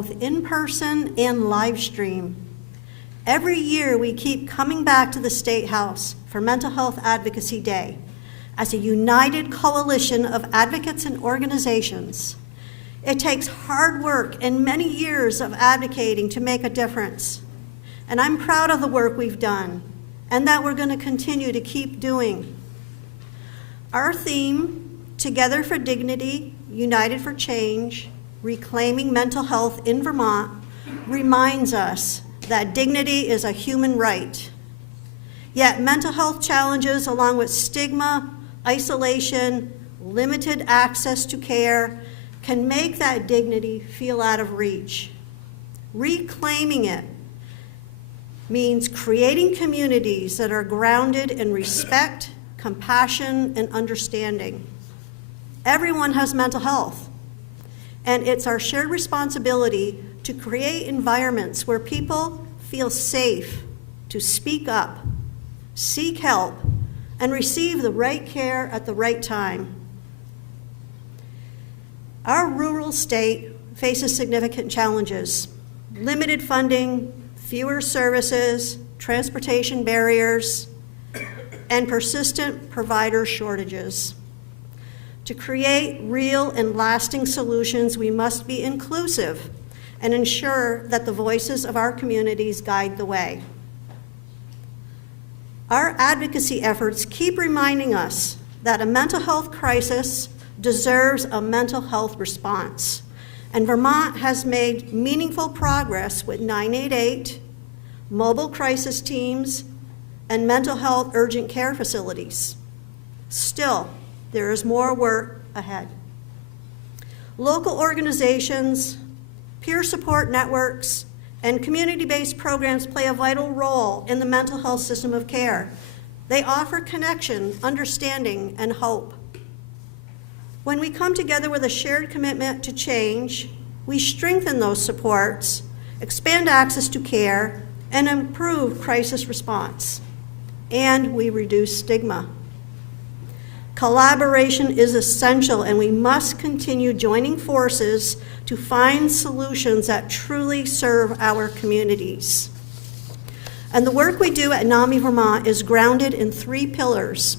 both in person and live stream. Every year we keep coming back to the State House for Mental Health Advocacy Day as a united coalition of advocates and organizations. It takes hard work and many years of advocating to make a difference. And I'm proud of the work we've done and that we're going to continue to keep doing. Our theme, Together for Dignity, United for Change, Reclaiming Mental Health in Vermont, reminds us that dignity is a human right. Yet mental health challenges, along with stigma, isolation, limited access to care, can make that dignity feel out of reach. Reclaiming it means creating communities that are grounded in respect, compassion, and understanding. Everyone has mental health, and it's our shared responsibility to create environments where people feel safe to speak up, seek help, and receive the right care at the right time. Our rural state faces significant challenges: limited funding, fewer services, transportation barriers, and persistent provider shortages. To create real and lasting solutions, we must be inclusive and ensure that the voices of our communities guide the way. Our advocacy efforts keep reminding us that a mental health crisis deserves a mental health response, and Vermont has made meaningful progress with 988, mobile crisis teams, and mental health urgent care facilities. Still, there is more work ahead. Local organizations, peer support networks, and community-based programs play a vital role in the mental health system of care. They offer connection, understanding, and hope. When we come together with a shared commitment to change, we strengthen those supports, expand access to care, and improve crisis response. And we reduce stigma. Collaboration is essential, and we must continue joining forces to find solutions that truly serve our communities. And the work we do at NAMI Vermont is grounded in 3 pillars.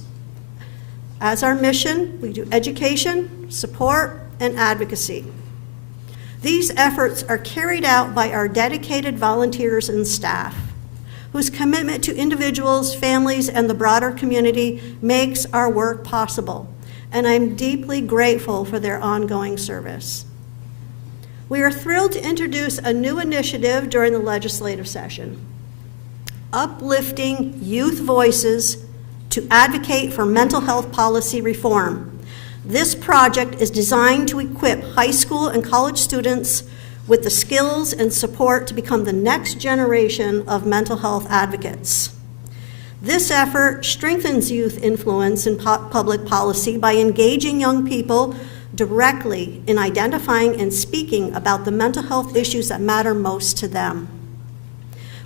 As our mission, we do education, support, and advocacy. These efforts are carried out by our dedicated volunteers and staff, whose commitment to individuals, families, and the broader community makes our work possible, and I'm deeply grateful for their ongoing service. We are thrilled to introduce a new initiative during the legislative session, Uplifting Youth Voices to Advocate for Mental Health Policy Reform. This project is designed to equip high school and college students with the skills and support to become the next generation of mental health advocates. This effort strengthens youth influence in public policy by engaging young people directly in identifying and speaking about the mental health issues that matter most to them.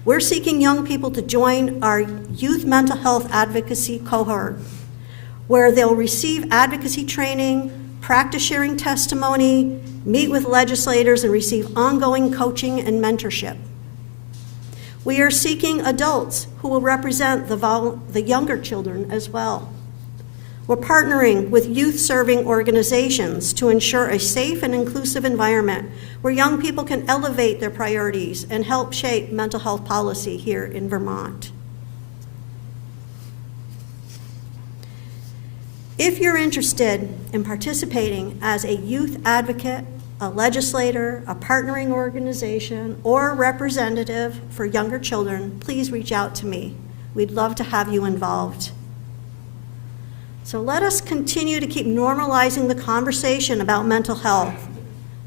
We're seeking young people to join our youth mental health advocacy cohort, where they'll receive advocacy training, practice sharing testimony, meet with legislators, and receive ongoing coaching and mentorship. We are seeking adults who will represent the younger children as well. We're partnering with youth-serving organizations to ensure a safe and inclusive environment where young people can elevate their priorities and help shape mental health policy here in Vermont. If you're interested in participating as a youth advocate, a legislator, a partnering organization, or a representative for younger children, please reach out to me. We'd love to have you involved. So let us continue to keep normalizing the conversation about mental health.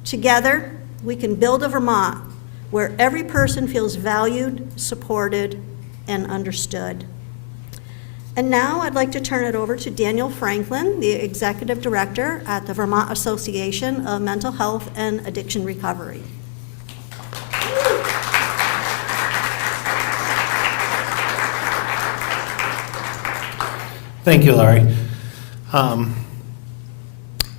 Together, we can build a Vermont where every person feels valued, supported, and understood. And now I'd like to turn it over to Daniel Franklin, the Executive Director at the Vermont Association of Mental Health and Addiction Recovery. Thank you, Laurie.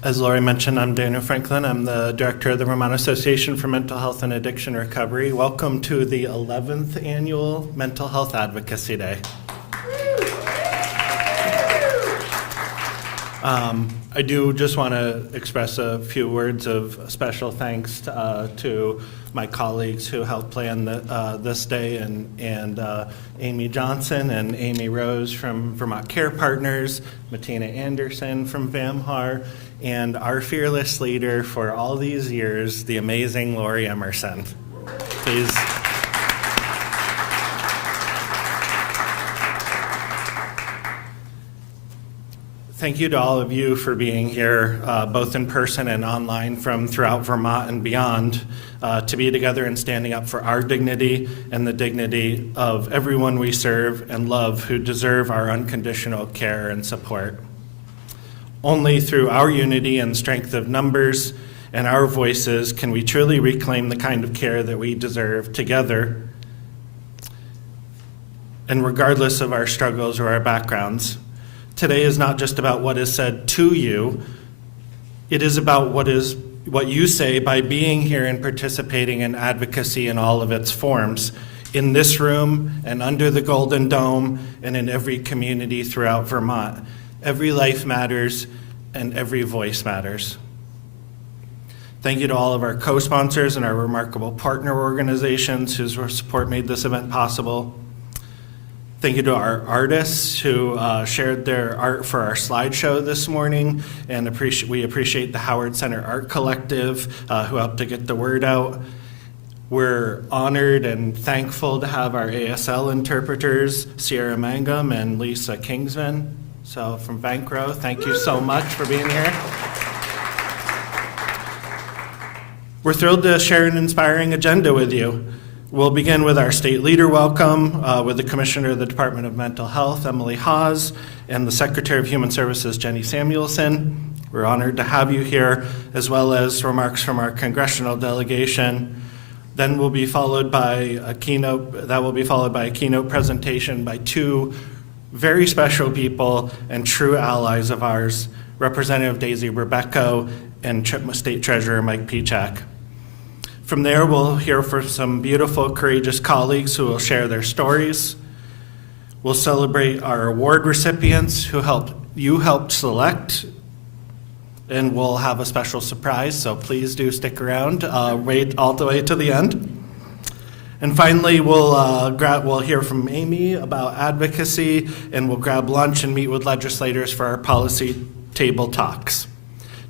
As Lori mentioned, I'm Daniel Franklin. I'm the director of the Vermont Association for Mental Health and Addiction Recovery. Welcome to the 11th Annual Mental Health Advocacy Day. I do just want to express a few words of special thanks to my colleagues who helped plan this day, and Amy Johnson and Amy Rose from Vermont Care Partners, Martina Anderson from VAMHAR, and our fearless leader for all these years, the amazing Lori Emerson. Please. Thank you to all of you for being here, both in person and online from throughout Vermont and beyond, to be together and standing up for our dignity and the dignity of everyone we serve and love who deserve our unconditional care and support. Only through our unity and strength of numbers and our voices can we truly reclaim the kind of care that we deserve together, and regardless of our struggles or our backgrounds. Today is not just about what is said to you, it is about what you say by being here and participating in advocacy in all of its forms, in this room and under the Golden Dome and in every community throughout Vermont. Every life matters and every voice matters. Thank you to all of our co-sponsors and our remarkable partner organizations whose support made this event possible. Thank you to our artists who shared their art for our slideshow this morning, and we appreciate the Howard Center Art Collective who helped to get the word out. We're honored and thankful to have our ASL interpreters, Sierra Mangum and Lisa Kingsman. So from Vancro, thank you so much for being here. We're thrilled to share an inspiring agenda with you. We'll begin with our state leader welcome with the Commissioner of the Department of Mental Health, Emily Hawes, and the Secretary of Human Services, Jenny Samuelson. We're honored to have you here, as well as remarks from our congressional delegation. Then will be followed by a keynote presentation by two very special people and true allies of ours, Representative Daisy Rebecco and State Treasurer Mike Pichak. From there, we'll hear from some beautiful, courageous colleagues who will share their stories. We'll celebrate our award recipients who helped select, and we'll have a special surprise, so please do stick around, wait all the way to the end. And finally, we'll hear from Amy about advocacy, and we'll grab lunch and meet with legislators for our policy table talks.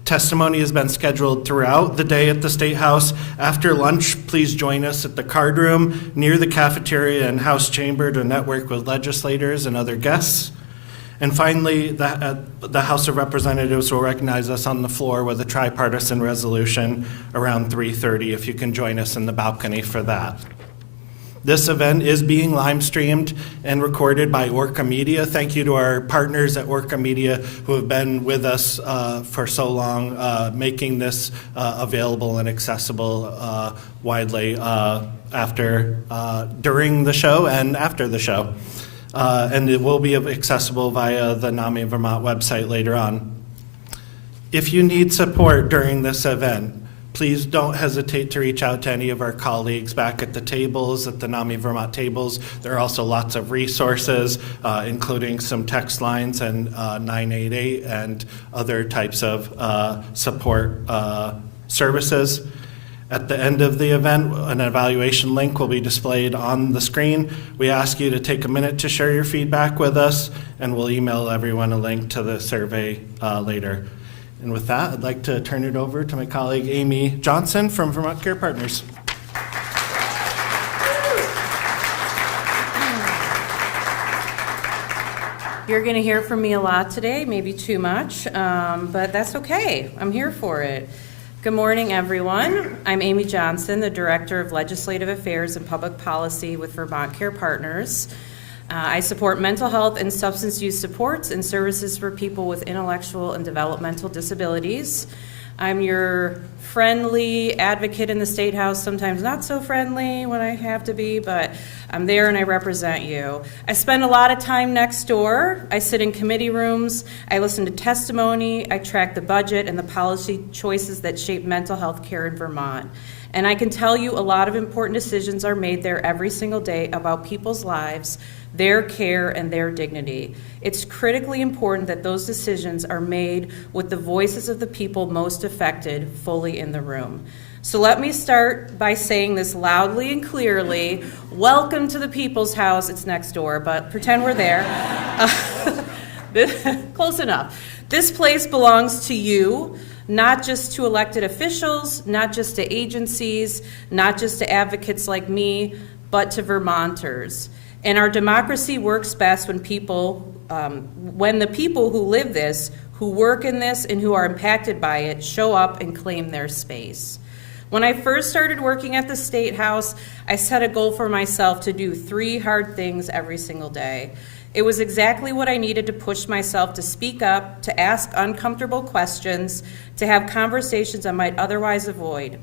Testimony has been scheduled throughout the day at the State House. After lunch, please join us at the card room near the cafeteria and House chamber to network with legislators and other guests. And finally, the House of Representatives will recognize us on the floor with a tripartisan resolution around 3:30, if you can join us in the balcony for that. This event is being live streamed and recorded by Orca Media. Thank you to our partners at Orca Media who have been with us for so long, making this available and accessible widely during the show and after the show. And it will be accessible via the NAMI Vermont website later on. If you need support during this event, please don't hesitate to reach out to any of our colleagues back at the tables, at the NAMI Vermont tables. There are also lots of resources, including some text lines and 988 and other types of support services. At the end of the event, an evaluation link will be displayed on the screen. We ask you to take a minute to share your feedback with us, and we'll email everyone a link to the survey later. And with that, I'd like to turn it over to my colleague, Amy Johnson from Vermont Care Partners. You're going to hear from me a lot today, maybe too much, but that's okay. I'm here for it. Good morning, everyone. I'm Amy Johnson, the Director of Legislative Affairs and Public Policy with Vermont Care Partners. I support mental health and substance use supports and services for people with intellectual and developmental disabilities. I'm your friendly advocate in the State House, sometimes not so friendly when I have to be, but I'm there and I represent you. I spend a lot of time next door. I sit in committee rooms, I listen to testimony, I track the budget and the policy choices that shape mental health care in Vermont. And I can tell you a lot of important decisions are made there every single day about people's lives, their care, and their dignity. It's critically important that those decisions are made with the voices of the people most affected fully in the room. So let me start by saying this loudly and clearly. Welcome to the People's House. It's next door, but pretend we're there. Close enough. This place belongs to you, not just to elected officials, not just to agencies, not just to advocates like me, but to Vermonters. And our democracy works best when the people who live this, who work in this, and who are impacted by it show up and claim their space. When I first started working at the State House, I set a goal for myself to do 3 hard things every single day. It was exactly what I needed to push myself to speak up, to ask uncomfortable questions, to have conversations I might otherwise avoid.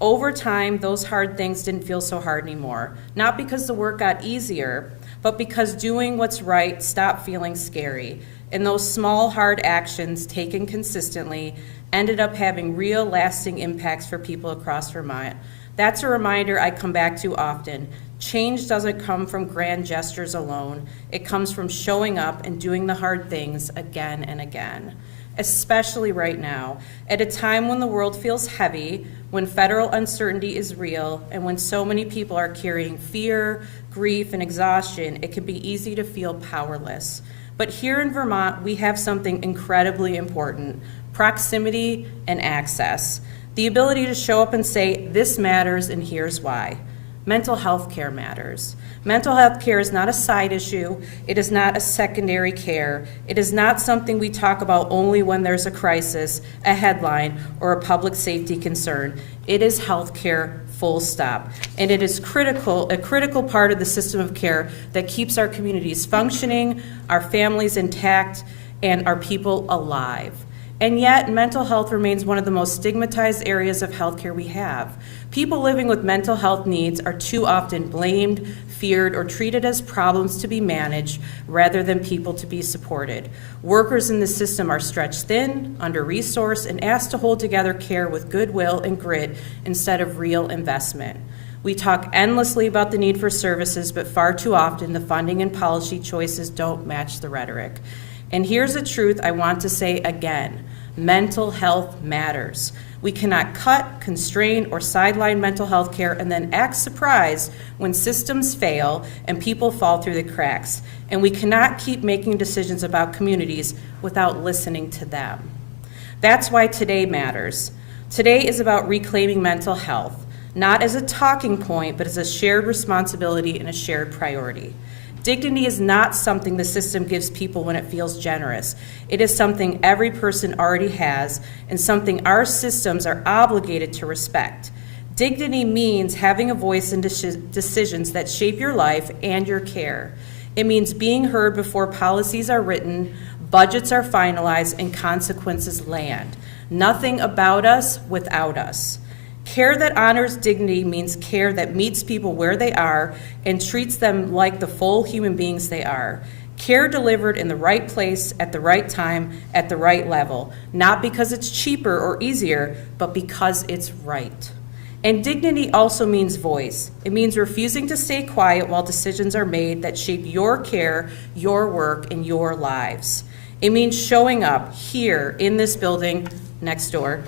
Over time, those hard things didn't feel so hard anymore. Not because the work got easier, but because doing what's right stopped feeling scary. And those small, hard actions taken consistently ended up having real, lasting impacts for people across Vermont. That's a reminder I come back to often. Change doesn't come from grand gestures alone. It comes from showing up and doing the hard things again and again. Especially right now, at a time when the world feels heavy, when federal uncertainty is real, and when so many people are carrying fear, grief, and exhaustion, it can be easy to feel powerless. But here in Vermont, we have something incredibly important: proximity and access. The ability to show up and say, this matters and here's why. Mental health care matters. Mental health care is not a side issue. It is not a secondary care. It is not something we talk about only when there's a crisis, a headline, or a public safety concern. It is health care, full stop. And it is a critical part of the system of care that keeps our communities functioning, our families intact, and our people alive. And yet, mental health remains one of the most stigmatized areas of healthcare we have. People living with mental health needs are too often blamed, feared, or treated as problems to be managed rather than people to be supported. Workers in the system are stretched thin, under-resourced, and asked to hold together care with goodwill and grit instead of real investment. We talk endlessly about the need for services, but far too often the funding and policy choices don't match the rhetoric. And here's the truth I want to say again. Mental health matters. We cannot cut, constrain, or sideline mental health care and then act surprised when systems fail and people fall through the cracks. And we cannot keep making decisions about communities without listening to them. That's why today matters. Today is about reclaiming mental health, not as a talking point, but as a shared responsibility and a shared priority. Dignity is not something the system gives people when it feels generous. It is something every person already has and something our systems are obligated to respect. Dignity means having a voice in decisions that shape your life and your care. It means being heard before policies are written, budgets are finalized, and consequences land. Nothing about us without us. Care that honors dignity means care that meets people where they are and treats them like the full human beings they are. Care delivered in the right place, at the right time, at the right level, not because it's cheaper or easier, but because it's right. And dignity also means voice. It means refusing to stay quiet while decisions are made that shape your care, your work, and your lives. It means showing up here in this building next door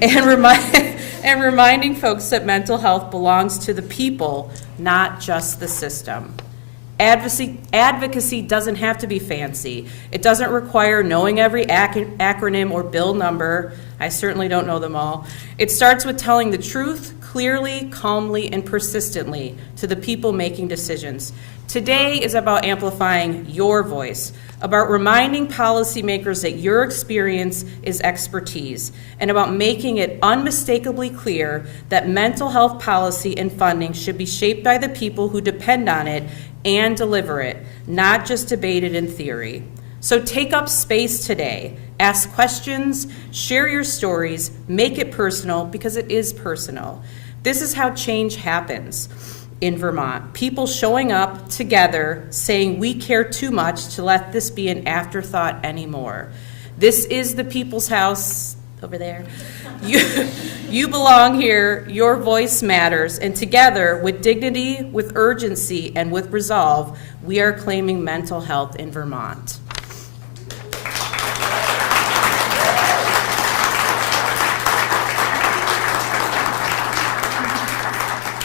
and reminding folks that mental health belongs to the people, not just the system. Advocacy doesn't have to be fancy. It doesn't require knowing every acronym or bill number. I certainly don't know them all. It starts with telling the truth clearly, calmly, and persistently to the people making decisions. Today is about amplifying your voice, about reminding policymakers that your experience is expertise, and about making it unmistakably clear that mental health policy and funding should be shaped by the people who depend on it and deliver it, not just debate it in theory. So take up space today Ask questions, share your stories, make it personal because it is personal. This is how change happens in Vermont. People showing up together saying we care too much to let this be an afterthought anymore. This is the people's house over there. You belong here, your voice matters, and together with dignity, with urgency, and with resolve, we are claiming mental health in Vermont.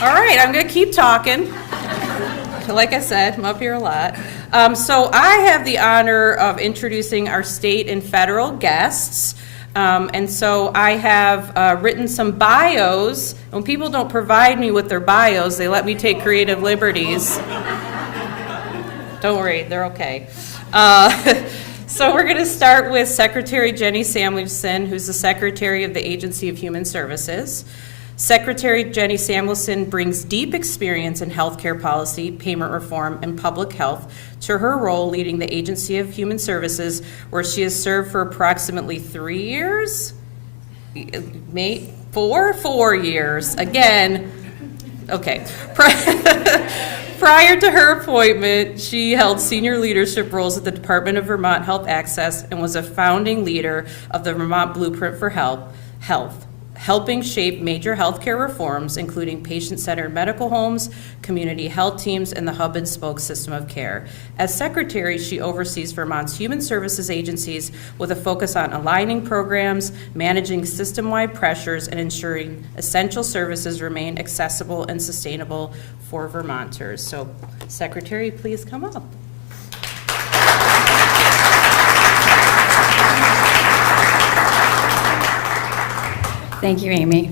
All right, I'm going to keep talking. Like I said, I'm up here a lot. So I have the honor of introducing our state and federal guests. And so I have written some bios. When people don't provide me with their bios, they let me take creative liberties. Don't worry, they're okay. So we're going to start with Secretary Jenny Samuelson, who's the Secretary of the Agency of Human Services. Secretary Jenny Samuelson brings deep experience in healthcare policy, payment reform, and public health to her role leading the Agency of Human Services, where she has served for approximately 3 years? 4 years. Again, okay. Prior to her appointment, she held senior leadership roles at the Department of Vermont Health Access and was a founding leader of the Vermont Blueprint for Health, helping shape major healthcare reforms, including patient-centered medical homes, community health teams, and the hub and spoke system of care. As secretary, she oversees Vermont's human services agencies with a focus on aligning programs, managing system-wide pressures, and ensuring essential services remain accessible and sustainable for Vermonters. So, Secretary, please come up. Thank you, Amy.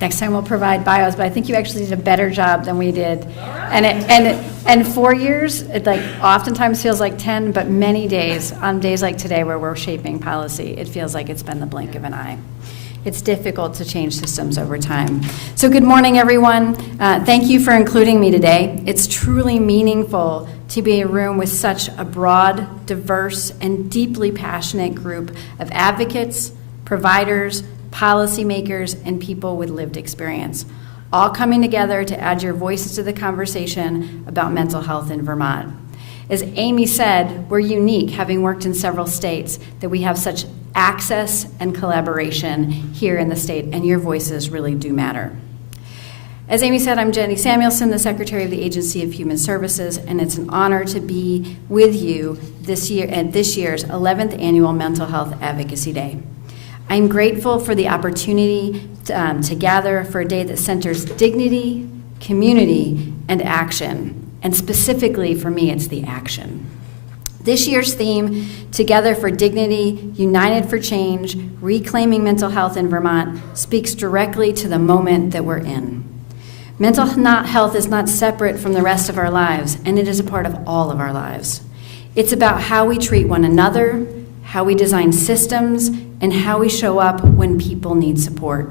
Next time we'll provide bios, but I think you actually did a better job than we did. And 4 years, it like oftentimes feels like 10, but many days, on days like today where we're shaping policy, it feels like it's been the blink of an eye. It's difficult to change systems over time. So good morning, everyone. Thank you for including me today. It's truly meaningful to be in a room with such a broad, diverse, and deeply passionate group of advocates, providers, policymakers, and people with lived experience, all coming together to add your voices to the conversation about mental health in Vermont. As Amy said, we're unique, having worked in several states, that we have such access and collaboration here in the state, and your voices really do matter. As Amy said, I'm Jenny Samuelson, the Secretary of the Agency of Human Services, and it's an honor to be with you this year at this year's 11th Annual Mental Health Advocacy Day. I'm grateful for the opportunity to gather for a day that centers dignity, community, and action. And specifically for me, it's the action. This year's theme, Together for Dignity, United for Change, Reclaiming Mental Health in Vermont, speaks directly to the moment that we're in. Mental health is not separate from the rest of our lives, and it is a part of all of our lives. It's about how we treat one another, how we design systems, and how we show up when people need support.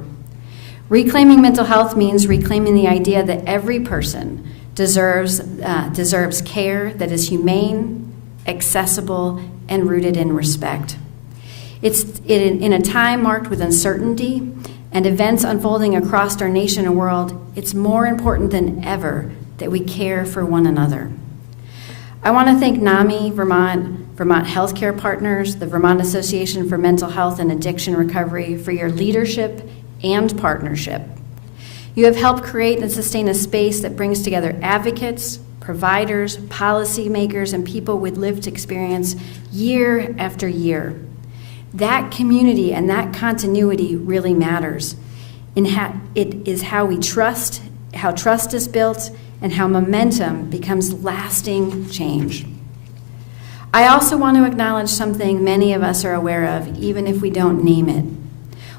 Reclaiming mental health means reclaiming the idea that every person deserves care that is humane, accessible, and rooted in respect. It's in a time marked with uncertainty and events unfolding across our nation and world, it's more important than ever that we care for one another. I want to thank NAMI, Vermont Healthcare Partners, the Vermont Association for Mental Health and Addiction Recovery for your leadership and partnership. You have helped create and sustain a space that brings together advocates, providers, policymakers, and people with lived experience year after year. That community and that continuity really matters. It is how trust is built, and how momentum becomes lasting change. I also want to acknowledge something many of us are aware of, even if we don't name it.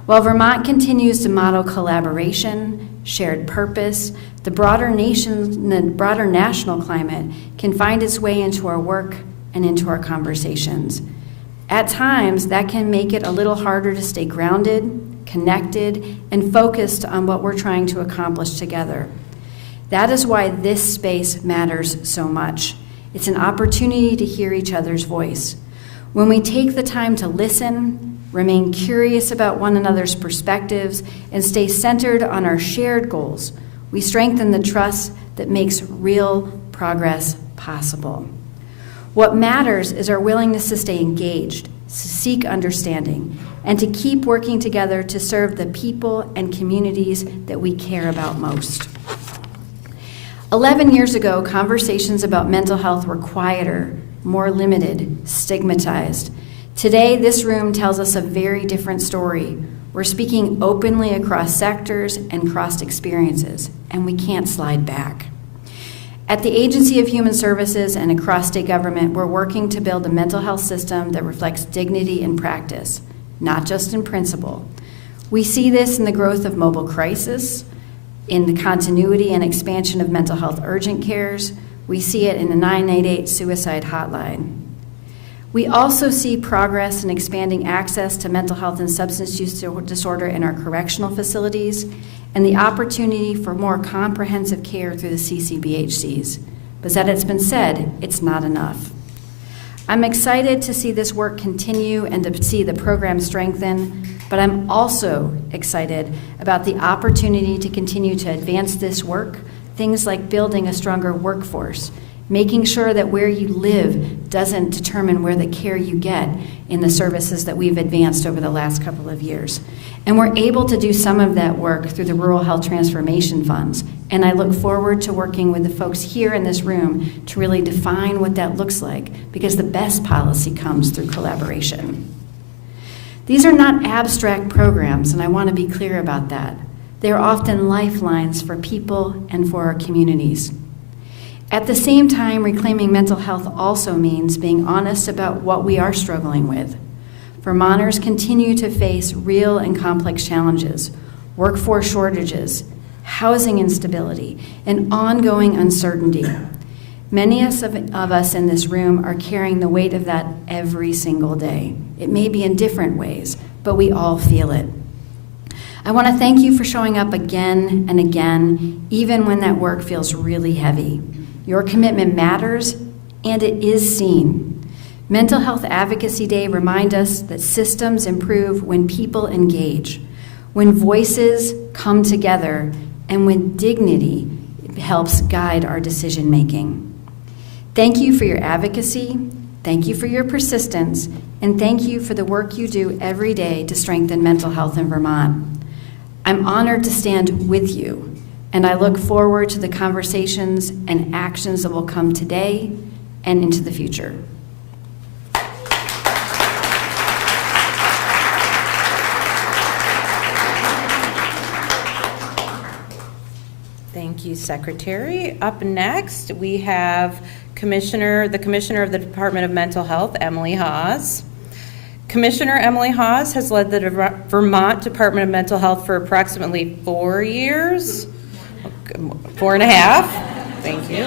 While Vermont continues to model collaboration, shared purpose, the broader national climate can find its way into our work and into our conversations. At times, that can make it a little harder to stay grounded, connected, and focused on what we're trying to accomplish together. That is why this space matters so much. It's an opportunity to hear each other's voice. When we take the time to listen, remain curious about one another's perspectives, and stay centered on our shared goals, we strengthen the trust that makes real progress possible. What matters is our willingness to stay engaged, to seek understanding, and to keep working together to serve the people and communities that we care about most. 11 years ago, conversations about mental health were quieter, more limited, stigmatized. Today, this room tells us a very different story. We're speaking openly across sectors and cross experiences, and we can't slide back. At the Agency of Human Services and across state government, we're working to build a mental health system that reflects dignity in practice, not just in principle. We see this in the growth of mobile crisis, in the continuity and expansion of mental health urgent cares. We see it in the 988 suicide hotline. We also see progress in expanding access to mental health and substance use disorder in our correctional facilities and the opportunity for more comprehensive care through the CCBHCs. But as it's been said, it's not enough. I'm excited to see this work continue and to see the program strengthen, but I'm also excited about the opportunity to continue to advance this work, things like building a stronger workforce, making sure that where you live doesn't determine where the care you get in the services that we've advanced over the last couple of years. And we're able to do some of that work through the Rural Health Transformation Funds. And I look forward to working with the folks here in this room to really define what that looks like, because the best policy comes through collaboration. These are not abstract programs, and I want to be clear about that. They are often lifelines for people and for our communities. At the same time, reclaiming mental health also means being honest about what we are struggling with. Vermonters continue to face real and complex challenges, workforce shortages, housing instability, and ongoing uncertainty. Many of us in this room are carrying the weight of that every single day. It may be in different ways, but we all feel it. I want to thank you for showing up again and again, even when that work feels really heavy. Your commitment matters, and it is seen. Mental Health Advocacy Day reminds us that systems improve when people engage, when voices come together, and when dignity helps guide our decision-making. Thank you for your advocacy, thank you for your persistence, and thank you for the work you do every day to strengthen mental health in Vermont. I'm honored to stand with you, and I look forward to the conversations and actions that will come today and into the future. Thank you, Secretary. Up next, we have the Commissioner of the Department of Mental Health, Emily Hawes. Commissioner Emily Hawes has led the Vermont Department of Mental Health for approximately 4 years. 4.5. Thank you.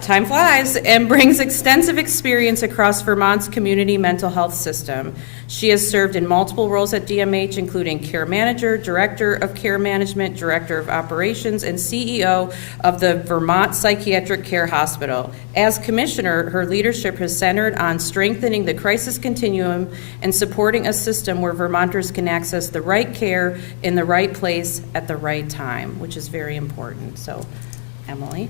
Time flies, and brings extensive experience across Vermont's community mental health system. She has served in multiple roles at DMH, including Care Manager, Director of Care Management, Director of Operations, and CEO of the Vermont Psychiatric Care Hospital. As Commissioner, her leadership has centered on strengthening the crisis continuum and supporting a system where Vermonters can access the right care in the right place at the right time, which is very important. So, Emily.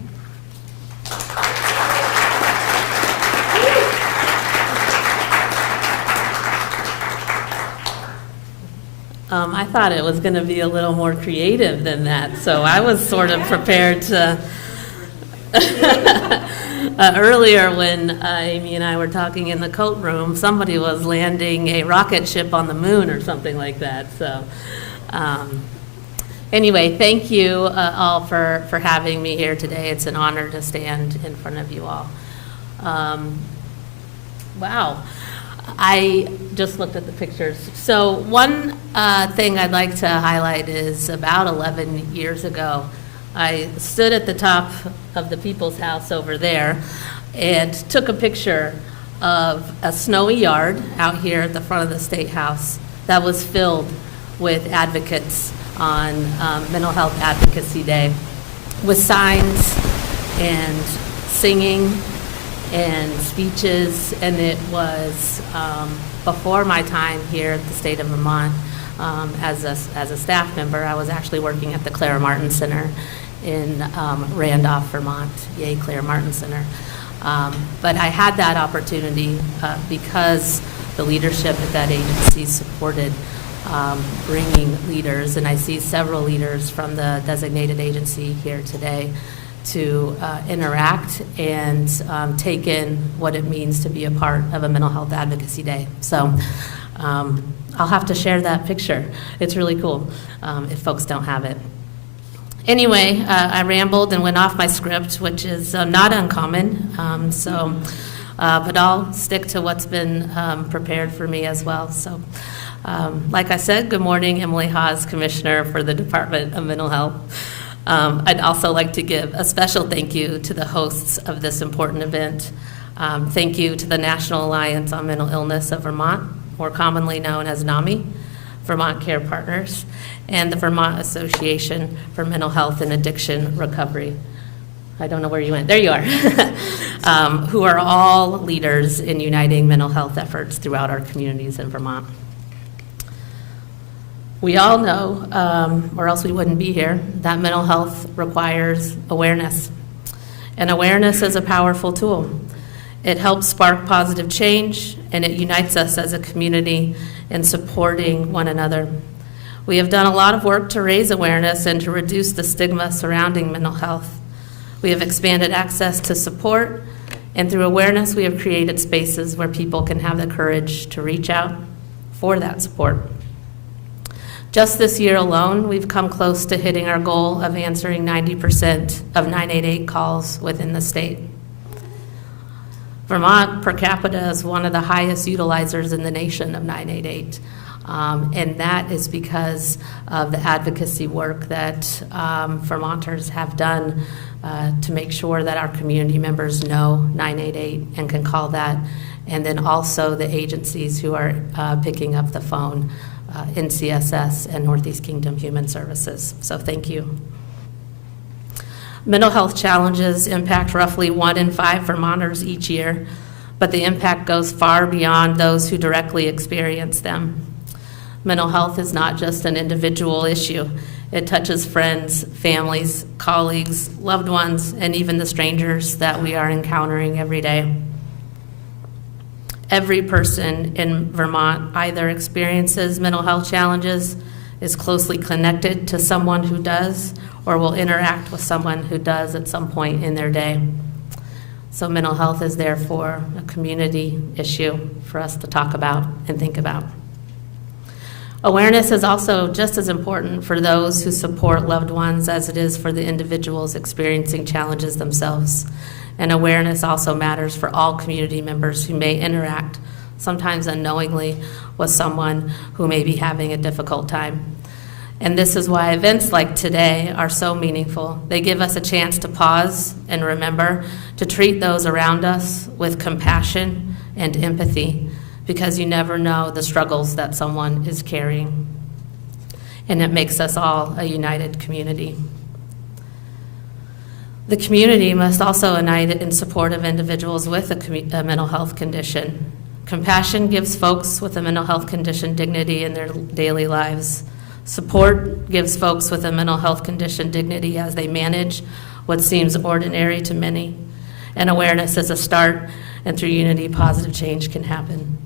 I thought it was going to be a little more creative than that, so I was sort of prepared to. Earlier, when Amy and I were talking in the coat room, somebody was landing a rocket ship on the moon or something like that. So, anyway, thank you all for having me here today. It's an honor to stand in front of you all. Wow. I just looked at the pictures. So one thing I'd like to highlight is about 11 years ago, I stood at the top of the People's House over there and took a picture of a snowy yard out here at the front of the State House that was filled with advocates on Mental Health Advocacy Day, with signs and singing and speeches, and it was before my time here at the state of Vermont as a staff member. I was actually working at the Clara Martin Center in Randolph, Vermont. Yay, Clara Martin Center. But I had that opportunity because the leadership at that agency supported bringing leaders, and I see several leaders from the designated agency here today to interact and take in what it means to be a part of a Mental Health Advocacy Day. So I'll have to share that picture. It's really cool if folks don't have it. Anyway, I rambled and went off my script, which is not uncommon, but I'll stick to what's been prepared for me as well. So, like I said, good morning, Emily Haas, Commissioner for the Department of Mental Health. I'd also like to give a special thank you to the hosts of this important event. Thank you to the National Alliance on Mental Illness of Vermont, more commonly known as NAMI, Vermont Care Partners, and the Vermont Association for Mental Health and Addiction Recovery. I don't know where you went. There you are. Who are all leaders in uniting mental health efforts throughout our communities in Vermont. We all know, or else we wouldn't be here, that mental health requires awareness. And awareness is a powerful tool. It helps spark positive change, and it unites us as a community in supporting one another. We have done a lot of work to raise awareness and to reduce the stigma surrounding mental health. We have expanded access to support, and through awareness, we have created spaces where people can have the courage to reach out for that support. Just this year alone, we've come close to hitting our goal of answering 90% of 988 calls within the state. Vermont per capita is one of the highest utilizers in the nation of 988. And that is because of the advocacy work that Vermonters have done to make sure that our community members know 988 and can call that, and then also the agencies who are picking up the phone, NCSS and Northeast Kingdom Human Services. So thank you. Mental health challenges impact roughly 1 in 5 Vermonters each year, but the impact goes far beyond those who directly experience them. Mental health is not just an individual issue. It touches friends, families, colleagues, loved ones, and even the strangers that we are encountering every day. Every person in Vermont either experiences mental health challenges, is closely connected to someone who does, or will interact with someone who does at some point in their day. So mental health is therefore a community issue for us to talk about and think about. Awareness is also just as important for those who support loved ones as it is for the individuals experiencing challenges themselves. And awareness also matters for all community members who may interact, sometimes unknowingly, with someone who may be having a difficult time. And this is why events like today are so meaningful. They give us a chance to pause and remember to treat those around us with compassion and empathy, because you never know the struggles that someone is carrying. And it makes us all a united community. The community must also unite in support of individuals with a mental health condition. Compassion gives folks with a mental health condition dignity in their daily lives. Support gives folks with a mental health condition dignity as they manage what seems ordinary to many. And awareness is a start, and through unity, positive change can happen.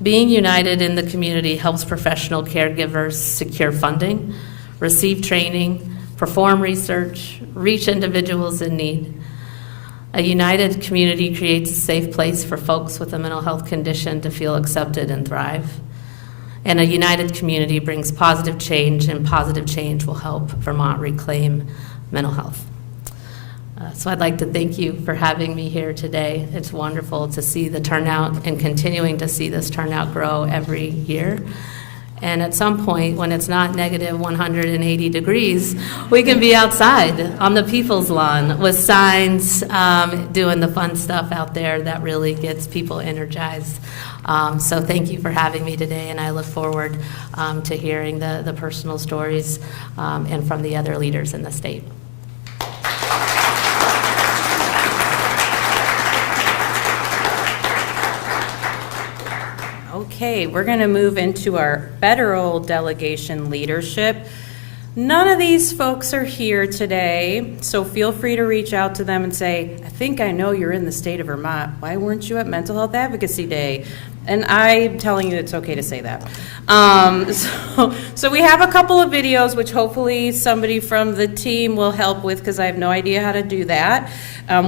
Being united in the community helps professional caregivers secure funding, receive training, perform research, reach individuals in need. A united community creates a safe place for folks with a mental health condition to feel accepted and thrive. And a united community brings positive change, and positive change will help Vermont reclaim mental health. So I'd like to thank you for having me here today. It's wonderful to see the turnout and continuing to see this turnout grow every year. And at some point, when it's not negative 180 degrees, we can be outside on the people's lawn with signs, doing the fun stuff out there that really gets people energized. So thank you for having me today, and I look forward to hearing the personal stories and from the other leaders in the state. Okay, we're going to move into our federal delegation leadership. None of these folks are here today, so feel free to reach out to them and say, I think I know you're in the state of Vermont. Why weren't you at Mental Health Advocacy Day? And I'm telling you it's okay to say that. So we have a couple of videos which hopefully somebody from the team will help with, because I have no idea how to do that.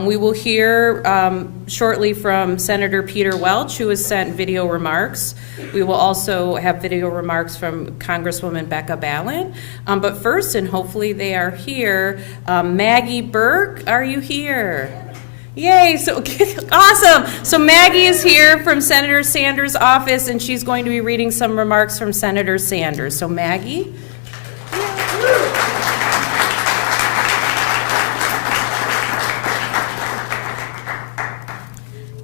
We will hear shortly from Senator Peter Welch, who has sent video remarks. We will also have video remarks from Congresswoman Becca Ballin. But first, and hopefully they are here, Maggie Burke, are you here? Yay, so awesome. So Maggie is here from Senator Sanders' office, and she's going to be reading some remarks from Senator Sanders. So Maggie?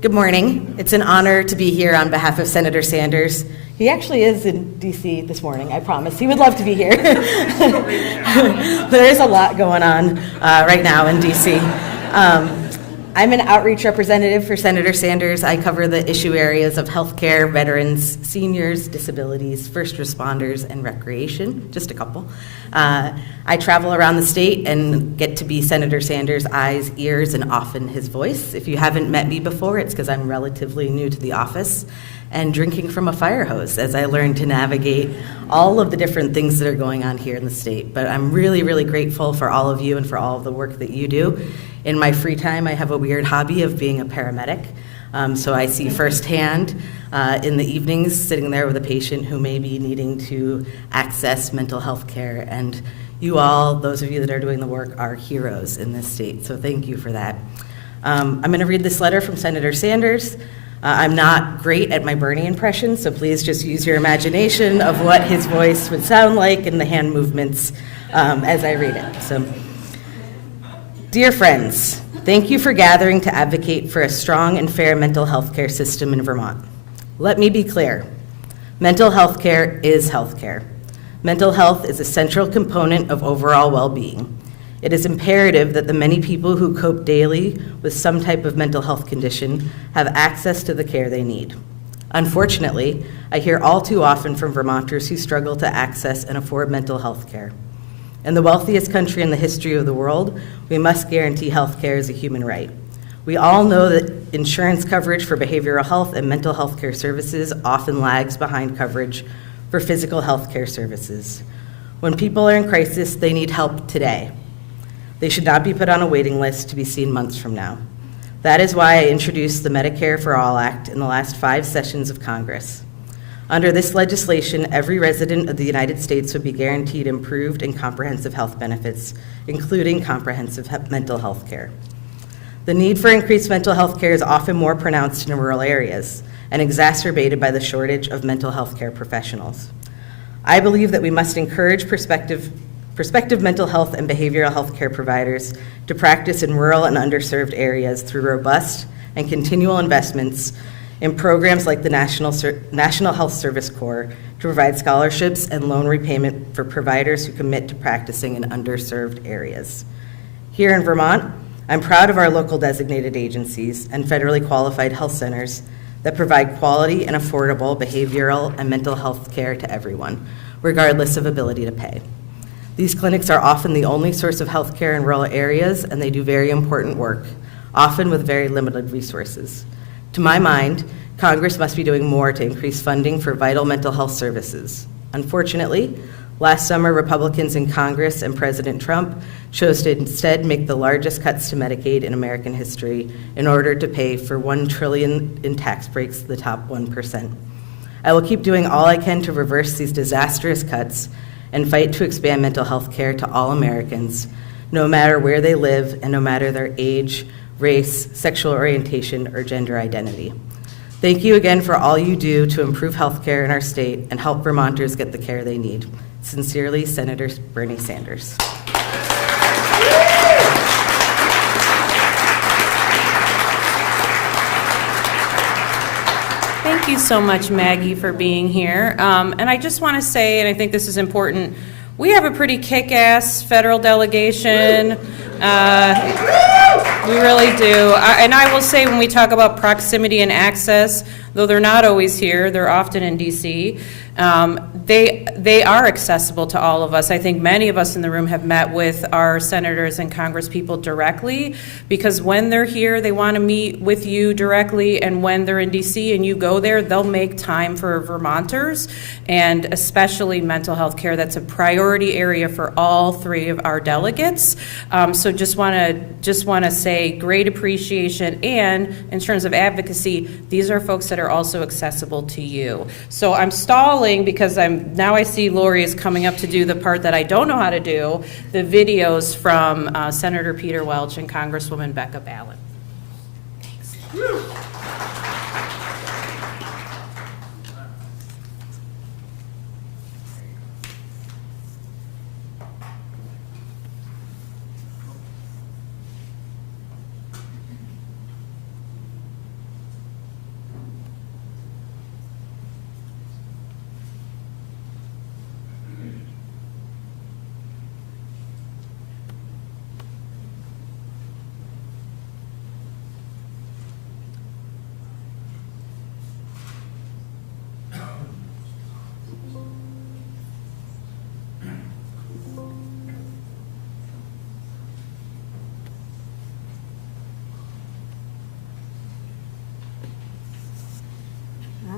Good morning. It's an honor to be here on behalf of Senator Sanders. He actually is in D.C. this morning, I promise. He would love to be here. There is a lot going on right now in D.C. I'm an outreach representative for Senator Sanders. I cover the issue areas of healthcare, veterans, seniors, disabilities, first responders, and recreation, just a couple. I travel around the state and get to be Senator Sanders' eyes, ears, and often his voice. If you haven't met me before, it's because I'm relatively new to the office and drinking from a fire hose as I learn to navigate all of the different things that are going on here in the state. But I'm really, really grateful for all of you and for all of the work that you do. In my free time, I have a weird hobby of being a paramedic. So I see firsthand in the evenings sitting there with a patient who may be needing to access mental health care. And you all, those of you that are doing the work, are heroes in this state. So thank you for that. I'm going to read this letter from Senator Sanders. I'm not great at my Bernie impression, so please just use your imagination of what his voice would sound like and the hand movements as I read it. So, dear friends, thank you for gathering to advocate for a strong and fair mental health care system in Vermont. Let me be clear. Mental health care is health care. Mental health is a central component of overall well-being. It is imperative that the many people who cope daily with some type of mental health condition have access to the care they need. Unfortunately, I hear all too often from Vermonters who struggle to access and afford mental health care. In the wealthiest country in the history of the world, we must guarantee health care as a human right. We all know that insurance coverage for behavioral health and mental health care services often lags behind coverage for physical health care services. When people are in crisis, they need help today. They should not be put on a waiting list to be seen months from now. That is why I introduced the Medicare for All Act in the last 5 sessions of Congress. Under this legislation, every resident of the United States would be guaranteed improved and comprehensive health benefits, including comprehensive mental health care. The need for increased mental health care is often more pronounced in rural areas and exacerbated by the shortage of mental health care professionals. I believe that we must encourage prospective mental health and behavioral health care providers to practice in rural and underserved areas through robust and continual investments in programs like the National Health Service Corps to provide scholarships and loan repayment for providers who commit to practicing in underserved areas. Here in Vermont, I'm proud of our local designated agencies and federally qualified health centers that provide quality and affordable behavioral and mental health care to everyone, regardless of ability to pay. These clinics are often the only source of health care in rural areas, and they do very important work, often with very limited resources. To my mind, Congress must be doing more to increase funding for vital mental health services. Unfortunately, last summer, Republicans in Congress and President Trump chose to instead make the largest cuts to Medicaid in American history in order to pay for $1 trillion in tax breaks to the top 1%. I will keep doing all I can to reverse these disastrous cuts and fight to expand mental health care to all Americans, no matter where they live and no matter their age, race, sexual orientation, or gender identity. Thank you again for all you do to improve health care in our state and help Vermonters get the care they need. Sincerely, Senator Bernie Sanders. Thank you so much, Maggie, for being here. And I just want to say, and I think this is important, We have a pretty kick-ass federal delegation. We really do. And I will say, when we talk about proximity and access, though they're not always here, they're often in DC, they are accessible to all of us. I think many of us in the room have met with our senators and congresspeople directly, because when they're here, they want to meet with you directly, and when they're in DC and you go there, they'll make time for Vermonters, and especially mental health care. That's a priority area for all three of our delegates. So just want to say great appreciation, and in terms of advocacy, these are folks that are also accessible to you. So I'm stalling because now I see Lori is coming up to do the part that I don't know how to do, the videos from Senator Peter Welch and Congresswoman Becca Balint. Thanks.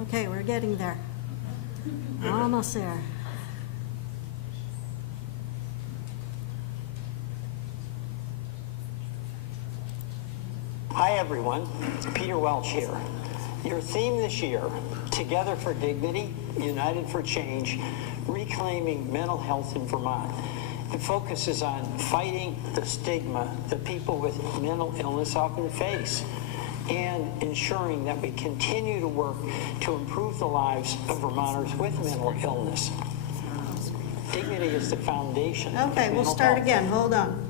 Okay, we're getting there. Almost there. Hi everyone, Peter Welch here. Your theme this year, Together for Dignity, United for Change, Reclaiming Mental Health in Vermont. It focuses on fighting the stigma that people with mental illness often face, and ensuring that we continue to work to improve the lives of Vermonters with mental illness. Dignity is the foundation. Okay, we'll start again. Hold on.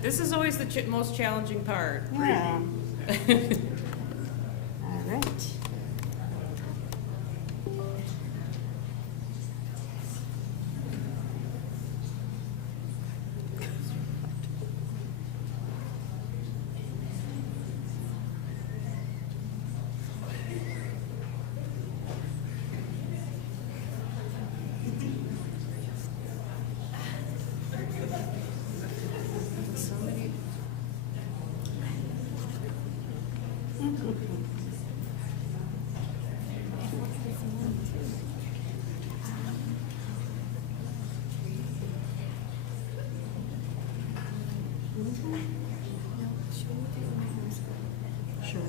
This is always the most challenging part. Yeah. All right. Sure.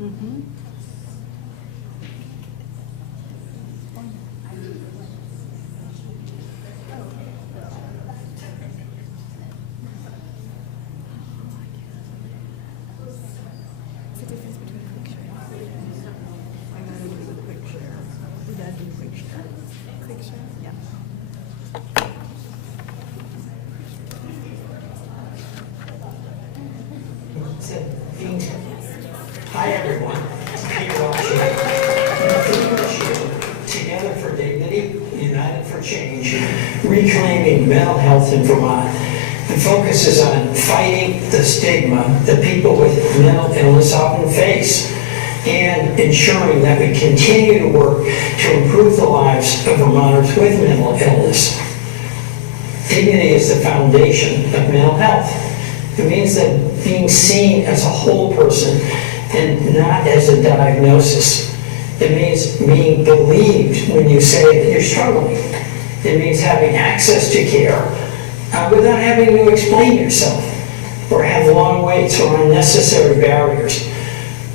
Mm-hmm. Hi everyone, Peter Welch here. Together for Dignity, United for Change, Reclaiming Mental Health in Vermont. The focus is on fighting the stigma that people with mental illness often face, and ensuring that we continue to work to improve the lives of Vermonters with mental illness. Dignity is the foundation of mental health. It means that being seen as a whole person and not as a diagnosis. It means being believed when you say that you're struggling. It means having access to care without having to explain yourself or have long waits or unnecessary barriers.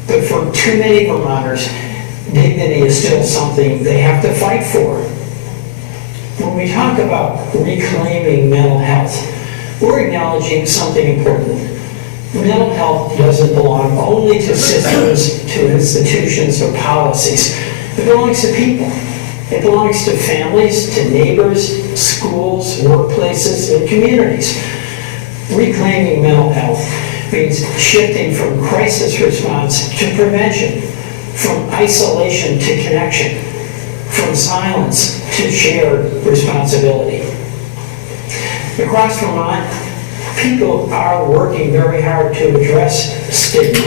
But for too many Vermonters, dignity is still something they have to fight for. When we talk about reclaiming mental health, we're acknowledging something important. Mental health doesn't belong only to systems, to institutions, or policies. It belongs to people. It belongs to families, to neighbors, schools, workplaces, and communities. Reclaiming mental health means shifting from crisis response to prevention, from isolation to connection, from silence to shared responsibility. Across Vermont, people are working very hard to address stigma.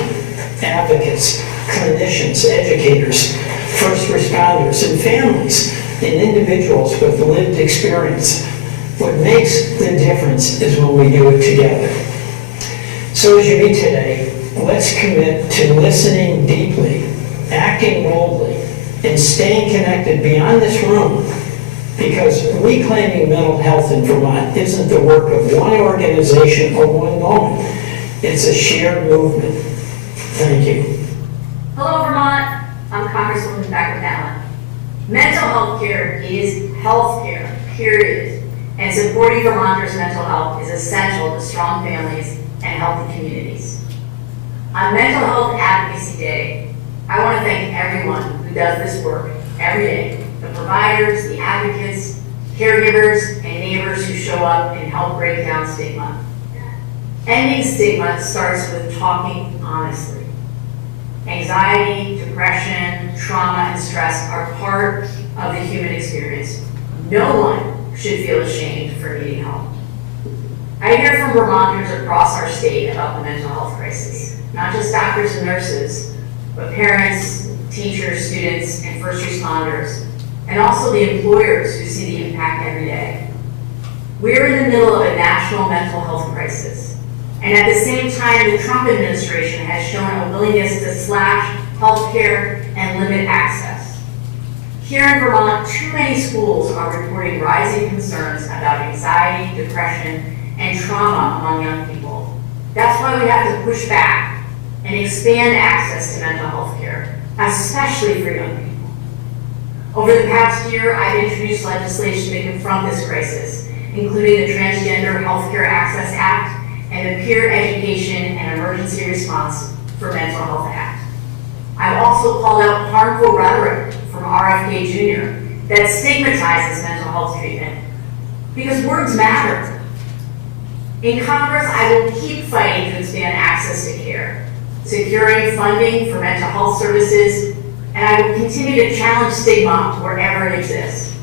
Advocates, clinicians, educators, first responders, and families, and individuals with lived experience. What makes the difference is when we do it together. So as you meet today, let's commit to listening deeply, acting boldly, and staying connected beyond this room, because reclaiming mental health in Vermont isn't the work of one organization or one moment. It's a shared movement. Thank you. Hello, Vermont. I'm Congresswoman Becca Allen. Mental health care is health care, period. And supporting Vermonters' mental health is essential to strong families and healthy communities. On Mental Health Advocacy Day, I want to thank everyone who does this work every day. The providers, the advocates, caregivers, and neighbors who show up and help break down stigma. Ending stigma starts with talking honestly. Anxiety, depression, trauma, and stress are part of the human experience. No one should feel ashamed for needing help. I hear from Vermonters across our state about the mental health crisis. Not just doctors and nurses, but parents, teachers, students, and first responders, and also the employers who see the impact every day. We're in the middle of a national mental health crisis. And at the same time, the Trump administration has shown a willingness to slash healthcare and limit access. Here in Vermont, too many schools are reporting rising concerns about anxiety, depression, and trauma among young people. That's why we have to push back and expand access to mental health care, especially for young people. Over the past year, I've introduced legislation to confront this crisis, including the Transgender Healthcare Access Act and the Peer Education and Emergency Response for Mental Health Act. I've also called out harmful rhetoric from RFK Jr. that stigmatizes mental health treatment, because words matter. In Congress, I will keep fighting to expand access to care, securing funding for mental health services, and I will continue to challenge stigma wherever it exists.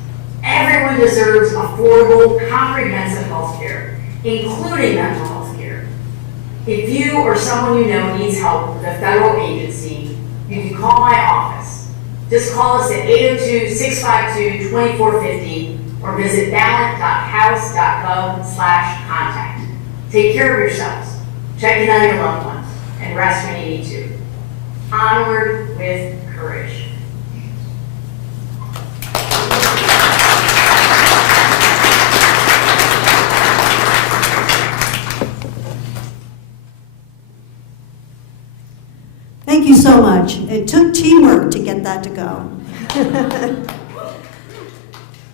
Everyone deserves affordable, comprehensive health care, including mental health care. If you or someone you know needs help with a federal agency, you can call my office. Just call us at 802-652-2450 or visit ballant.house.gov/contact. Take care of yourselves, check in on your loved ones, and rest when you need to. Onward with courage. Thank you so much. It took teamwork to get that to go.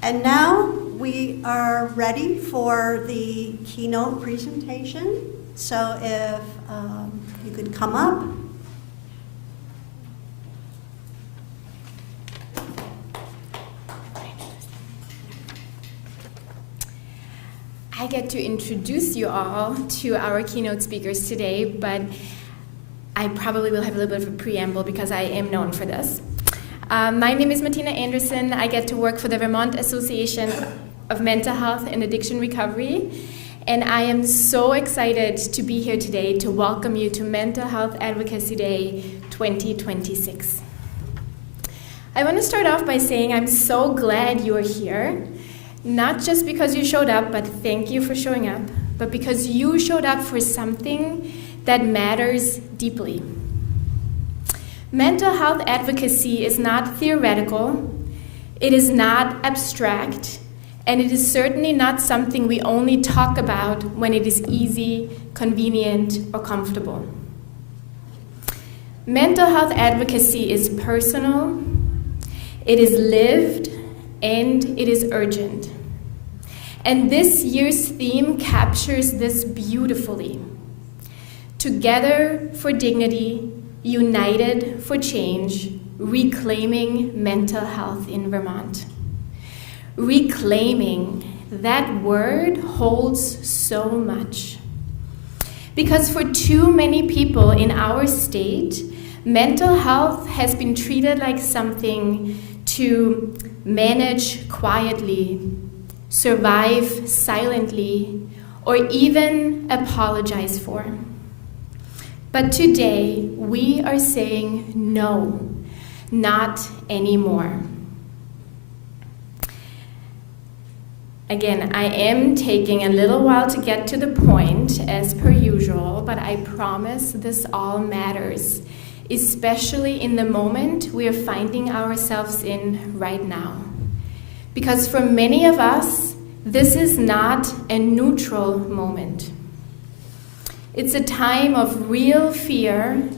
And now we are ready for the keynote presentation. So if you could come up. I get to introduce you all to our keynote speakers today, but I probably will have a little bit of a preamble because I am known for this. My name is Martina Anderson. I get to work for the Vermont Association of Mental Health and Addiction Recovery, and I am so excited to be here today to welcome you to Mental Health Advocacy Day 2026. I want to start off by saying I'm so glad you are here, not just because you showed up, but thank you for showing up, but because you showed up for something that matters deeply. Mental health advocacy is not theoretical, it is not abstract, and it is certainly not something we only talk about when it is easy, convenient, or comfortable. Mental health advocacy is personal, it is lived, and it is urgent. And this year's theme captures this beautifully. Together for dignity, united for change, reclaiming mental health in Vermont. Reclaiming, that word holds so much. Because for too many people in our state, mental health has been treated like something to manage quietly, survive silently, or even apologize for. But today, we are saying no, not anymore. Again, I am taking a little while to get to the point, as per usual, but I promise this all matters, especially in the moment we are finding ourselves in right now. Because for many of us, this is not a neutral moment. It's a time of real fear,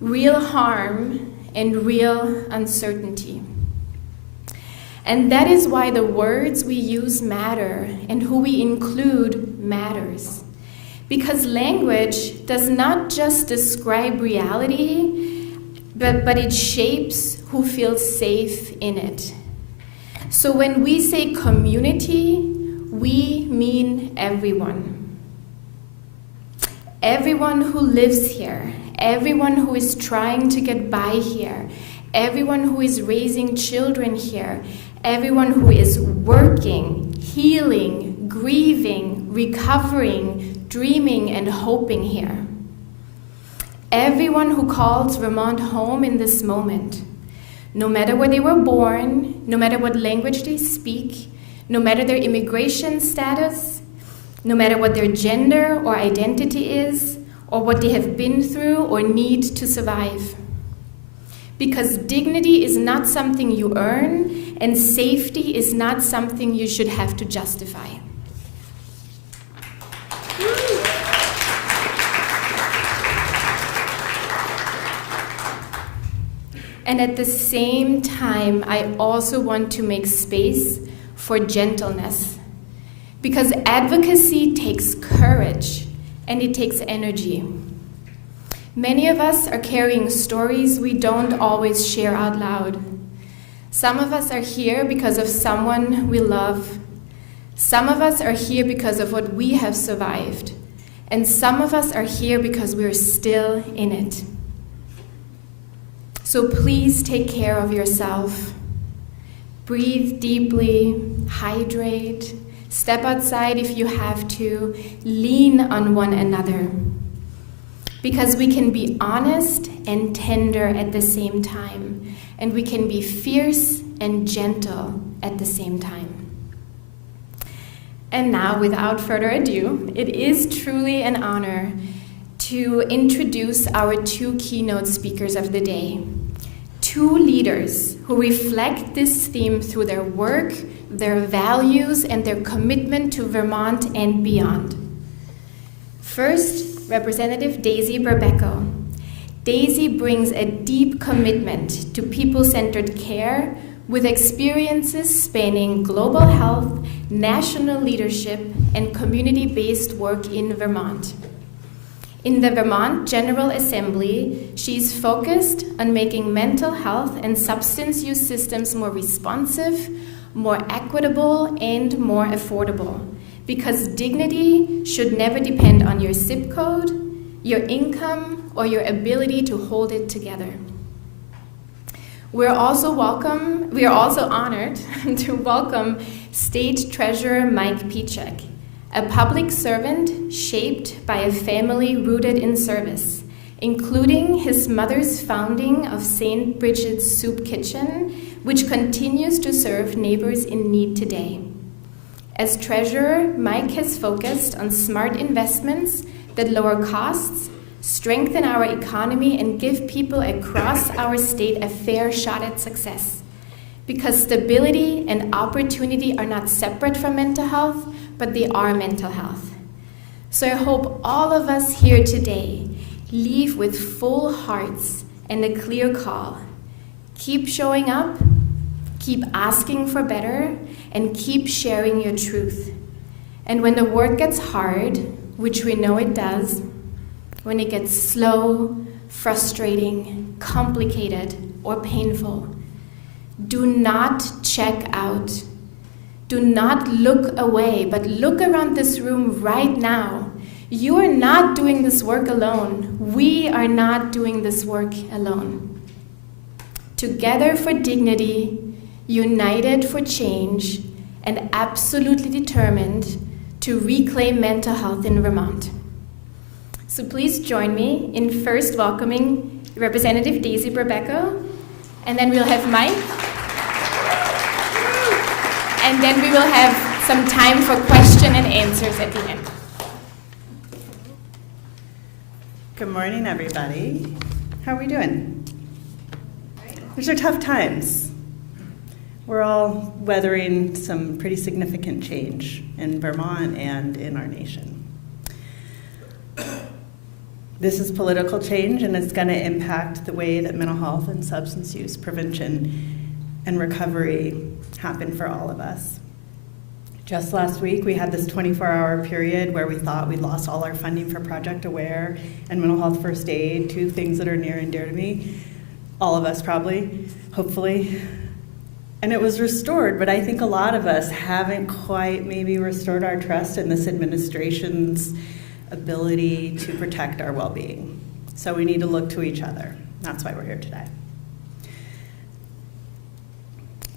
real harm, and real uncertainty. And that is why the words we use matter and who we include matters. Because language does not just describe reality, but it shapes who feels safe in it. So when we say community, we mean everyone. Everyone who lives here, everyone who is trying to get by here, everyone who is raising children here, everyone who is working, healing, grieving, recovering, dreaming, and hoping here. Everyone who calls Vermont home in this moment, no matter where they were born, no matter what language they speak, no matter their immigration status, no matter what their gender or identity is, or what they have been through or need to survive. Because dignity is not something you earn, and safety is not something you should have to justify. And at the same time, I also want to make space for gentleness. Because advocacy takes courage and it takes energy. Many of us are carrying stories we don't always share out loud. Some of us are here because of someone we love. Some of us are here because of what we have survived. And some of us are here because we're still in it. So please take care of yourself. Breathe deeply, hydrate, step outside if you have to, lean on one another. Because we can be honest and tender at the same time, and we can be fierce and gentle at the same time. And now, without further ado, it is truly an honor to introduce our two keynote speakers of the day. Two leaders who reflect this theme through their work, their values, and their commitment to Vermont and beyond. First, Representative Daisy Berbecco. Daisy brings a deep commitment to people-centered care with experiences spanning global health, national leadership, and community-based work in Vermont. In the Vermont General Assembly, she's focused on making mental health and substance use systems more responsive, more equitable, and more affordable. Because dignity should never depend on your zip code, your income, or your ability to hold it together. We are also honored to welcome State Treasurer Mike Pichek, a public servant shaped by a family rooted in service, including his mother's founding of St. Bridget's Soup Kitchen, which continues to serve neighbors in need today. As treasurer, Mike has focused on smart investments that lower costs, strengthen our economy, and give people across our state a fair shot at success. Because stability and opportunity are not separate from mental health, but they are mental health. So I hope all of us here today leave with full hearts and a clear call. Keep showing up, keep asking for better, and keep sharing your truth. And when the work gets hard, which we know it does, when it gets slow, frustrating, complicated, or painful, do not check out. Do not look away, but look around this room right now. You are not doing this work alone. We are not doing this work alone. Together for dignity, united for change, and absolutely determined to reclaim mental health in Vermont. So please join me in first welcoming Representative Daisy Burbeco, and then we'll have Mike, and then we will have some time for question and answers at the end. Good morning, everybody. How are we doing? These are tough times. We're all weathering some pretty significant change in Vermont and in our nation. This is political change, and it's going to impact the way that mental health and substance use prevention and recovery happen for all of us. Just last week, we had this 24-hour period where we thought we'd lost all our funding for Project Aware and Mental Health First Aid, two things that are near and dear to me. All of us probably, hopefully. And it was restored, but I think a lot of us haven't quite maybe restored our trust in this administration's ability to protect our well-being. So we need to look to each other. That's why we're here today.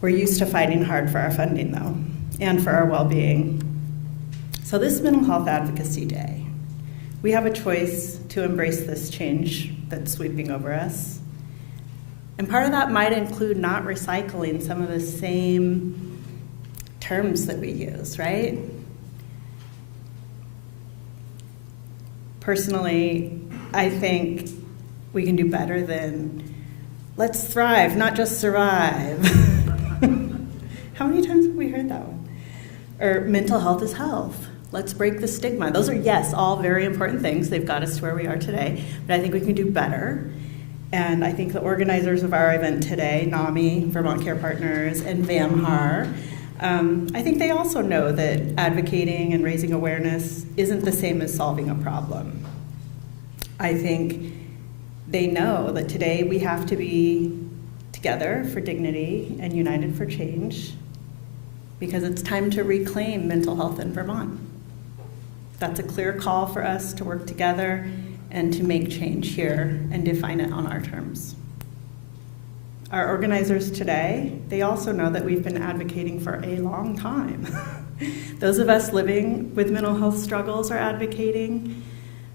We're used to fighting hard for our funding, though, and for our well-being. So this Mental Health Advocacy Day, we have a choice to embrace this change that's sweeping over us. And part of that might include not recycling some of the same terms that we use, right? Personally, I think we can do better than let's thrive, not just survive. How many times have we heard that one? Or mental health is health. Let's break the stigma. Those are, yes, all very important things. They've got us to where we are today. But I think we can do better. And I think the organizers of our event today, NAMI, Vermont Care Partners, and VAMHAR, I think they also know that advocating and raising awareness isn't the same as solving a problem. I think they know that today we have to be together for dignity and united for change, because it's time to reclaim mental health in Vermont. That's a clear call for us to work together and to make change here and define it on our terms. Our organizers today, they also know that we've been advocating for a long time. Those of us living with mental health struggles are advocating,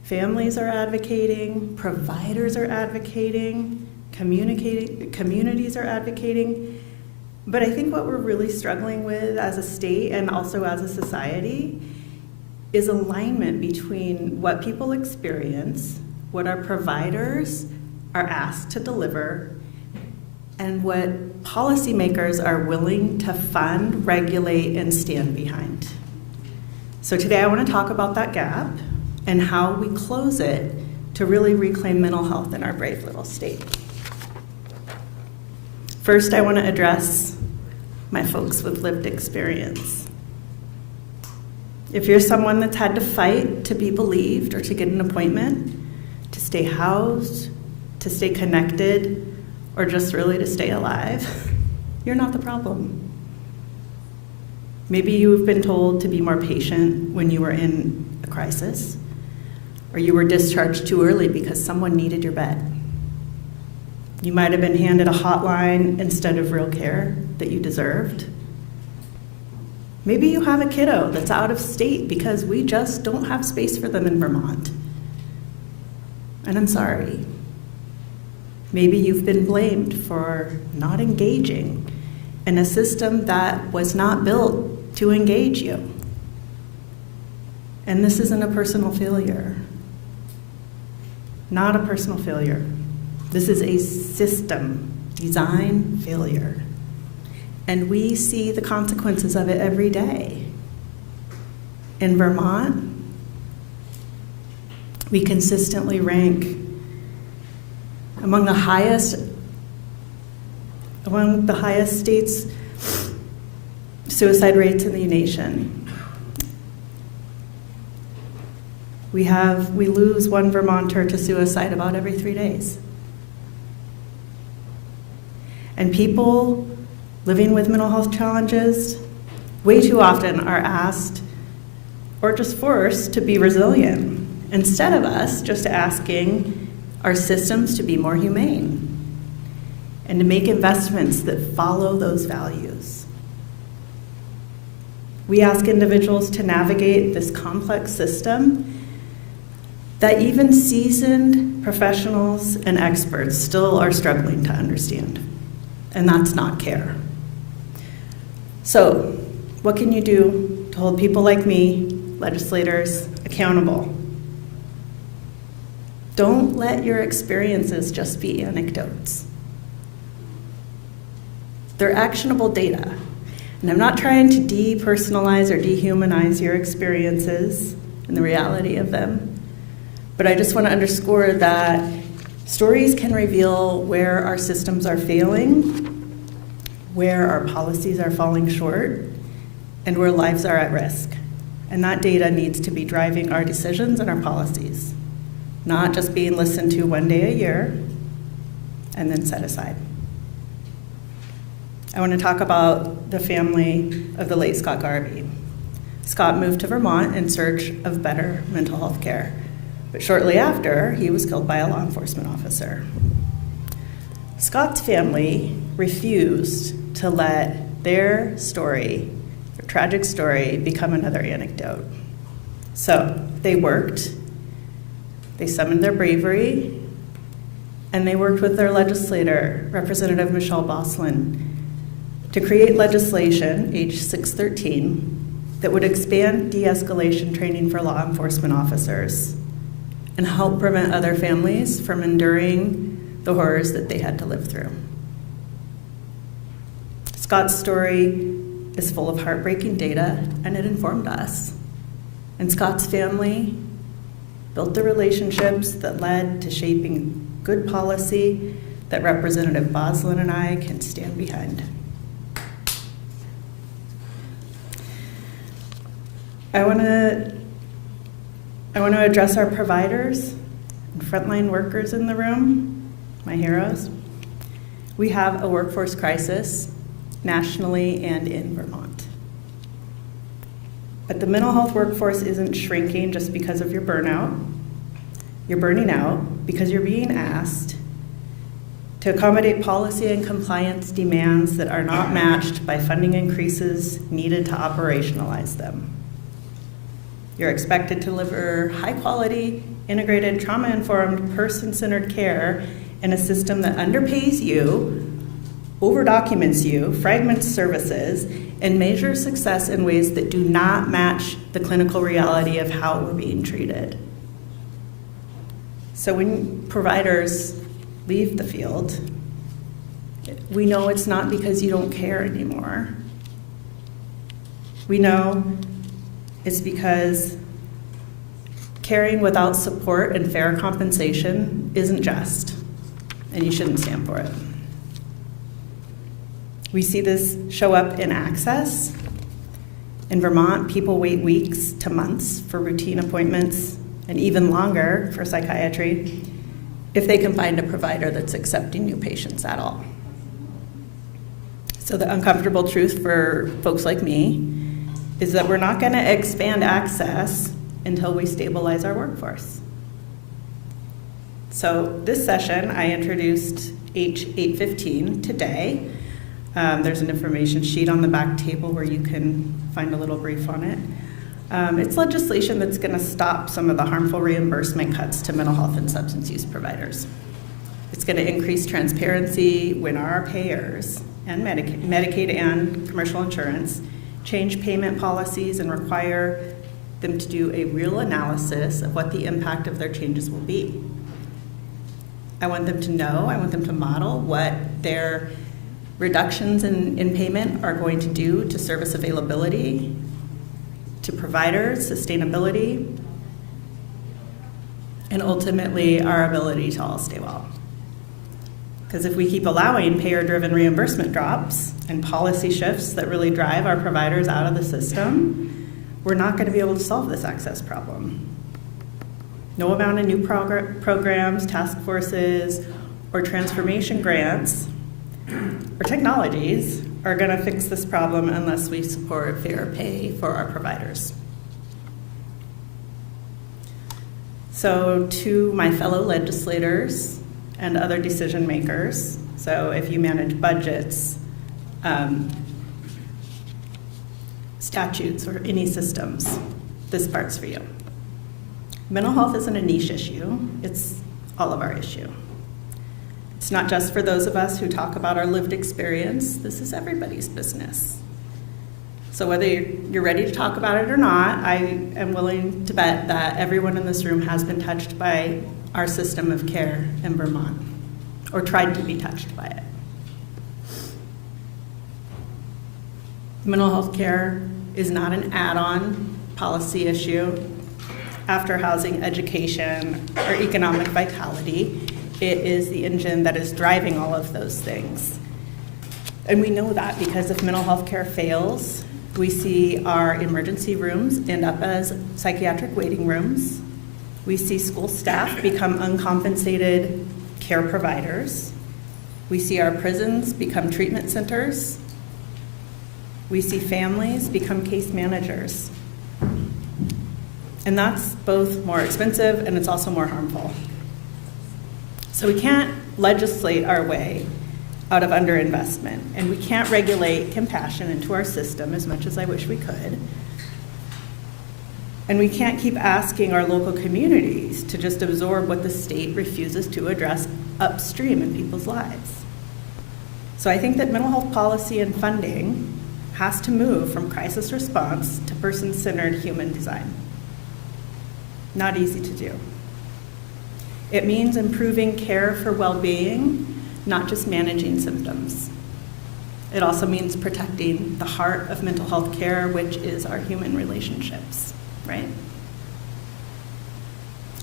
families are advocating, providers are advocating, communities are advocating. But I think what we're really struggling with as a state and also as a society is alignment between what people experience, what our providers are asked to deliver, and what policymakers are willing to fund, regulate, and stand behind. So today I want to talk about that gap and how we close it to really reclaim mental health in our brave little state. First, I want to address my folks with lived experience. If you're someone that's had to fight to be believed or to get an appointment, to stay housed, to stay connected, or just really to stay alive, you're not the problem. Maybe you've been told to be more patient when you were in a crisis, or you were discharged too early because someone needed your bed. You might have been handed a hotline instead of real care that you deserved. Maybe you have a kiddo that's out of state because we just don't have space for them in Vermont. And I'm sorry. Maybe you've been blamed for not engaging in a system that was not built to engage you. And this isn't a personal failure. Not a personal failure. This is a system design failure. And we see the consequences of it every day. In Vermont, we consistently rank among the highest states suicide rates in the nation. We lose one Vermonter to suicide about every 3 days. And people living with mental health challenges way too often are asked or just forced to be resilient. instead of us just asking our systems to be more humane and to make investments that follow those values. We ask individuals to navigate this complex system that even seasoned professionals and experts still are struggling to understand. And that's not care. So, what can you do to hold people like me, legislators, accountable? Don't let your experiences just be anecdotes. They're actionable data. And I'm not trying to depersonalize or dehumanize your experiences and the reality of them, but I just want to underscore that stories can reveal where our systems are failing, where our policies are falling short, and where lives are at risk. And that data needs to be driving our decisions and our policies, not just being listened to one day a year and then set aside. I want to talk about the family of the late Scott Garvey. Scott moved to Vermont in search of better mental health care, but shortly after, he was killed by a law enforcement officer. Scott's family refused to let their story, their tragic story, become another anecdote. So they worked, they summoned their bravery, and they worked with their legislator, Representative Michelle Boslin, to create legislation, H 613, that would expand de-escalation training for law enforcement officers and help prevent other families from enduring the horrors that they had to live through. Scott's story is full of heartbreaking data, and it informed us. And Scott's family built the relationships that led to shaping good policy that Representative Boslin and I can stand behind. I want to address our providers and frontline workers in the room, my heroes. We have a workforce crisis nationally and in Vermont. But the mental health workforce isn't shrinking just because of your burnout. You're burning out because you're being asked to accommodate policy and compliance demands that are not matched by funding increases needed to operationalize them. You're expected to deliver high-quality, integrated, trauma-informed, person-centered care in a system that underpays you, over-documents you, fragments services, and measures success in ways that do not match the clinical reality of how we're being treated. So when providers leave the field, we know it's not because you don't care anymore. We know it's because caring without support and fair compensation isn't just, and you shouldn't stand for it. We see this show up in access. In Vermont, people wait weeks to months for routine appointments and even longer for psychiatry if they can find a provider that's accepting new patients at all. So the uncomfortable truth for folks like me is that we're not going to expand access until we stabilize our workforce. So this session, I introduced H815 today. There's an information sheet on the back table where you can find a little brief on it. It's legislation that's going to stop some of the harmful reimbursement cuts to mental health and substance use providers. It's going to increase transparency when our payers and Medicaid and commercial insurance change payment policies and require them to do a real analysis of what the impact of their changes will be. I want them to know, I want them to model what their reductions in payment are going to do to service availability, to providers, sustainability, and ultimately our ability to all stay well. Because if we keep allowing payer-driven reimbursement drops and policy shifts that really drive our providers out of the system, we're not going to be able to solve this access problem. No amount of new programs, task forces, or transformation grants or technologies are going to fix this problem unless we support fair pay for our providers. So to my fellow legislators and other decision makers, so if you manage budgets, statutes, or any systems, this part's for you. Mental health isn't a niche issue, it's all of our issue. It's not just for those of us who talk about our lived experience, this is everybody's business. So whether you're ready to talk about it or not, I am willing to bet that everyone in this room has been touched by our system of care in Vermont, or tried to be touched by it. Mental health care is not an add-on policy issue after housing, education, or economic vitality. It is the engine that is driving all of those things. And we know that because if mental health care fails, we see our emergency rooms end up as psychiatric waiting rooms. We see school staff become uncompensated care providers. We see our prisons become treatment centers. We see families become case managers. And that's both more expensive and it's also more harmful. So we can't legislate our way out of underinvestment, and we can't regulate compassion into our system as much as I wish we could. And we can't keep asking our local communities to just absorb what the state refuses to address upstream in people's lives. So I think that mental health policy and funding has to move from crisis response to person-centered human design. Not easy to do. It means improving care for well-being, not just managing symptoms. It also means protecting the heart of mental health care, which is our human relationships, right?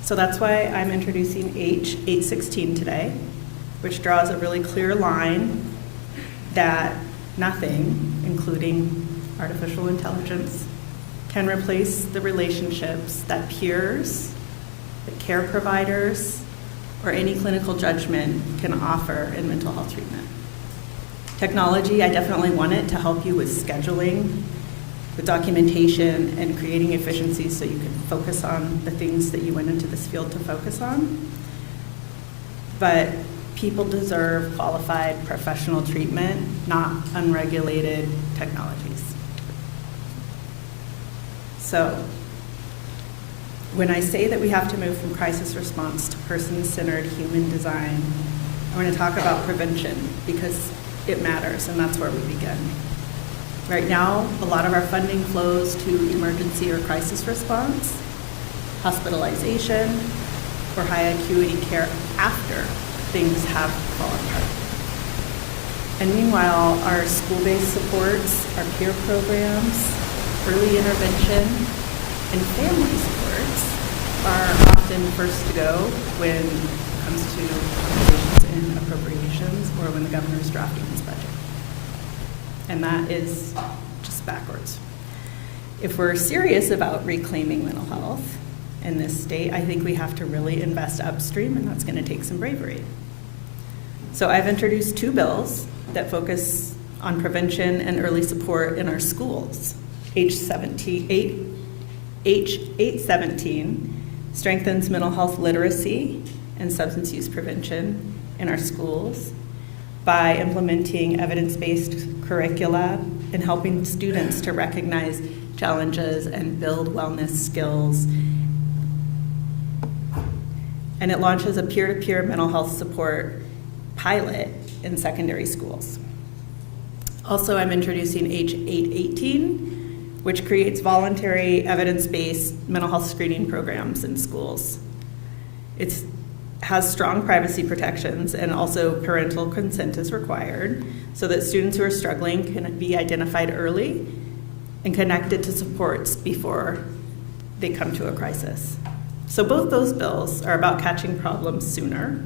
So that's why I'm introducing H816 today, which draws a really clear line that nothing, including artificial intelligence, can replace the relationships that peers, that care providers, or any clinical judgment can offer in mental health treatment. Technology, I definitely want it to help you with scheduling, with documentation, and creating efficiencies so you can focus on the things that you went into this field to focus on. But people deserve qualified professional treatment, not unregulated technologies. So, when I say that we have to move from crisis response to person-centered human design, I want to talk about prevention because it matters, and that's where we begin. Right now, a lot of our funding flows to emergency or crisis response, hospitalization, or high acuity care after things have fallen apart. And meanwhile, our school-based supports, our peer programs, early intervention, and family supports are often first to go when it comes to conversations in appropriations or when the governor is drafting his budget. And that is just backwards. If we're serious about reclaiming mental health in this state, I think we have to really invest upstream, and that's going to take some bravery. So I've introduced two bills that focus on prevention and early support in our schools. H817 strengthens mental health literacy and substance use prevention in our schools by implementing evidence-based curricula and helping students to recognize challenges and build wellness skills. And it launches a peer-to-peer mental health support pilot in secondary schools. Also, I'm introducing H818, which creates voluntary evidence-based mental health screening programs in schools. It has strong privacy protections, and also parental consent is required so that students who are struggling can be identified early and connected to supports before they come to a crisis. So both those bills are about catching problems sooner.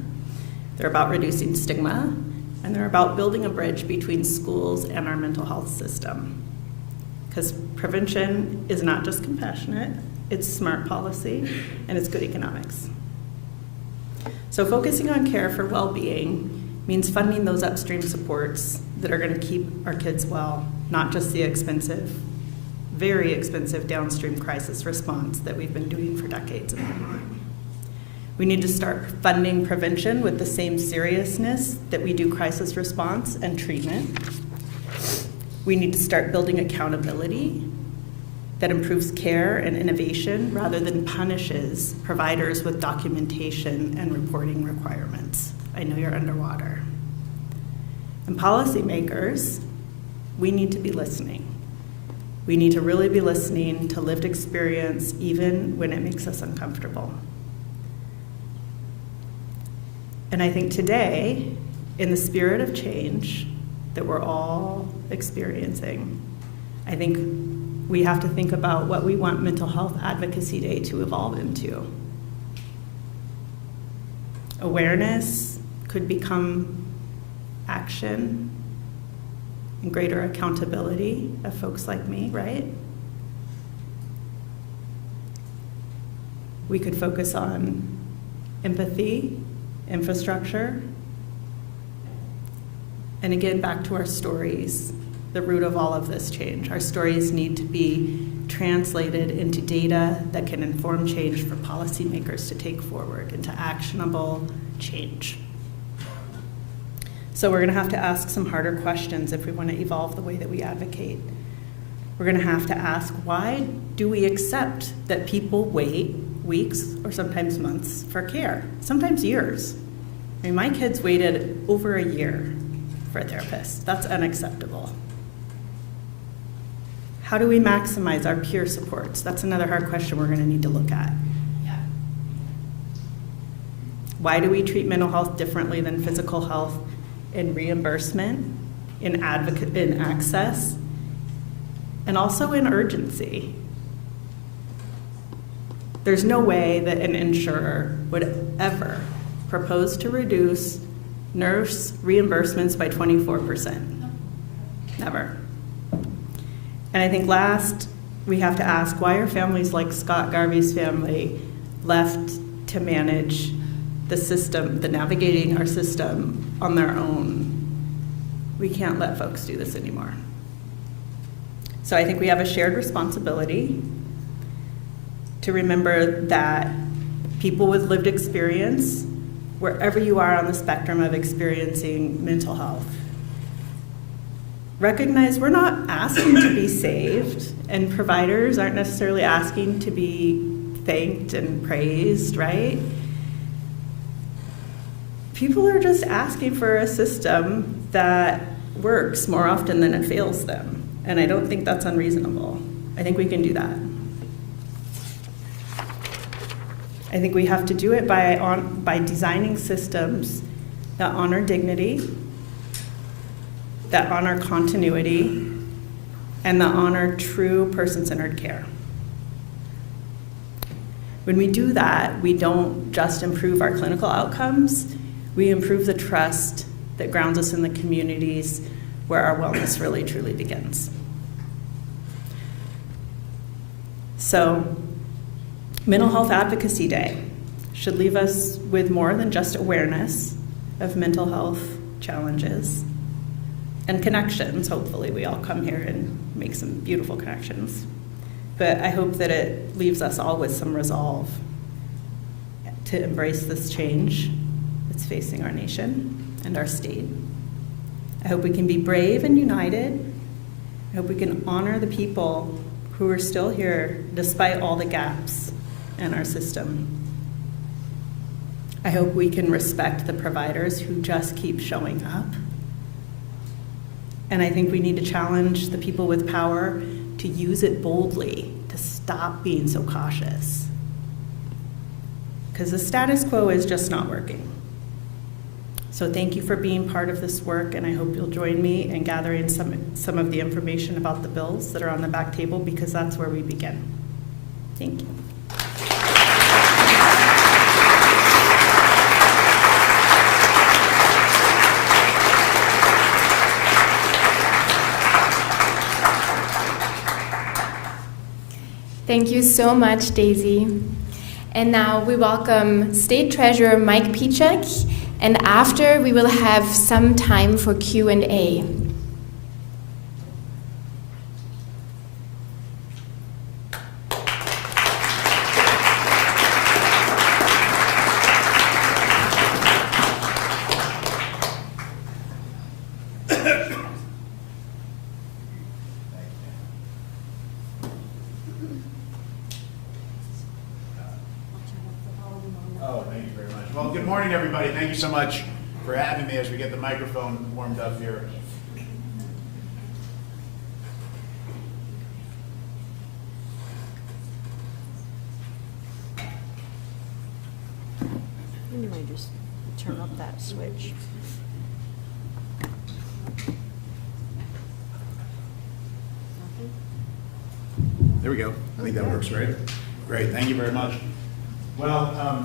They're about reducing stigma, and they're about building a bridge between schools and our mental health system. Because prevention is not just compassionate, it's smart policy, and it's good economics. So focusing on care for well-being means funding those upstream supports that are going to keep our kids well, not just the expensive, very expensive downstream crisis response that we've been doing for decades in Vermont. We need to start funding prevention with the same seriousness that we do crisis response and treatment. We need to start building accountability that improves care and innovation rather than punishes providers with documentation and reporting requirements. I know you're underwater. And policymakers, we need to be listening. We need to really be listening to lived experience even when it makes us uncomfortable. And I think today, in the spirit of change that we're all experiencing, I think we have to think about what we want Mental Health Advocacy Day to evolve into. Awareness could become action and greater accountability of folks like me, right? We could focus on empathy, infrastructure, and again, back to our stories, the root of all of this change. Our stories need to be translated into data that can inform change for policymakers to take forward into actionable change. So we're going to have to ask some harder questions if we want to evolve the way that we advocate. We're going to have to ask, why do we accept that people wait weeks or sometimes months for care, sometimes years? I mean, my kids waited over a year for a therapist. That's unacceptable. How do we maximize our peer supports? That's another hard question we're going to need to look at. Why do we treat mental health differently than physical health in reimbursement, in access, and also in urgency? There's no way that an insurer would ever propose to reduce nurse reimbursements by 24%. Never. And I think last, we have to ask, why are families like Scott Garvey's family left to manage the system, the navigating our system on their own? We can't let folks do this anymore. So I think we have a shared responsibility to remember that people with lived experience, wherever you are on the spectrum of experiencing mental health, recognize we're not asking to be saved, and providers aren't necessarily asking to be thanked and praised, right? People are just asking for a system that works more often than it fails them. And I don't think that's unreasonable. I think we can do that. I think we have to do it by designing systems that honor dignity, that honor continuity, and that honor true person-centered care. When we do that, we don't just improve our clinical outcomes, we improve the trust that grounds us in the communities where our wellness really truly begins. So, Mental Health Advocacy Day should leave us with more than just awareness of mental health challenges and connections. Hopefully we all come here and make some beautiful connections. But I hope that it leaves us all with some resolve to embrace this change that's facing our nation and our state. I hope we can be brave and united. I hope we can honor the people who are still here despite all the gaps in our system. I hope we can respect the providers who just keep showing up. And I think we need to challenge the people with power to use it boldly, to stop being so cautious. Because the status quo is just not working. So thank you for being part of this work, and I hope you'll join me in gathering some of the information about the bills that are on the back table, because that's where we begin. Thank you. Thank you so much, Daisy. And now we welcome State Treasurer Mike Pichek, and after we will have some time for Q&A. morning, everybody. Thank you so much for having me as we get the microphone warmed up here. You might just turn up that switch. There we go. I think that works, right? Great, thank you very much. Well,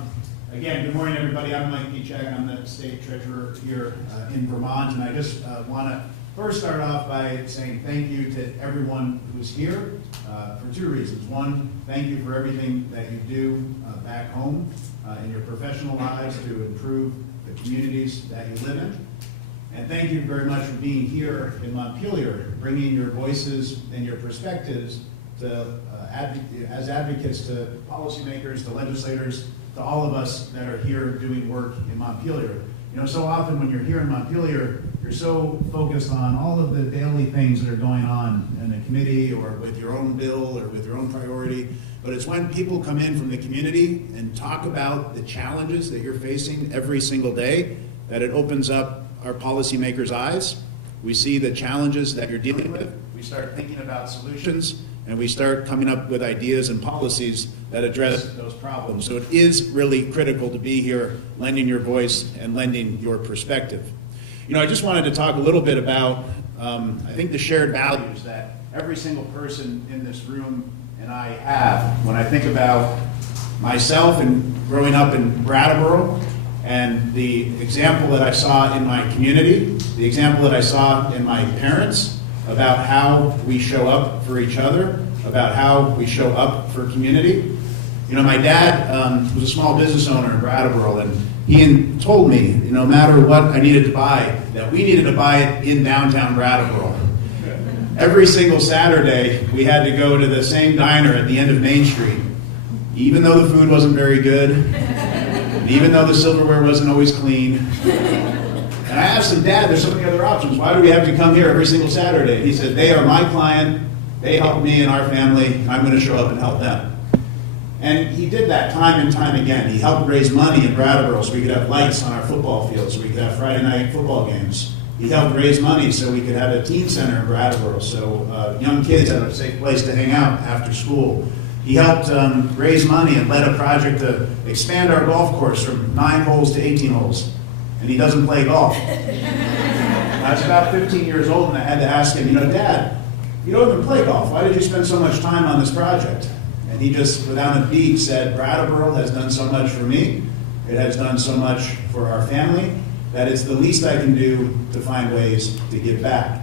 again, good morning, everybody. I'm Mike Pichak. I'm the state treasurer here in Vermont, and I just want to first start off by saying thank you to everyone who's here for two reasons. One, thank you for everything that you do back home in your professional lives to improve the communities that you live in. And thank you very much for being here in Montpelier, bringing your voices and your perspectives to, as advocates to policymakers, to legislators, to all of us that are here doing work in Montpelier. You know, so often when you're here in Montpelier, you're so focused on all of the daily things that are going on in a committee or with your own bill or with your own priority. But it's when people come in from the community and talk about the challenges that you're facing every single day that it opens up our policymakers' eyes. We see the challenges that you're dealing with. We start thinking about solutions, and we start coming up with ideas and policies that address those problems. So it is really critical to be here, lending your voice and lending your perspective. You know, I just wanted to talk a little bit about, I think, the shared values that every single person in this room and I have. When I think about myself and growing up in Brattleboro, and the example that I saw in my community, the example that I saw in my parents about how we show up for each other, about how we show up for community. You know, my dad was a small business owner in Brattleboro, and he told me, no matter what I needed to buy, that we needed to buy it in downtown Brattleboro. Every single Saturday, we had to go to the same diner at the end of Main Street, even though the food wasn't very good, even though the silverware wasn't always clean. And I asked him, Dad, there's so many other options. Why do we have to come here every single Saturday? He said, they are my client. They help me and our family. And I'm going to show up and help them. And he did that time and time again. He helped raise money in Brattleboro so we could have lights on our football fields, so we could have Friday night football games. He helped raise money so we could have a teen center in Brattleboro, so young kids had a safe place to hang out after school. He helped raise money and led a project to expand our golf course from 9 holes to 18 holes. And he doesn't play golf. I was about 15 years old and I had to ask him, Dad, you don't even play golf. Why did you spend so much time on this project? And he just, without a beat, said, Brattleboro has done so much for me. It has done so much for our family that it's the least I can do to find ways to give back.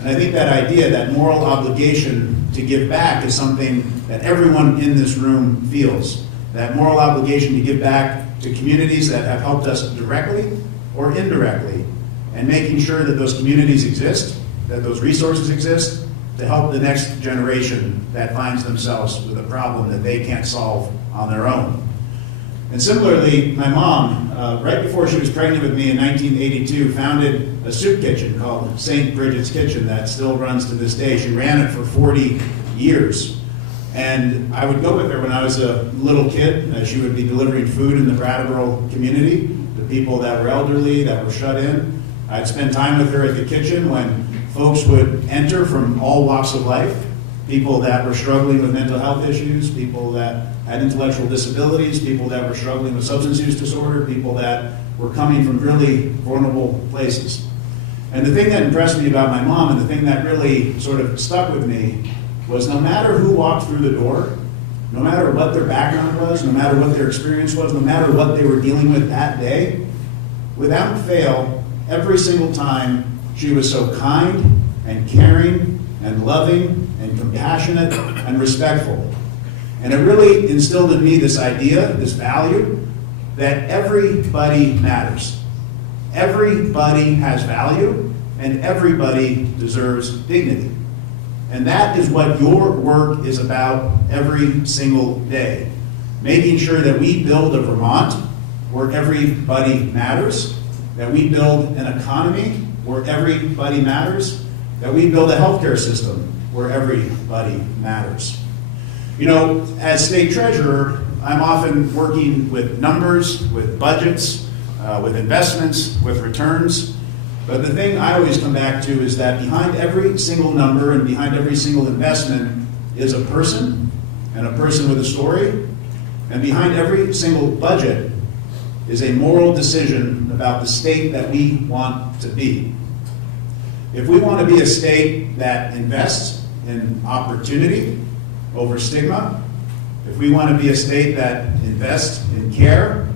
And I think that idea, that moral obligation to give back is something that everyone in this room feels. That moral obligation to give back to communities that have helped us directly or indirectly, and making sure that those communities exist, that those resources exist, to help the next generation that finds themselves with a problem that they can't solve on their own. And similarly, my mom, right before she was pregnant with me in 1982, founded a soup kitchen called St. Bridget's Kitchen that still runs to this day. She ran it for 40 years. And I would go with her when I was a little kid. She would be delivering food in the Brattleboro community to people that were elderly, that were shut in. I'd spend time with her at the kitchen when folks would enter from all walks of life, people that were struggling with mental health issues, people that had intellectual disabilities, people that were struggling with substance use disorder, people that were coming from really vulnerable places. And the thing that impressed me about my mom, and the thing that really sort of stuck with me, was no matter who walked through the door, no matter what their background was, no matter what their experience was, no matter what they were dealing with that day, without fail, every single time, she was so kind and caring and loving and compassionate and respectful. And it really instilled in me this idea, this value, that everybody matters. Everybody has value, and everybody deserves dignity. And that is what your work is about every single day. Making sure that we build a Vermont where everybody matters, that we build an economy where everybody matters, that we build a healthcare system where everybody matters. As state treasurer, I'm often working with numbers, with budgets, with investments, with returns. But the thing I always come back to is that behind every single number and behind every single investment is a person, and a person with a story. And behind every single budget is a moral decision about the state that we want to be. If we want to be a state that invests in opportunity over stigma, if we want to be a state that invests in care,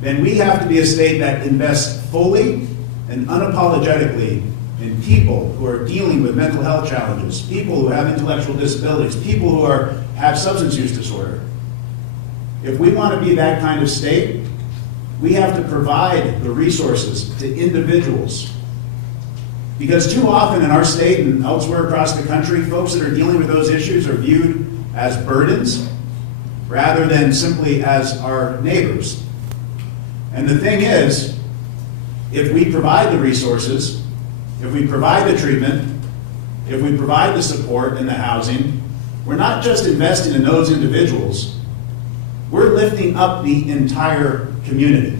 then we have to be a state that invests fully and unapologetically in people who are dealing with mental health challenges, people who have intellectual disabilities, people who have substance use disorder. If we want to be that kind of state, we have to provide the resources to individuals. Because too often in our state and elsewhere across the country, folks that are dealing with those issues are viewed as burdens rather than simply as our neighbors. And the thing is, if we provide the resources, if we provide the treatment, if we provide the support and the housing, we're not just investing in those individuals, we're lifting up the entire community.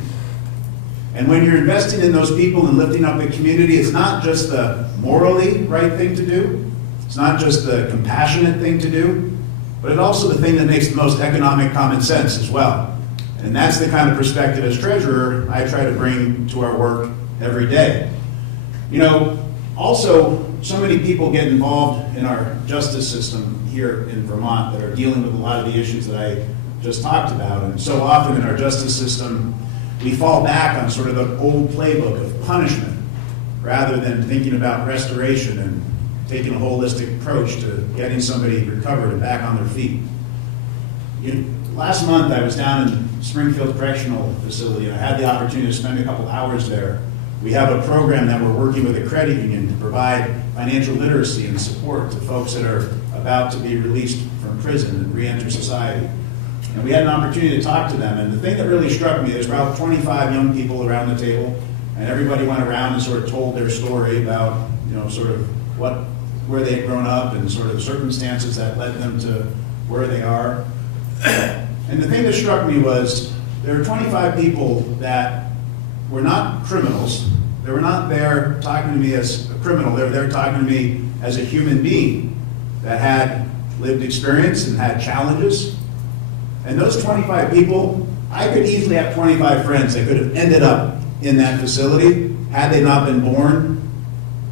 And when you're investing in those people and lifting up the community, it's not just the morally right thing to do, it's not just the compassionate thing to do, but it's also the thing that makes the most economic common sense as well. And that's the kind of perspective as treasurer I try to bring to our work every day. You know, also, so many people get involved in our justice system here in Vermont that are dealing with a lot of the issues that I just talked about. And so often in our justice system, we fall back on sort of the old playbook of punishment rather than thinking about restoration and taking a holistic approach to getting somebody recovered and back on their feet. Last month I was down in Springfield Correctional Facility and I had the opportunity to spend a couple hours there. We have a program that we're working with a credit union to provide financial literacy and support to folks that are about to be released from prison and re-enter society. And we had an opportunity to talk to them, and the thing that really struck me, there's about 25 young people around the table, and everybody went around and sort of told their story about, you know, sort of where they had grown up and sort of the circumstances that led them to where they are. And the thing that struck me was there were 25 people that were not criminals. They were not there talking to me as a criminal. They were there talking to me as a human being that had lived experience and had challenges. And those 25 people, I could easily have 25 friends that could have ended up in that facility had they not been born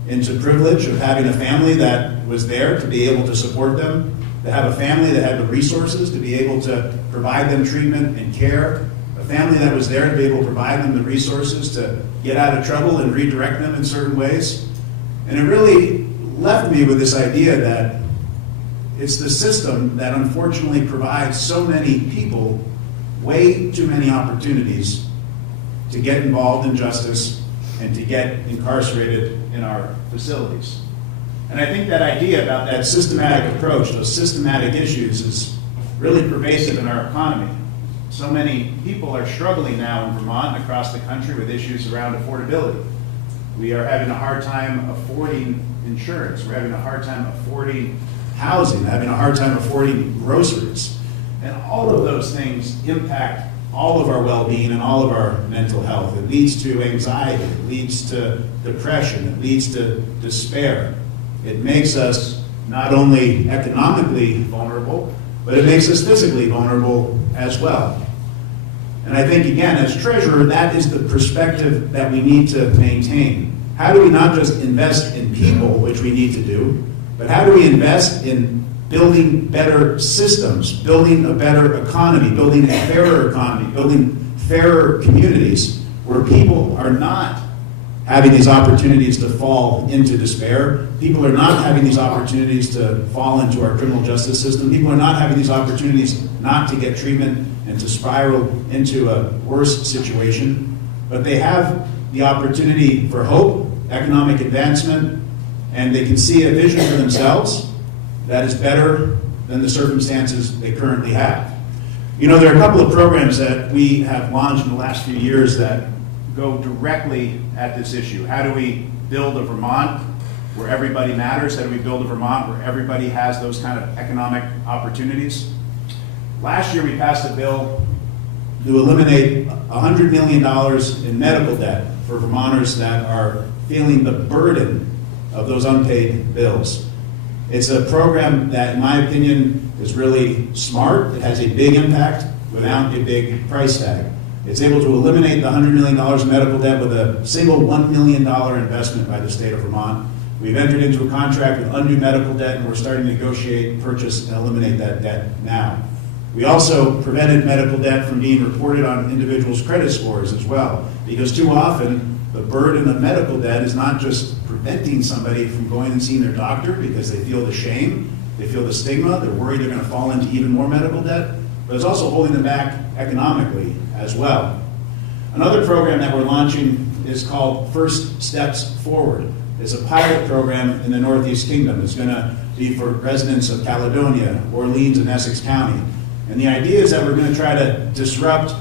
into privilege of having a family that was there to be able to support them, to have a family that had the resources to be able to provide them treatment and care, a family that was there to be able to provide them the resources to get out of trouble and redirect them in certain ways. And it really left me with this idea that it's the system that unfortunately provides so many people way too many opportunities to get involved in justice and to get incarcerated in our facilities. And I think that idea about that systematic approach, those systematic issues, is really pervasive in our economy. So many people are struggling now in Vermont and across the country with issues around affordability. We are having a hard time affording insurance. We're having a hard time affording housing, having a hard time affording groceries. And all of those things impact all of our well-being and all of our mental health. It leads to anxiety, it leads to depression, it leads to despair. It makes us not only economically vulnerable, but it makes us physically vulnerable as well. And I think, again, as treasurer, that is the perspective that we need to maintain. How do we not just invest in people, which we need to do, but how do we invest in building better systems, building a better economy, building a fairer economy, building fairer communities where people are not having these opportunities to fall into despair. People are not having these opportunities to fall into our criminal justice system. People are not having these opportunities not to get treatment and to spiral into a worse situation. But they have the opportunity for hope, economic advancement, and they can see a vision for themselves that is better than the circumstances they currently have. You know, there are a couple of programs that we have launched in the last few years that go directly at this issue. How do we build a Vermont where everybody matters? How do we build a Vermont where everybody has those kind of economic opportunities? Last year we passed a bill to eliminate $100 million in medical debt for Vermonters that are feeling the burden of those unpaid bills. It's a program that, in my opinion, is really smart. It has a big impact without a big price tag. It's able to eliminate the $100 million in medical debt with a single $1 million investment by the state of Vermont. We've entered into a contract with undue medical debt, and we're starting to negotiate, purchase, and eliminate that debt now. We also prevented medical debt from being reported on individuals' credit scores as well, because too often the burden of medical debt is not just preventing somebody from going and seeing their doctor because they feel the shame, they feel the stigma, they're worried they're going to fall into even more medical debt, but it's also holding them back economically as well. Another program that we're launching is called First Steps Forward. It's a pilot program in the Northeast Kingdom. It's going to be for residents of Caledonia, Orleans, and Essex County. And the idea is that we're going to try to disrupt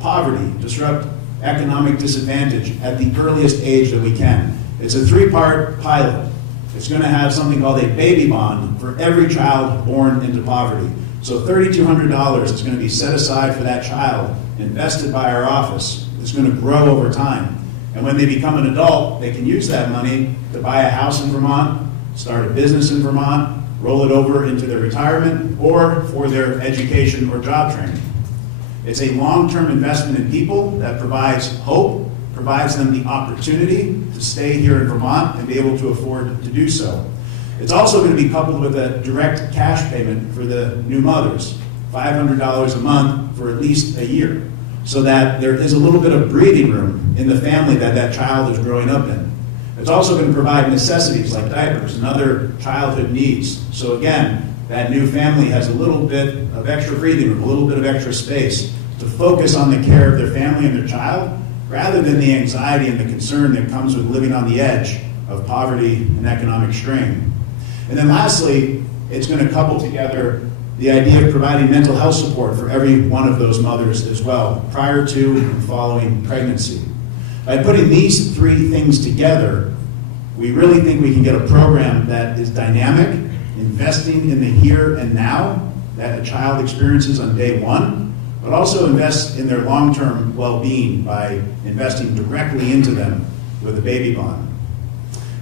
poverty, disrupt economic disadvantage at the earliest age that we can. It's a 3-part pilot. It's going to have something called a baby bond for every child born into poverty. So $3,200 is going to be set aside for that child, invested by our office. It's going to grow over time. And when they become an adult, they can use that money to buy a house in Vermont, start a business in Vermont, roll it over into their retirement, or for their education or job training. It's a long-term investment in people that provides hope, provides them the opportunity to stay here in Vermont and be able to afford to do so. It's also going to be coupled with a direct cash payment for the new mothers, $500 a month for at least a year, so that there is a little bit of breathing room in the family that that child is growing up in. It's also going to provide necessities like diapers and other childhood needs. So again, that new family has a little bit of extra breathing room, a little bit of extra space to focus on the care of their family and their child, rather than the anxiety and the concern that comes with living on the edge of poverty and economic strain. And then lastly, it's going to couple together the idea of providing mental health support for every one of those mothers as well, prior to and following pregnancy. By putting these 3 things together, we really think we can get a program that is dynamic, investing in the here and now that a child experiences on day 1, but also invest in their long-term well-being by investing directly into them with a baby bond.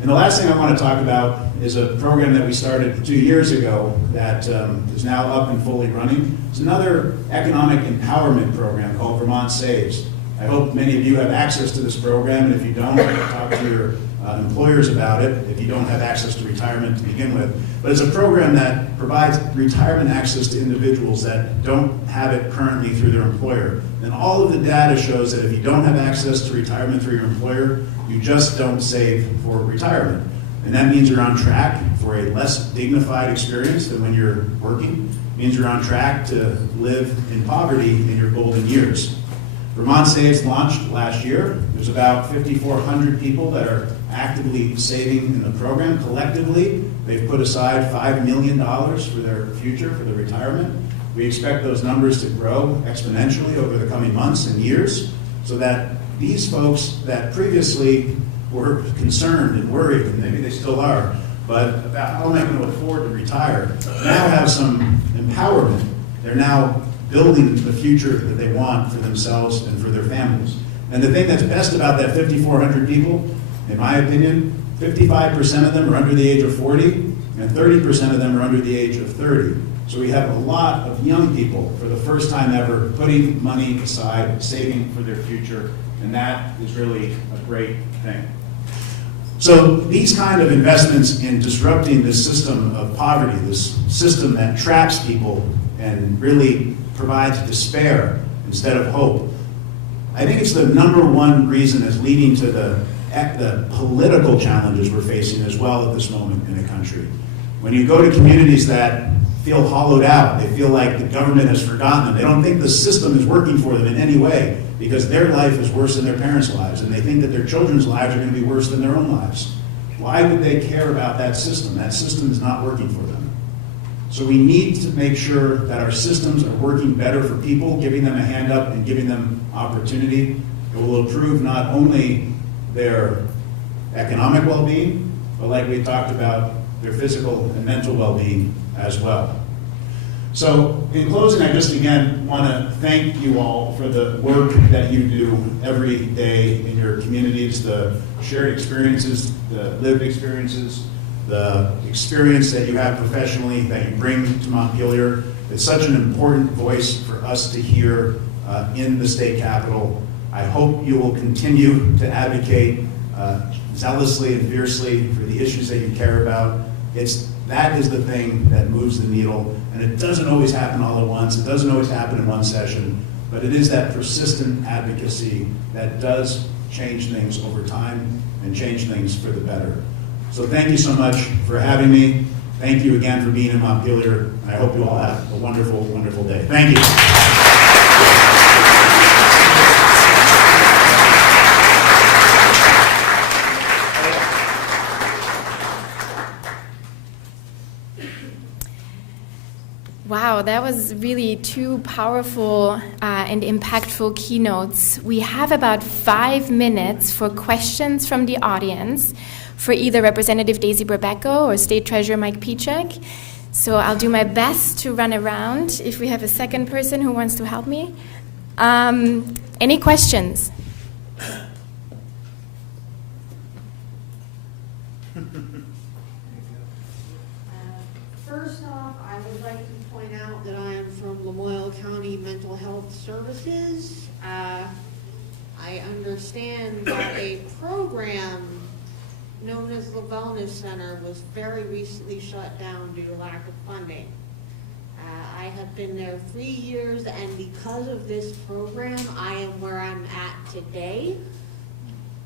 And the last thing I want to talk about is a program that we started 2 years ago that is now up and fully running. It's another economic empowerment program called Vermont Saves. I hope many of you have access to this program, and if you don't, talk to your employers about it if you don't have access to retirement to begin with. But it's a program that provides retirement access to individuals that don't have it currently through their employer. And all of the data shows that if you don't have access to retirement through your employer, you just don't save for retirement. And that means you're on track for a less dignified experience than when you're working. It means you're on track to live in poverty in your golden years. Vermont Saves launched last year. There's about 5,400 people that are actively saving in the program. Collectively, they've put aside $5 million for their future, for their retirement. We expect those numbers to grow exponentially over the coming months and years, so that these folks that previously were concerned and worried, and maybe they still are, but about how am I going to afford to retire, now have some empowerment. They're now building the future that they want for themselves and for their families. And the thing that's best about that 5,400 people, in my opinion, 55% of them are under the age of 40, and 30% of them are under the age of 30. So we have a lot of young people, for the first time ever, putting money aside, saving for their future, and that is really a great thing. So these kind of investments in disrupting this system of poverty, this system that traps people and really provides despair instead of hope, I think it's the #1 reason that's leading to the political challenges we're facing as well at this moment in the country. When you go to communities that feel hollowed out, they feel like the government has forgotten them, they don't think the system is working for them in any way because their life is worse than their parents' lives, and they think that their children's lives are going to be worse than their own lives. Why would they care about that system? That system is not working for them. So we need to make sure that our systems are working better for people, giving them a hand up and giving them opportunity. It will improve not only their economic well-being, but like we talked about, their physical and mental well-being as well. So in closing, I just again want to thank you all for the work that you do every day in your communities, the shared experiences, the lived experiences, the experience that you have professionally that you bring to Montpelier. It's such an important voice for us to hear in the state capitol. I hope you will continue to advocate zealously and fiercely for the issues that you care about. That is the thing that moves the needle, and it doesn't always happen all at once. It doesn't always happen in one session, but it is that persistent advocacy that does change things over time and change things for the better. So thank you so much for having me. Thank you again for being in Montpelier, and I hope you all have a wonderful, wonderful day. Thank you. Wow, that was really two powerful and impactful keynotes. We have about 5 minutes for questions from the audience for either Representative Daisy Brebecco or State Treasurer Mike Pieciak. So I'll do my best to run around if we have a second person who wants to help me. Any questions? First off, I would like to point out that I am from Lamoille County Mental Health Services. I understand that a program known as the Wellness Center was very recently shut down due to lack of funding. I have been there 3 years, and because of this program, I am where I'm at today.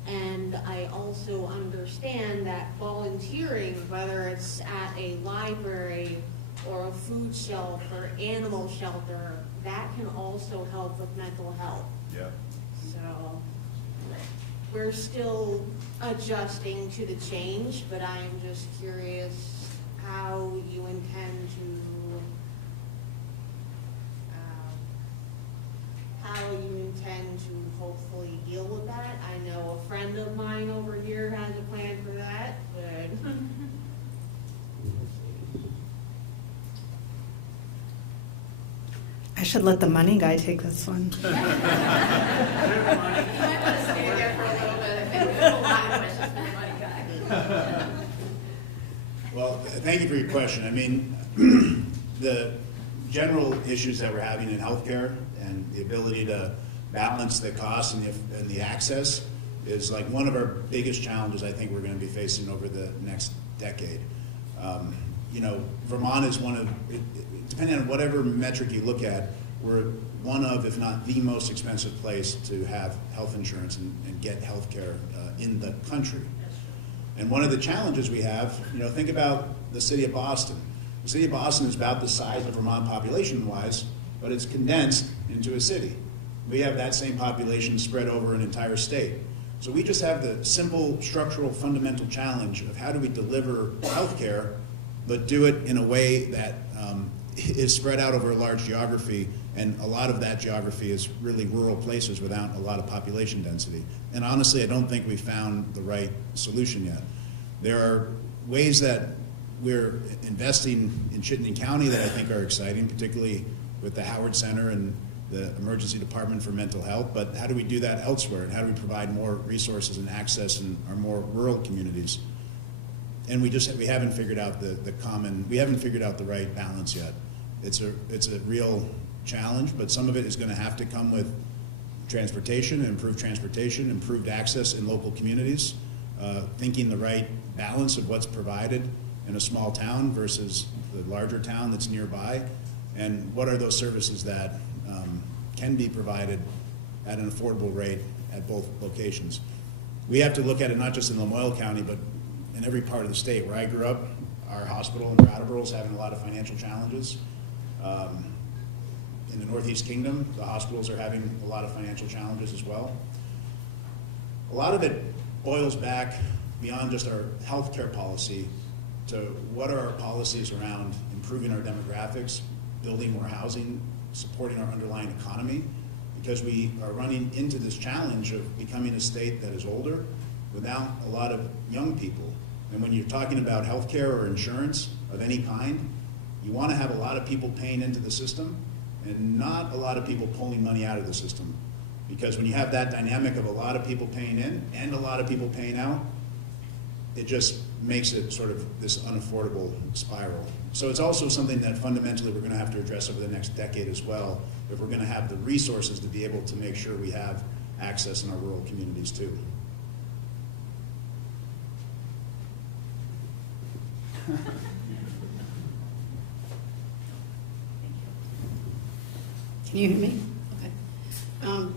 And I also understand that volunteering, whether it's at a library or a food shelf or animal shelter, that can also help with mental health. Yeah. So we're still adjusting to the change, but I'm just curious how you intend to hopefully deal with that. I know a friend of mine over here has a plan for that, but I should let the money guy take this one. You might want to stay there for a little bit. I think we have a lot of questions for the money guy. Well, thank you for your question. I mean, the general issues that we're having in healthcare and the ability to balance the costs and the access is like one of our biggest challenges I think we're going to be facing over the next decade. Vermont is one of, depending on whatever metric you look at, we're one of, if not the most expensive place to have health insurance and get health care in the country. And one of the challenges we have, think about the city of Boston. The city of Boston is about the size of Vermont population-wise, but it's condensed into a city. We have that same population spread over an entire state. So we just have the simple, structural, fundamental challenge of how do we deliver health care, but do it in a way that is spread out over a large geography, and a lot of that geography is really rural places without a lot of population density. And honestly, I don't think we've found the right solution yet. There are ways that we're investing in Chittenden County that I think are exciting, particularly with the Howard Center and the Emergency Department for Mental Health, but how do we do that elsewhere? And how do we provide more resources and access in our more rural communities? And we haven't figured out we haven't figured out the right balance yet. It's a real challenge, but some of it is going to have to come with transportation, improved access in local communities, thinking the right balance of what's provided in a small town versus the larger town that's nearby, and what are those services that can be provided at an affordable rate at both locations. We have to look at it not just in Lamoille County, but in every part of the state. Where I grew up, our hospital in Brattleboro is having a lot of financial challenges. In the Northeast Kingdom, the hospitals are having a lot of financial challenges as well. A lot of it boils back beyond just our healthcare policy to what are our policies around improving our demographics, building more housing, supporting our underlying economy, because we are running into this challenge of becoming a state that is older without a lot of young people. And when you're talking about healthcare or insurance of any kind, You want to have a lot of people paying into the system and not a lot of people pulling money out of the system. Because when you have that dynamic of a lot of people paying in and a lot of people paying out, it just makes it sort of this unaffordable spiral. So it's also something that fundamentally we're going to have to address over the next decade as well, if we're going to have the resources to be able to make sure we have access in our rural communities too. Can you hear me? Okay.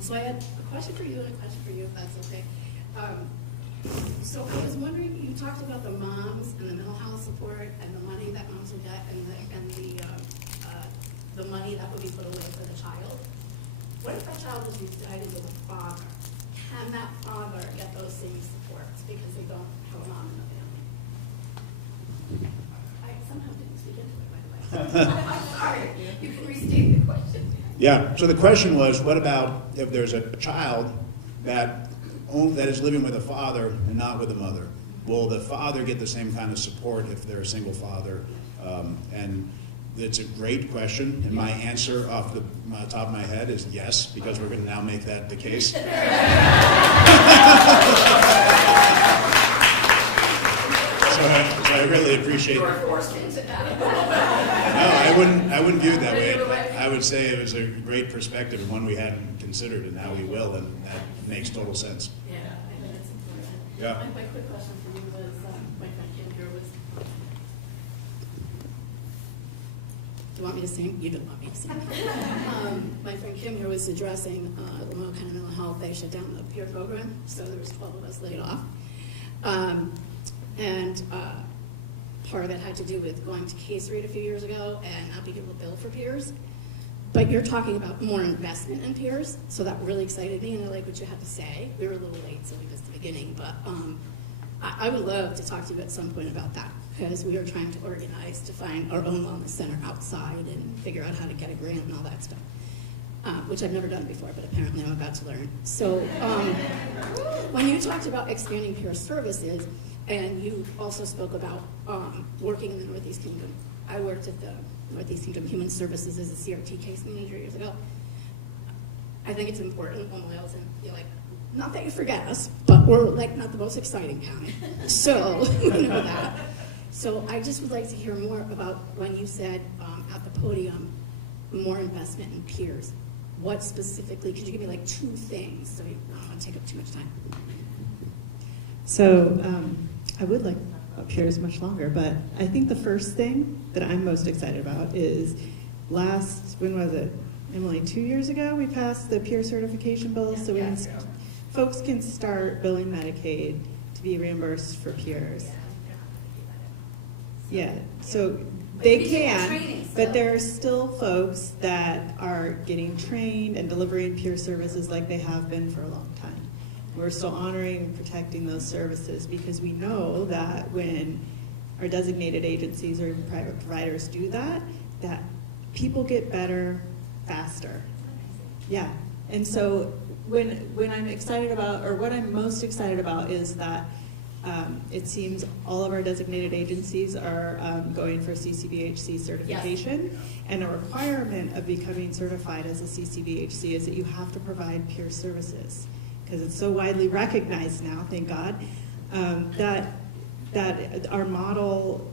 So I had a question for you and a question for you, if that's okay. So I was wondering, you talked about the moms and the mental health support and the money that moms would get and the money that would be put away for the child. What if a child is residing with a father? Can that father get those same supports because they don't have a mom in the family? I somehow didn't speak into it, by the way. I'm sorry. You can restate the question. Yeah, so the question was, what about if there's a child that is living with a father and not with a mother? Will the father get the same kind of support if they're a single father? And it's a great question, and my answer off the top of my head is yes, because we're going to now make that the case. So I really appreciate it. No, I wouldn't view it that way. I would say it was a great perspective and one we hadn't considered, and now we will, and that makes total sense. Yeah, I think it's important. Yeah. My quick question for you was, my friend Kim here was, do you want me to sing? You don't want me to sing. My friend Kim here was addressing Lamoille County Mental Health. They shut down the peer program, so there was 12 of us laid off. Part of it had to do with going to Case Read a few years ago and not being able to bill for peers. But you're talking about more investment in peers, so that really excited me, and I like what you had to say. We were a little late, so we missed the beginning, but I would love to talk to you at some point about that, because we are trying to organize to find our own wellness center outside and figure out how to get a grant and all that stuff, which I've never done before, but apparently I'm about to learn. So when you talked about expanding peer services, and you also spoke about working in the Northeast Kingdom. I worked at the Northeast Kingdom Human Services as a CRT case manager years ago. I think it's important when Wales, and you're like, not that you forget us, but we're like not the most exciting county. So you know that. So I just would like to hear more about when you said at the podium, more investment in peers. What specifically, could you give me like 2 things so you don't want to take up too much time? So I would like up here is much longer, but I think the first thing that I'm most excited about is when was it, Emily, 2 years ago, we passed the peer certification bill, so folks can start billing Medicaid to be reimbursed for peers. Yeah, so they can, but there are still folks that are getting trained and delivering peer services like they have been for a long time. We're still honoring and protecting those services because we know that when our designated agencies or even private providers do that people get better faster. Yeah, and so when I'm excited about, or what I'm most excited about is that it seems all of our designated agencies are going for CCBHC certification, yes. And a requirement of becoming certified as a CCBHC is that you have to provide peer services. Because it's so widely recognized now, thank God, that our model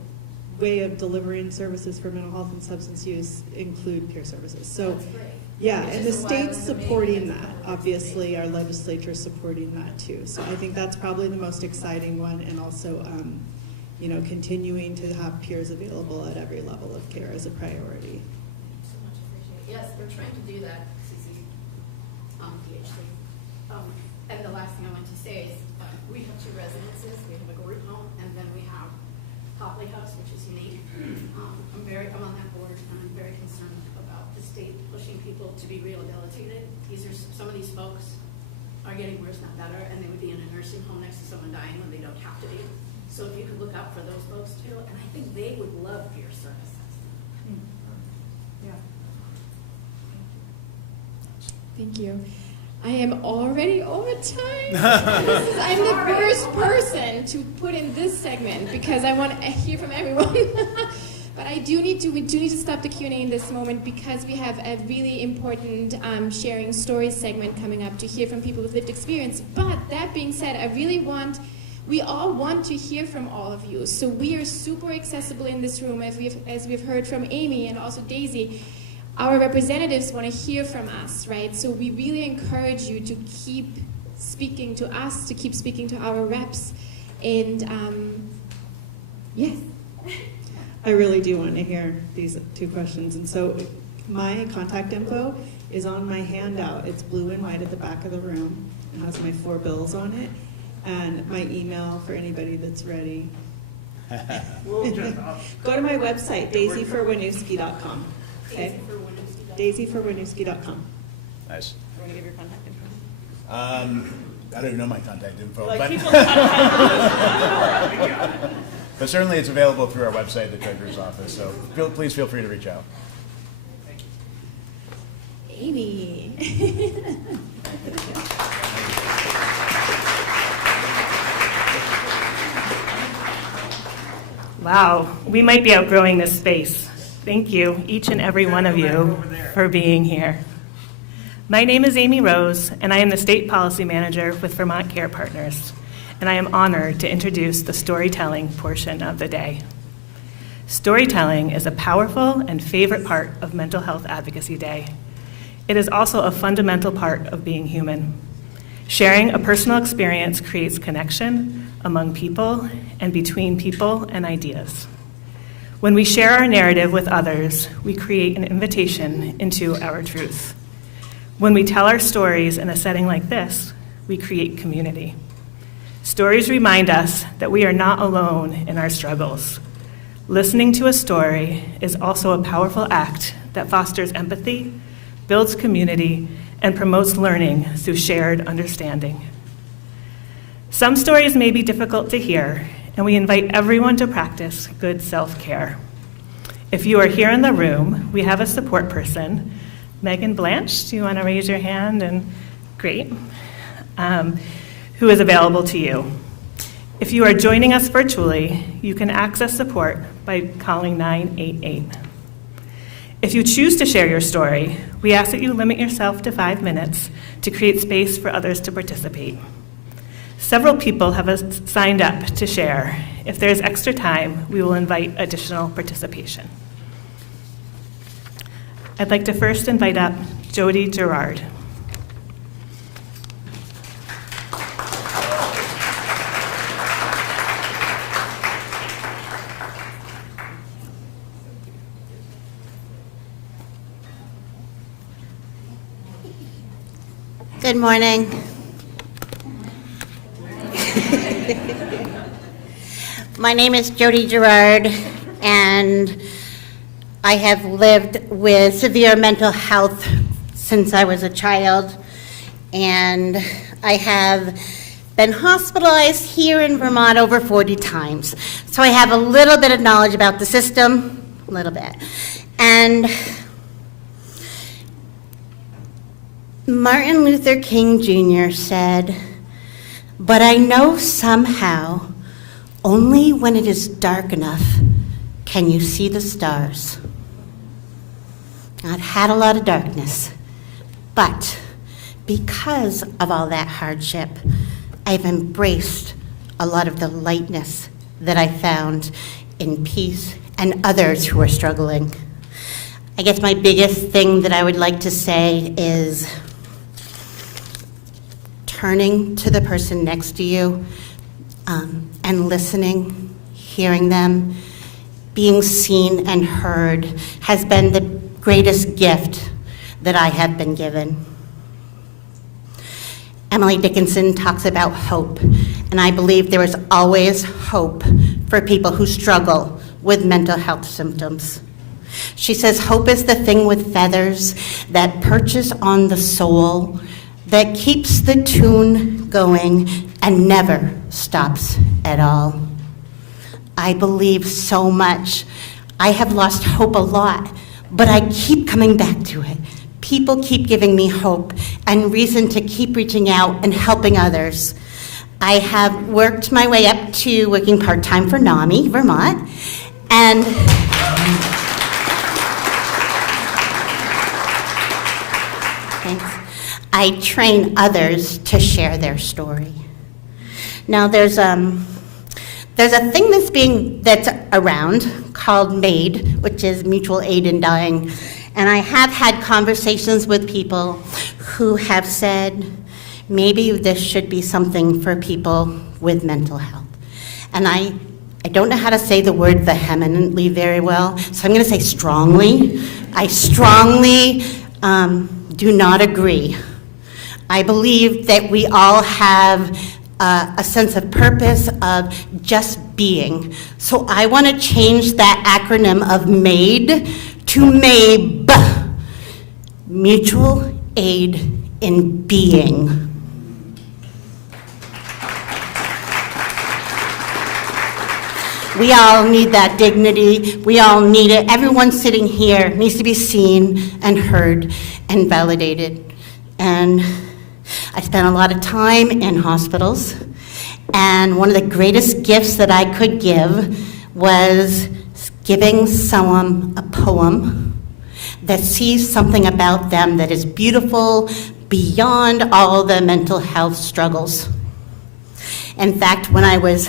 way of delivering services for mental health and substance use include peer services. So, yeah, and the state's supporting that. Obviously, our legislature is supporting that too. So I think that's probably the most exciting one, and also, continuing to have peers available at every level of care is a priority. So much appreciated. Yes, we're trying to do that, CCBHC. And the last thing I want to say is we have 2 residences. We have a group home, and then we have Hopley House, which is unique. I'm on that board, and I'm very concerned about the state pushing people to be rehabilitated. Some of these folks are getting worse, not better, and they would be in a nursing home next to someone dying when they don't have to be. So if you could look out for those folks too, and I think they would love peer services. Yeah. Thank you. I am already over time. I'm the first person to put in this segment because I want to hear from everyone. But we do need to stop the Q&A in this moment because we have a really important sharing stories segment coming up to hear from people with lived experience. But that being said, we all want to hear from all of you. So we are super accessible in this room, as we've heard from Amy and also Daisy. Our representatives want to hear from us, right? So we really encourage you to keep speaking to us, to keep speaking to our reps. And yes. I really do want to hear these two questions. And so my contact info is on my handout. It's blue and white at the back of the room. It has my 4 bills on it. And my email for anybody that's ready. Go to my website, daisyforwanewski.com. Okay? daisyforwanewski.com. Nice. You want to give your contact info? I don't even know my contact info, Like but, people- but certainly it's available through our website, the Treasurer's Office, so please feel free to reach out. Amy. Wow, we might be outgrowing this space. Thank you, each and every one of you, for being here. My name is Amy Rose, and I am the State Policy Manager with Vermont Care Partners, and I am honored to introduce the storytelling portion of the day. Storytelling is a powerful and favorite part of Mental Health Advocacy Day. It is also a fundamental part of being human. Sharing a personal experience creates connection among people and between people and ideas. When we share our narrative with others, we create an invitation into our truth. When we tell our stories in a setting like this, we create community. Stories remind us that we are not alone in our struggles. Listening to a story is also a powerful act that fosters empathy, builds community, and promotes learning through shared understanding. Some stories may be difficult to hear, and we invite everyone to practice good self-care. If you are here in the room, we have a support person. Megan Blanche, do you want to raise your hand? And great. Who is available to you. If you are joining us virtually, you can access support by calling 988. If you choose to share your story, we ask that you limit yourself to 5 minutes to create space for others to participate. Several people have signed up to share. If there's extra time, we will invite additional participation. I'd like to first invite up Jody Gerard. Good morning. My name is Jody Gerard, and I have lived with severe mental health since I was a child, and I have been hospitalized here in Vermont over 40 times. So I have a little bit of knowledge about the system, a little bit. And Martin Luther King Jr. said, "But I know somehow, only when it is dark enough can you see the stars." I've had a lot of darkness, but because of all that hardship, I've embraced a lot of the lightness that I found in peace and others who are struggling. I guess my biggest thing that I would like to say is turning to the person next to you and listening, hearing them, being seen and heard has been the greatest gift that I have been given. Emily Dickinson talks about hope, and I believe there is always hope for people who struggle with mental health symptoms. She says hope is the thing with feathers that perches on the soul, that keeps the tune going and never stops at all. I believe so much. I have lost hope a lot, but I keep coming back to it. People keep giving me hope and reason to keep reaching out and helping others. I have worked my way up to working part-time for NAMI, Vermont, and Thanks. I train others to share their story. Now, there's a thing that's around called MAID, which is Mutual Aid in Dying, and I have had conversations with people who have said, maybe this should be something for people with mental health. And I don't know how to say the word vehemently very well, so I'm going to say strongly. I strongly do not agree. I believe that we all have a sense of purpose of just being. So I want to change that acronym of MAID to MABE, Mutual Aid in Being. We all need that dignity. We all need it. Everyone sitting here needs to be seen and heard and validated. And I spent a lot of time in hospitals, and one of the greatest gifts that I could give was giving someone a poem that sees something about them that is beautiful beyond all the mental health struggles. In fact, when I was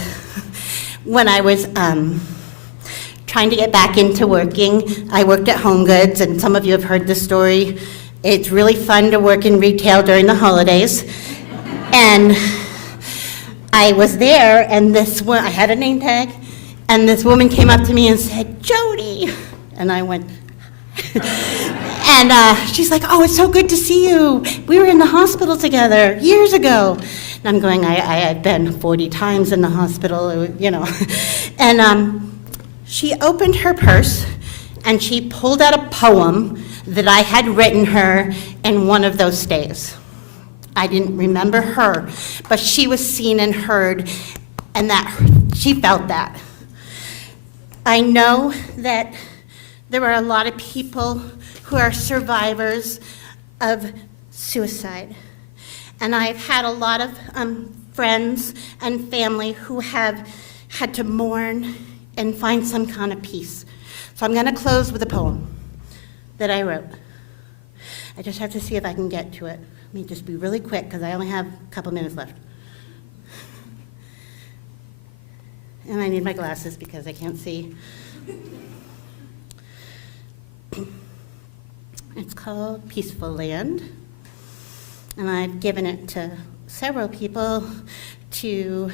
trying to get back into working, I worked at Home Goods, and some of you have heard this story. It's really fun to work in retail during the holidays. And I was there, and I had a name tag, and this woman came up to me and said, "Jody." And I went, and she's like, "Oh, it's so good to see you. We were in the hospital together years ago." And I'm going, I've been 40 times in the hospital, you know. And she opened her purse, and she pulled out a poem that I had written her in one of those days. I didn't remember her, but she was seen and heard, and that she felt that. I know that there are a lot of people who are survivors of suicide. And I've had a lot of friends and family who have had to mourn and find some kind of peace. So I'm going to close with a poem that I wrote. I just have to see if I can get to it. Let me just be really quick because I only have a couple minutes left. And I need my glasses because I can't see. It's called Peaceful Land. And I've given it to several people to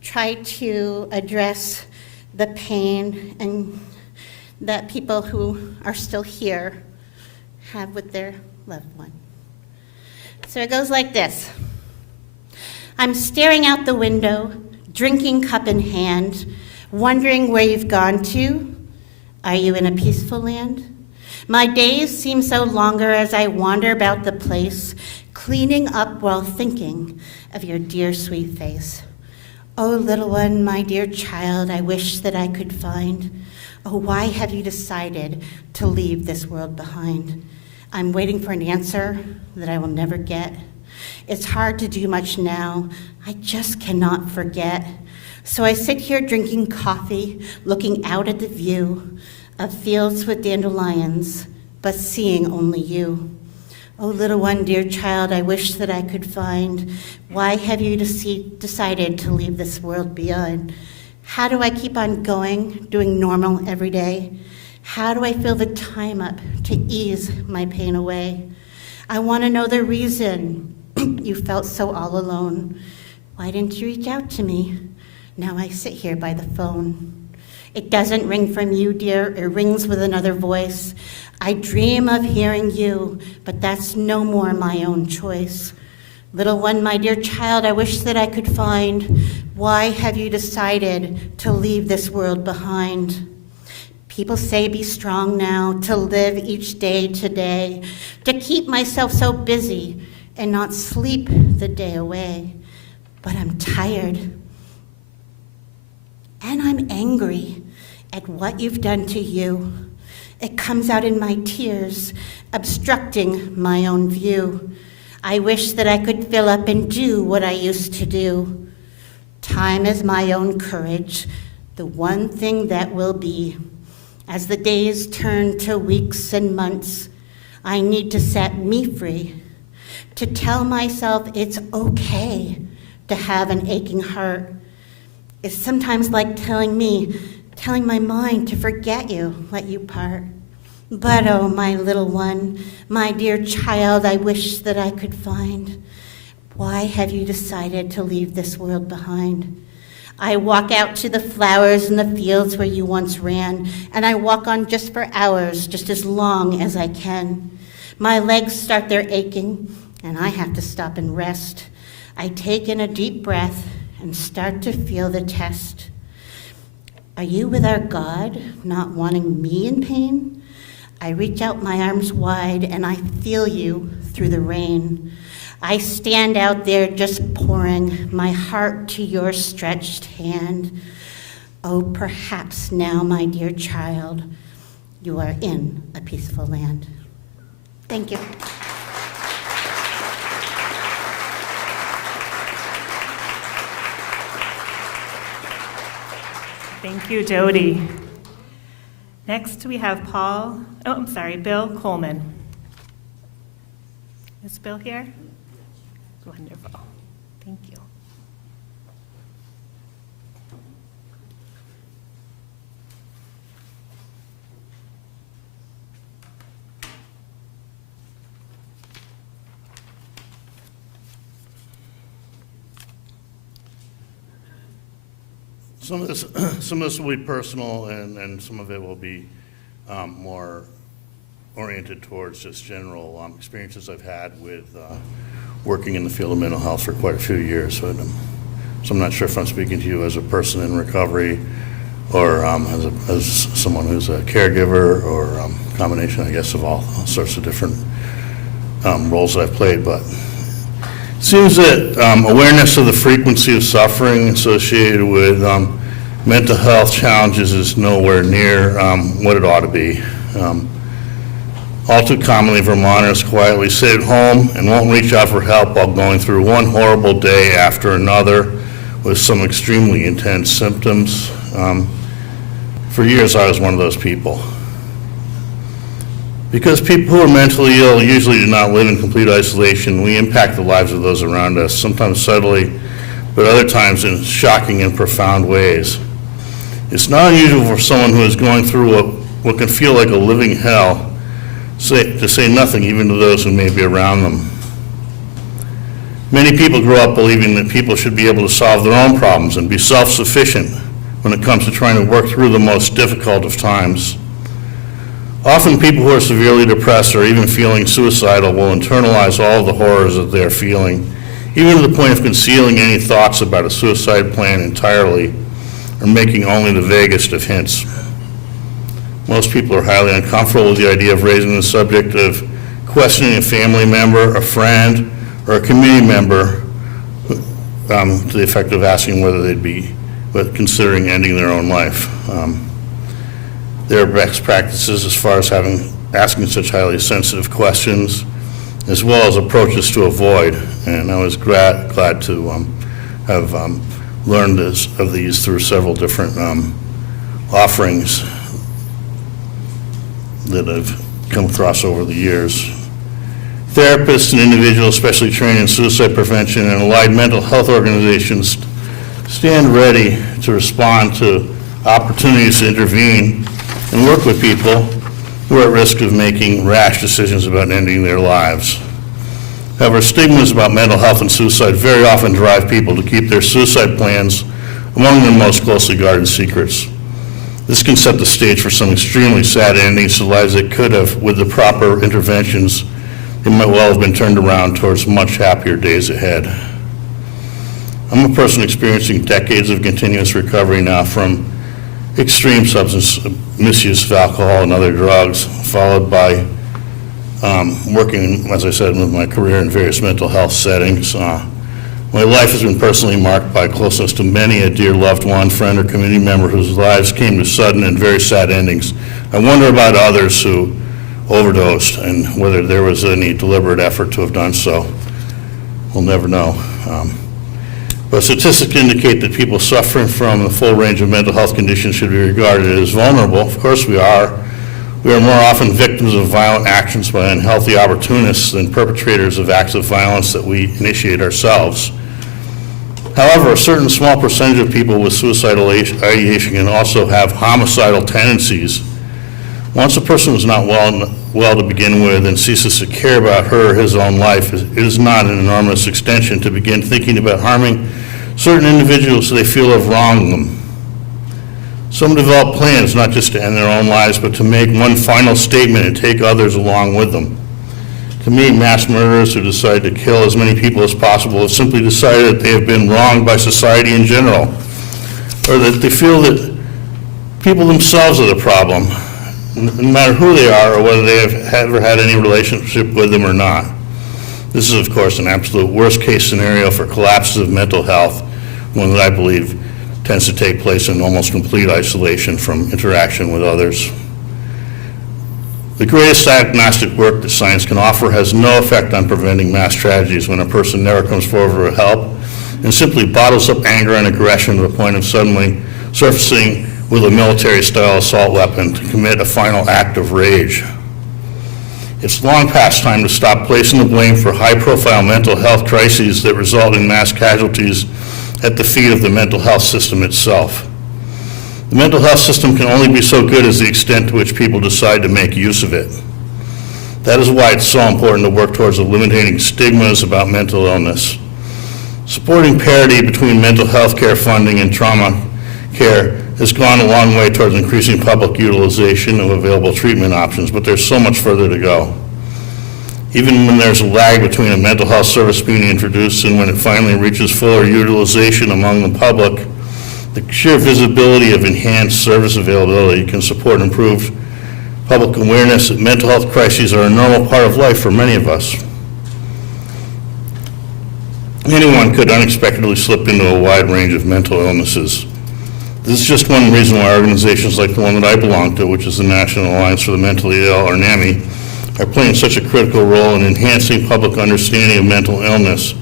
try to address the pain and that people who are still here have with their loved one. So it goes like this. I'm staring out the window, drinking cup in hand, wondering where you've gone to. Are you in a peaceful land? My days seem so longer as I wander about the place, cleaning up while thinking of your dear sweet face. Oh, little one, my dear child, I wish that I could find. Oh, why have you decided to leave this world behind? I'm waiting for an answer that I will never get. It's hard to do much now. I just cannot forget. So I sit here drinking coffee, looking out at the view of fields with dandelions, but seeing only you. Oh, little one, dear child, I wish that I could find. Why have you decided to leave this world behind? How do I keep on going, doing normal every day? How do I fill the time up to ease my pain away? I want to know the reason you felt so all alone. Why didn't you reach out to me? Now I sit here by the phone. It doesn't ring from you, dear, it rings with another voice. I dream of hearing you, but that's no more my own choice. Little one, my dear child, I wish that I could find. Why have you decided to leave this world behind? People say be strong now, to live each day today, to keep myself so busy and not sleep the day away. But I'm tired. And I'm angry at what you've done to you. It comes out in my tears, obstructing my own view. I wish that I could fill up and do what I used to do. Time is my own courage, the one thing that will be. As the days turn to weeks and months, I need to set me free, to tell myself it's okay to have an aching heart. It's sometimes like telling my mind to forget you, let you part. But oh, my little one, my dear child, I wish that I could find. Why have you decided to leave this world behind? I walk out to the flowers in the fields where you once ran, and I walk on just for hours, just as long as I can. My legs start their aching, and I have to stop and rest. I take in a deep breath and start to feel the test. Are you with our God, not wanting me in pain? I reach out my arms wide and I feel you through the rain. I stand out there just pouring my heart to your stretched hand. Oh, perhaps now, my dear child, you are in a peaceful land. Thank you. Thank you, Jody. Next, we have Bill Coleman. Is Bill here? Wonderful. Thank you. Some of this will be personal, and some of it will be more oriented towards just general experiences I've had with working in the field of mental health for quite a few years. So I'm not sure if I'm speaking to you as a person in recovery or as someone who's a caregiver, or a combination, I guess, of all sorts of different roles that I've played. But it seems that awareness of the frequency of suffering associated with mental health challenges is nowhere near what it ought to be. All too commonly, Vermonters quietly sit at home and won't reach out for help while going through one horrible day after another with some extremely intense symptoms. For years, I was one of those people. Because people who are mentally ill usually do not live in complete isolation, we impact the lives of those around us, sometimes subtly, but other times in shocking and profound ways. It's not unusual for someone who is going through what can feel like a living hell to say nothing even to those who may be around them. Many people grow up believing that people should be able to solve their own problems and be self-sufficient when it comes to trying to work through the most difficult of times. Often people who are severely depressed or even feeling suicidal will internalize all the horrors that they're feeling, even to the point of concealing any thoughts about a suicide plan entirely, or making only the vaguest of hints. Most people are highly uncomfortable with the idea of raising the subject of questioning a family member, a friend, or a community member to the effect of asking whether they'd be considering ending their own life. There are best practices as far as asking such highly sensitive questions, as well as approaches to avoid. And I was glad to have learned of these through several different offerings that I've come across over the years. Therapists and individuals specially trained in suicide prevention and allied mental health organizations stand ready to respond to opportunities to intervene and work with people who are at risk of making rash decisions about ending their lives. However, stigmas about mental health and suicide very often drive people to keep their suicide plans among their most closely guarded secrets. This can set the stage for some extremely sad endings to lives that could have, with the proper interventions, it might well have been turned around towards much happier days ahead. I'm a person experiencing decades of continuous recovery now from extreme substance misuse of alcohol and other drugs, followed by working, as I said, with my career in various mental health settings. My life has been personally marked by closeness to many a dear loved one, friend, or community member whose lives came to sudden and very sad endings. I wonder about others who overdosed and whether there was any deliberate effort to have done so. We'll never know. But statistics indicate that people suffering from the full range of mental health conditions should be regarded as vulnerable. Of course we are. We are more often victims of violent actions by unhealthy opportunists than perpetrators of acts of violence that we initiate ourselves. However, a certain small percentage of people with suicidal ideation can also have homicidal tendencies. Once a person is not well to begin with and ceases to care about her or his own life, it is not an enormous extension to begin thinking about harming certain individuals they feel have wronged them. Some develop plans not just to end their own lives, but to make one final statement and take others along with them. To me, mass murderers who decide to kill as many people as possible have simply decided that they have been wronged by society in general, or that they feel that people themselves are the problem, no matter who they are or whether they have ever had any relationship with them or not. This is, of course, an absolute worst-case scenario for collapses of mental health, one that I believe tends to take place in almost complete isolation from interaction with others. The greatest diagnostic work that science can offer has no effect on preventing mass tragedies when a person never comes forward for help and simply bottles up anger and aggression to the point of suddenly surfacing with a military-style assault weapon to commit a final act of rage. It's long past time to stop placing the blame for high-profile mental health crises that result in mass casualties at the feet of the mental health system itself. The mental health system can only be so good as the extent to which people decide to make use of it. That is why it's so important to work towards eliminating stigmas about mental illness. Supporting parity between mental health care funding and trauma care has gone a long way towards increasing public utilization of available treatment options, but there's so much further to go. Even when there's a lag between a mental health service being introduced and when it finally reaches fuller utilization among the public, the sheer visibility of enhanced service availability can support improved public awareness that mental health crises are a normal part of life for many of us. Anyone could unexpectedly slip into a wide range of mental illnesses. This is just one reason why organizations like the one that I belong to, which is the National Alliance for the Mentally Ill, or NAMI, are playing such a critical role in enhancing public understanding of mental illness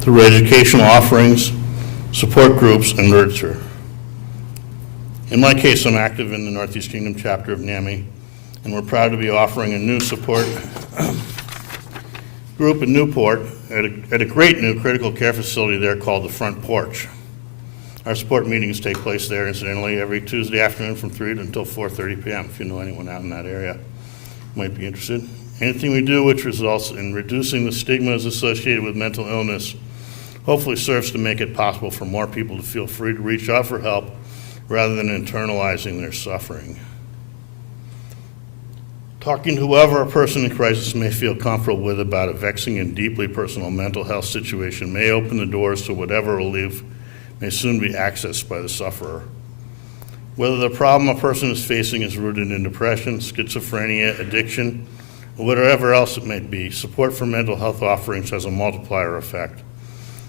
through educational offerings, support groups, and literature. In my case, I'm active in the Northeast Kingdom chapter of NAMI, and we're proud to be offering a new support group in Newport at a great new critical care facility there called the Front Porch. Our support meetings take place there, incidentally, every Tuesday afternoon from 3 until 4:30 p.m. If you know anyone out in that area who might be interested. Anything we do which results in reducing the stigmas associated with mental illness hopefully serves to make it possible for more people to feel free to reach out for help rather than internalizing their suffering. Talking to whoever a person in crisis may feel comfortable with about a vexing and deeply personal mental health situation may open the doors to whatever relief may soon be accessed by the sufferer. Whether the problem a person is facing is rooted in depression, schizophrenia, addiction, or whatever else it may be, support for mental health offerings has a multiplier effect.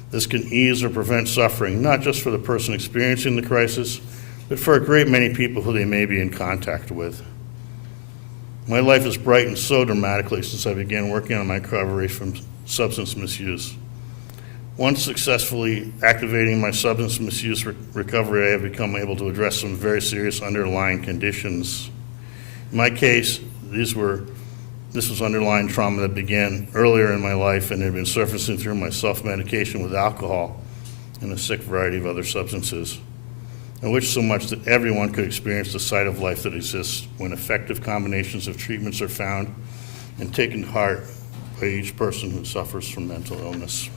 This can ease or prevent suffering, not just for the person experiencing the crisis, but for a great many people who they may be in contact with. My life has brightened so dramatically since I began working on my recovery from substance misuse. Once successfully activating my substance misuse recovery, I have become able to address some very serious underlying conditions. In my case, this was underlying trauma that began earlier in my life and had been surfacing through my self-medication with alcohol and a sick variety of other substances. I wish so much that everyone could experience the side of life that exists when effective combinations of treatments are found and taken to heart by each person who suffers from mental illness.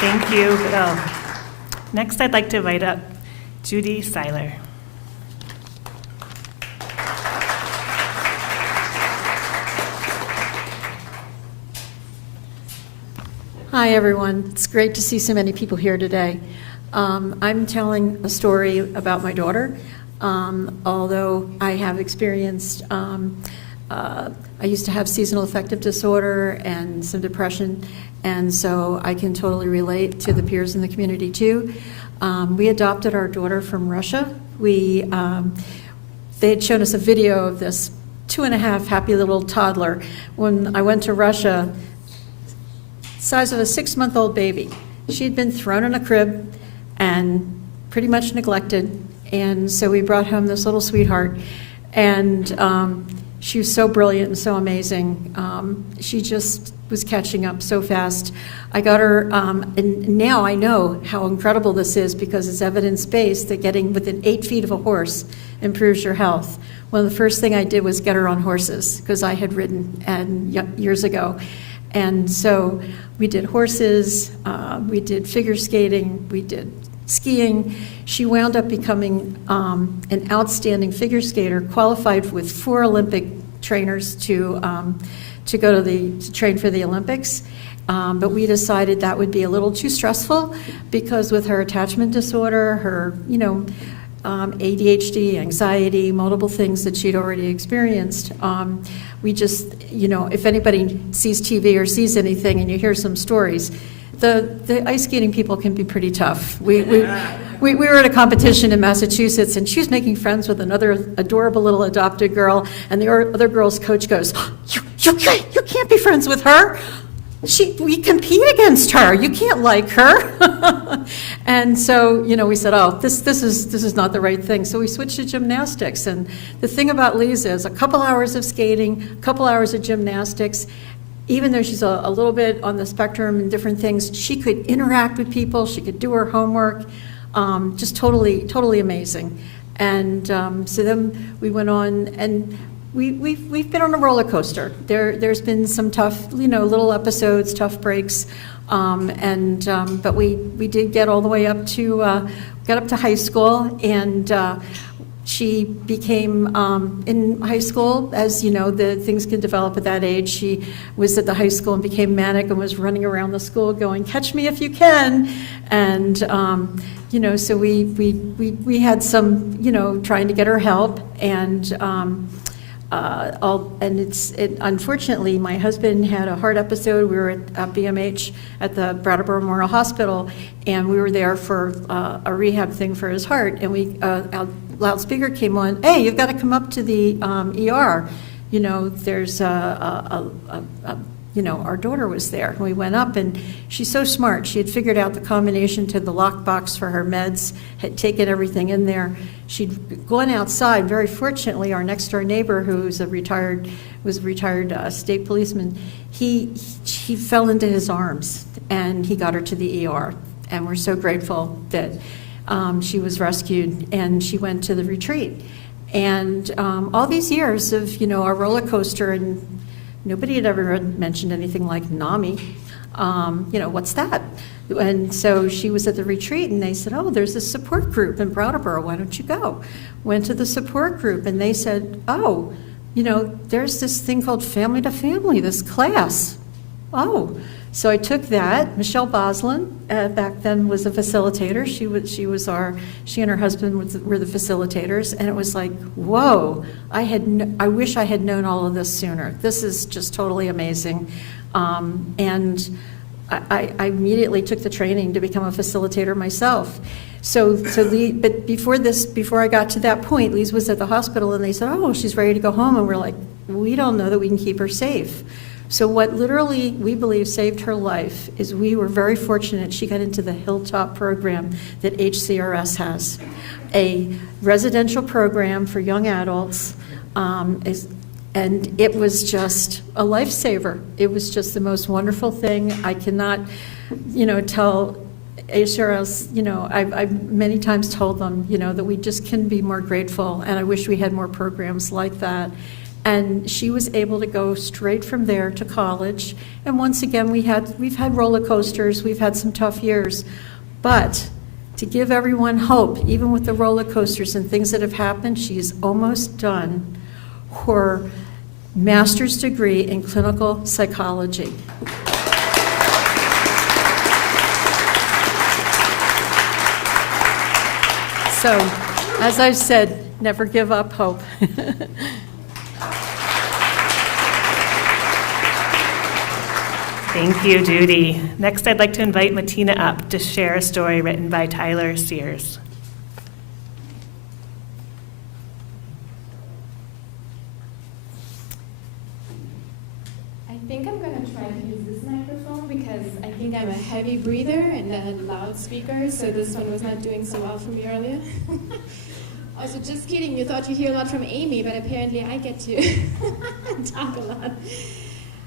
Thank you, Bill. Next, I'd like to invite up Judy Seiler. Hi, everyone. It's great to see so many people here today. I'm telling a story about my daughter. Although I have experienced, I used to have seasonal affective disorder and some depression, and so I can totally relate to the peers in the community too. We adopted our daughter from Russia. They had shown us a video of this 2.5 happy little toddler. When I went to Russia, size of a 6-month-old baby. She'd been thrown in a crib and pretty much neglected. And so we brought home this little sweetheart. And she was so brilliant and so amazing. She just was catching up so fast. I got her, and now I know how incredible this is because it's evidence-based that getting within 8 feet of a horse improves your health. One of the first thing I did was get her on horses because I had ridden years ago. And so we did horses, we did figure skating, we did skiing. She wound up becoming an outstanding figure skater, qualified with 4 Olympic trainers to go to train for the Olympics. But we decided that would be a little too stressful because with her attachment disorder, her ADHD, anxiety, multiple things that she'd already experienced. We just, if anybody sees TV or sees anything and you hear some stories, the ice skating people can be pretty tough. We were at a competition in Massachusetts, and she was making friends with another adorable little adopted girl, and the other girl's coach goes, you can't be friends with her. We compete against her. You can't like her. And so, we said, oh, this is not the right thing. So we switched to gymnastics. And the thing about Lisa is a couple hours of skating, a couple hours of gymnastics. Even though she's a little bit on the spectrum and different things, she could interact with people. She could do her homework. Just totally amazing. And so then we went on, and we've been on a roller coaster. There's been some tough, little episodes, tough breaks, but we did get all the way up to got up to high school, and she became in high school, as the things can develop at that age. She was at the high school and became manic and was running around the school going, "Catch me if you can," and so we had some trying to get her help, and unfortunately, my husband had a heart episode. We were at BMH at the Brattleboro Memorial Hospital, and we were there for a rehab thing for his heart. And a loudspeaker came on. Hey, you've got to come up to the ER. There's our daughter was there. And we went up, and she's so smart. She had figured out the combination to the lockbox for her meds, had taken everything in there. She'd gone outside. Very fortunately, our next door neighbor, who was a retired state policeman, he fell into his arms, and he got her to the ER. And we're so grateful that she was rescued, and she went to the retreat. And all these years of our roller coaster, and nobody had ever mentioned anything like NAMI. What's that? And so she was at the retreat, and they said, oh, there's a support group in Brattleboro. Why don't you go? Went to the support group, and they said, oh, there's this thing called Family to Family, this class. Oh, so I took that. Michelle Boslin, back then, was a facilitator. She and her husband were the facilitators, and it was like, whoa! I wish I had known all of this sooner. This is just totally amazing, and I immediately took the training to become a facilitator myself. But before I got to that point, Lise was at the hospital, and they said, oh, she's ready to go home, and we're like, we don't know that we can keep her safe. So what literally we believe saved her life is we were very fortunate she got into the Hilltop program that HCRS has, a residential program for young adults, and it was just a lifesaver. It was just the most wonderful thing. I cannot, tell HCRS, I've many times told them, that we just can be more grateful, and I wish we had more programs like that. And she was able to go straight from there to college. And once again, we've had roller coasters, we've had some tough years. But to give everyone hope, even with the roller coasters and things that have happened, she's almost done her master's degree in clinical psychology. So, as I've said, never give up hope. Thank you, Judy. Next, I'd like to invite Matina up to share a story written by Tyler Sears. heavy breather and a loudspeaker, so this one was not doing so well for me earlier. Also, just kidding, you thought you'd hear a lot from Amy, but apparently I get to talk a lot.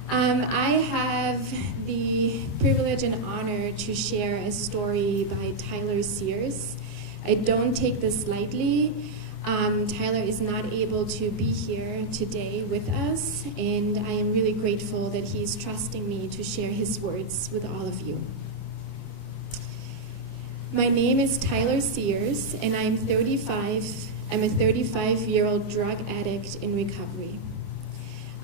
I have the privilege and honor to share a story by Tyler Sears. I don't take this lightly. Tyler is not able to be here today with us, and I am really grateful that he's trusting me to share his words with all of you. My name is Tyler Sears, and I'm 35. I'm a 35-year-old drug addict in recovery.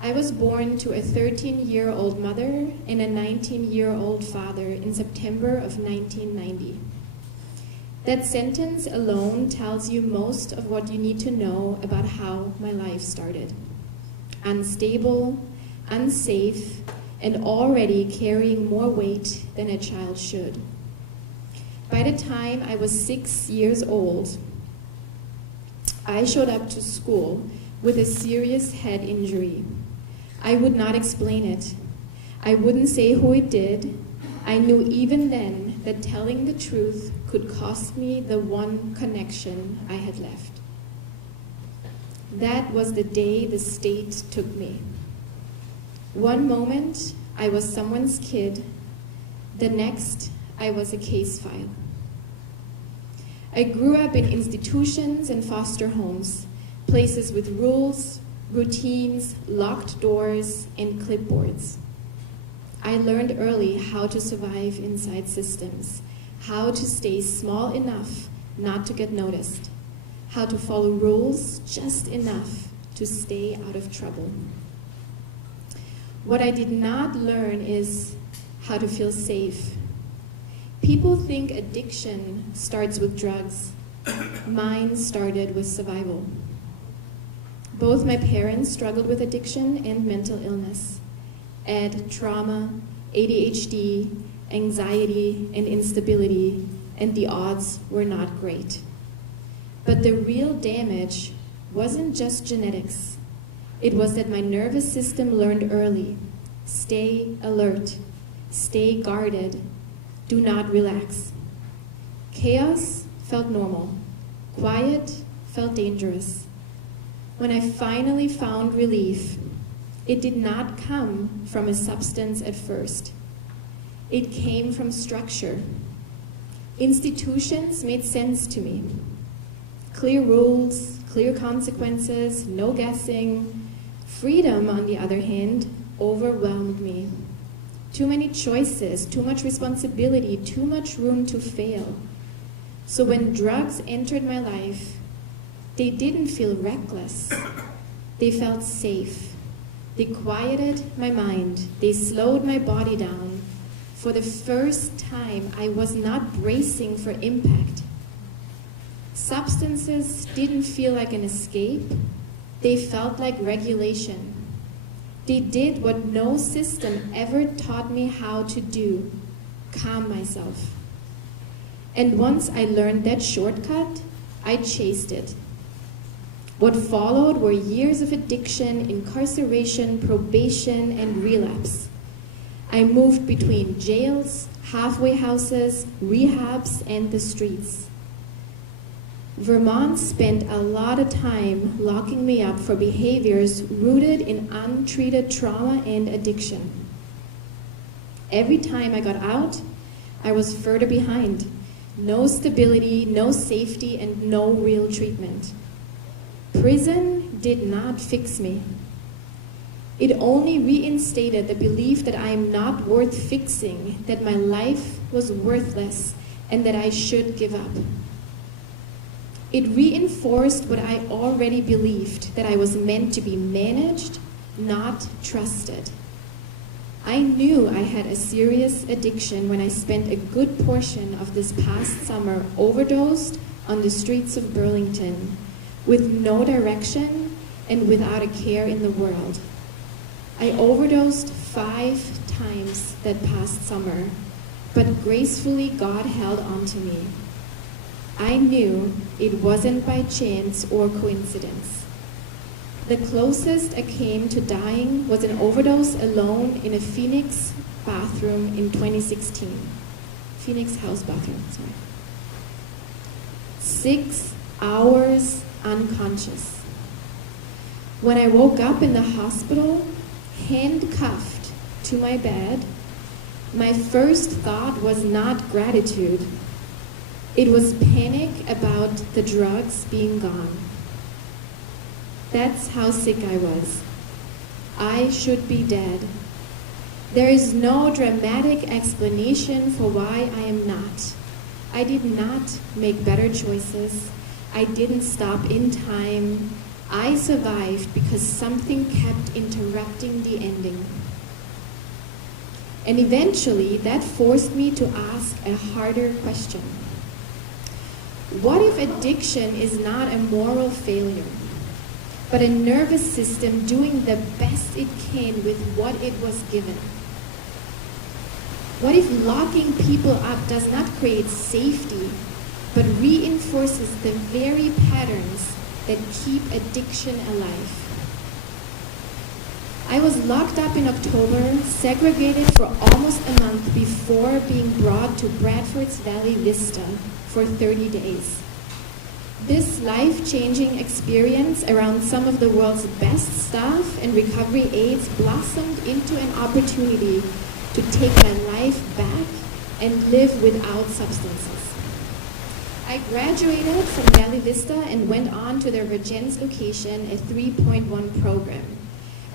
I was born to a 13-year-old mother and a 19-year-old father in September of 1990. That sentence alone tells you most of what you need to know about how my life started. Unstable, unsafe, and already carrying more weight than a child should. By the time I was 6 years old, I showed up to school with a serious head injury. I would not explain it. I wouldn't say who it did. I knew even then that telling the truth could cost me the one connection I had left. That was the day the state took me. One moment, I was someone's kid. The next, I was a case file. I grew up in institutions and foster homes, places with rules, routines, locked doors, and clipboards. I learned early how to survive inside systems, how to stay small enough not to get noticed, how to follow rules just enough to stay out of trouble. What I did not learn is how to feel safe. People think addiction starts with drugs. Mine started with survival. Both my parents struggled with addiction and mental illness. Add trauma, ADHD, anxiety, and instability, and the odds were not great. But the real damage wasn't just genetics. It was that my nervous system learned early. Stay alert, stay guarded, do not relax. Chaos felt normal. Quiet felt dangerous. When I finally found relief, it did not come from a substance at first. It came from structure. Institutions made sense to me. Clear rules, clear consequences, no guessing. Freedom, on the other hand, overwhelmed me. Too many choices, too much responsibility, too much room to fail. So when drugs entered my life, they didn't feel reckless. They felt safe. They quieted my mind. They slowed my body down. For the first time, I was not bracing for impact. Substances didn't feel like an escape. They felt like regulation. They did what no system ever taught me how to do, calm myself. And once I learned that shortcut, I chased it. What followed were years of addiction, incarceration, probation, and relapse. I moved between jails, halfway houses, rehabs, and the streets. Vermont spent a lot of time locking me up for behaviors rooted in untreated trauma and addiction. Every time I got out, I was further behind. No stability, no safety, and no real treatment. Prison did not fix me. It only reinstated the belief that I am not worth fixing, that my life was worthless, and that I should give up. It reinforced what I already believed, that I was meant to be managed, not trusted. I knew I had a serious addiction when I spent a good portion of this past summer overdosed on the streets of Burlington, with no direction and without a care in the world. I overdosed 5 times that past summer, but gracefully God held on to me. I knew it wasn't by chance or coincidence. The closest I came to dying was an overdose alone in a Phoenix bathroom in 2016. Phoenix House bathroom, sorry. 6 hours unconscious. When I woke up in the hospital, handcuffed to my bed, my first thought was not gratitude. It was panic about the drugs being gone. That's how sick I was. I should be dead. There is no dramatic explanation for why I am not. I did not make better choices. I didn't stop in time. I survived because something kept interrupting the ending. And eventually, that forced me to ask a harder question. What if addiction is not a moral failure, but a nervous system doing the best it can with what it was given? What if locking people up does not create safety, but reinforces the very patterns that keep addiction alive? I was locked up in October, segregated for almost a month before being brought to Bradford's Valley Vista for 30 days. This life-changing experience around some of the world's best staff and recovery aides blossomed into an opportunity to take my life back and live without substances. I graduated from Valley Vista and went on to the Regents location, a 3.1 program,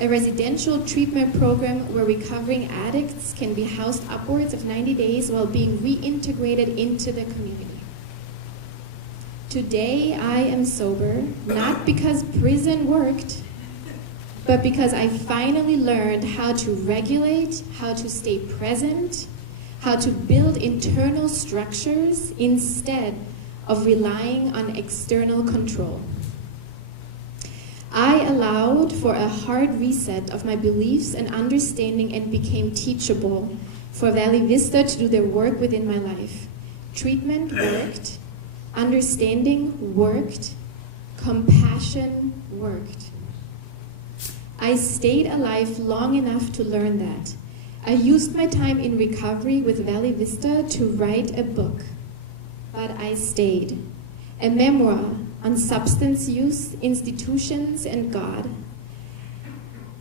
a residential treatment program where recovering addicts can be housed upwards of 90 days while being reintegrated into the community. Today, I am sober, not because prison worked, but because I finally learned how to regulate, how to stay present, how to build internal structures instead of relying on external control. I allowed for a hard reset of my beliefs and understanding and became teachable for Valley Vista to do their work within my life. Treatment worked, understanding worked, compassion worked. I stayed alive long enough to learn that. I used my time in recovery with Valley Vista to write a book, but I stayed. A memoir on substance use, institutions, and God.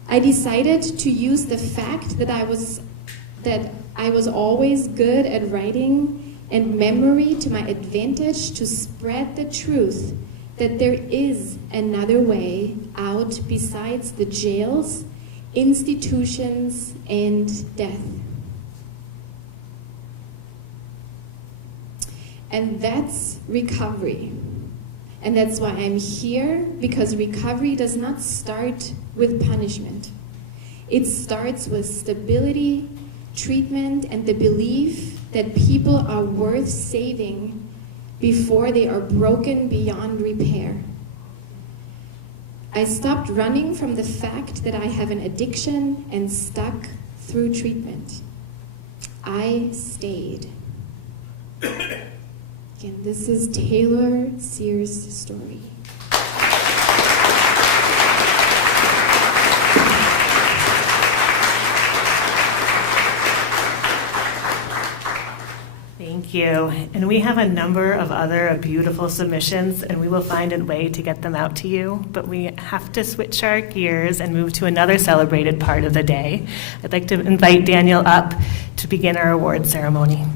I decided to use the fact that I was always good at writing and memory to my advantage to spread the truth that there is another way out besides the jails, institutions, and death. And that's recovery. And that's why I'm here, because recovery does not start with punishment. It starts with stability, treatment, and the belief that people are worth saving before they are broken beyond repair. I stopped running from the fact that I have an addiction and stuck through treatment. I stayed. Again, this is Taylor Sears' story. Thank you. And we have a number of other beautiful submissions, and we will find a way to get them out to you. But we have to switch our gears and move to another celebrated part of the day. I'd like to invite Daniel up to begin our award ceremony.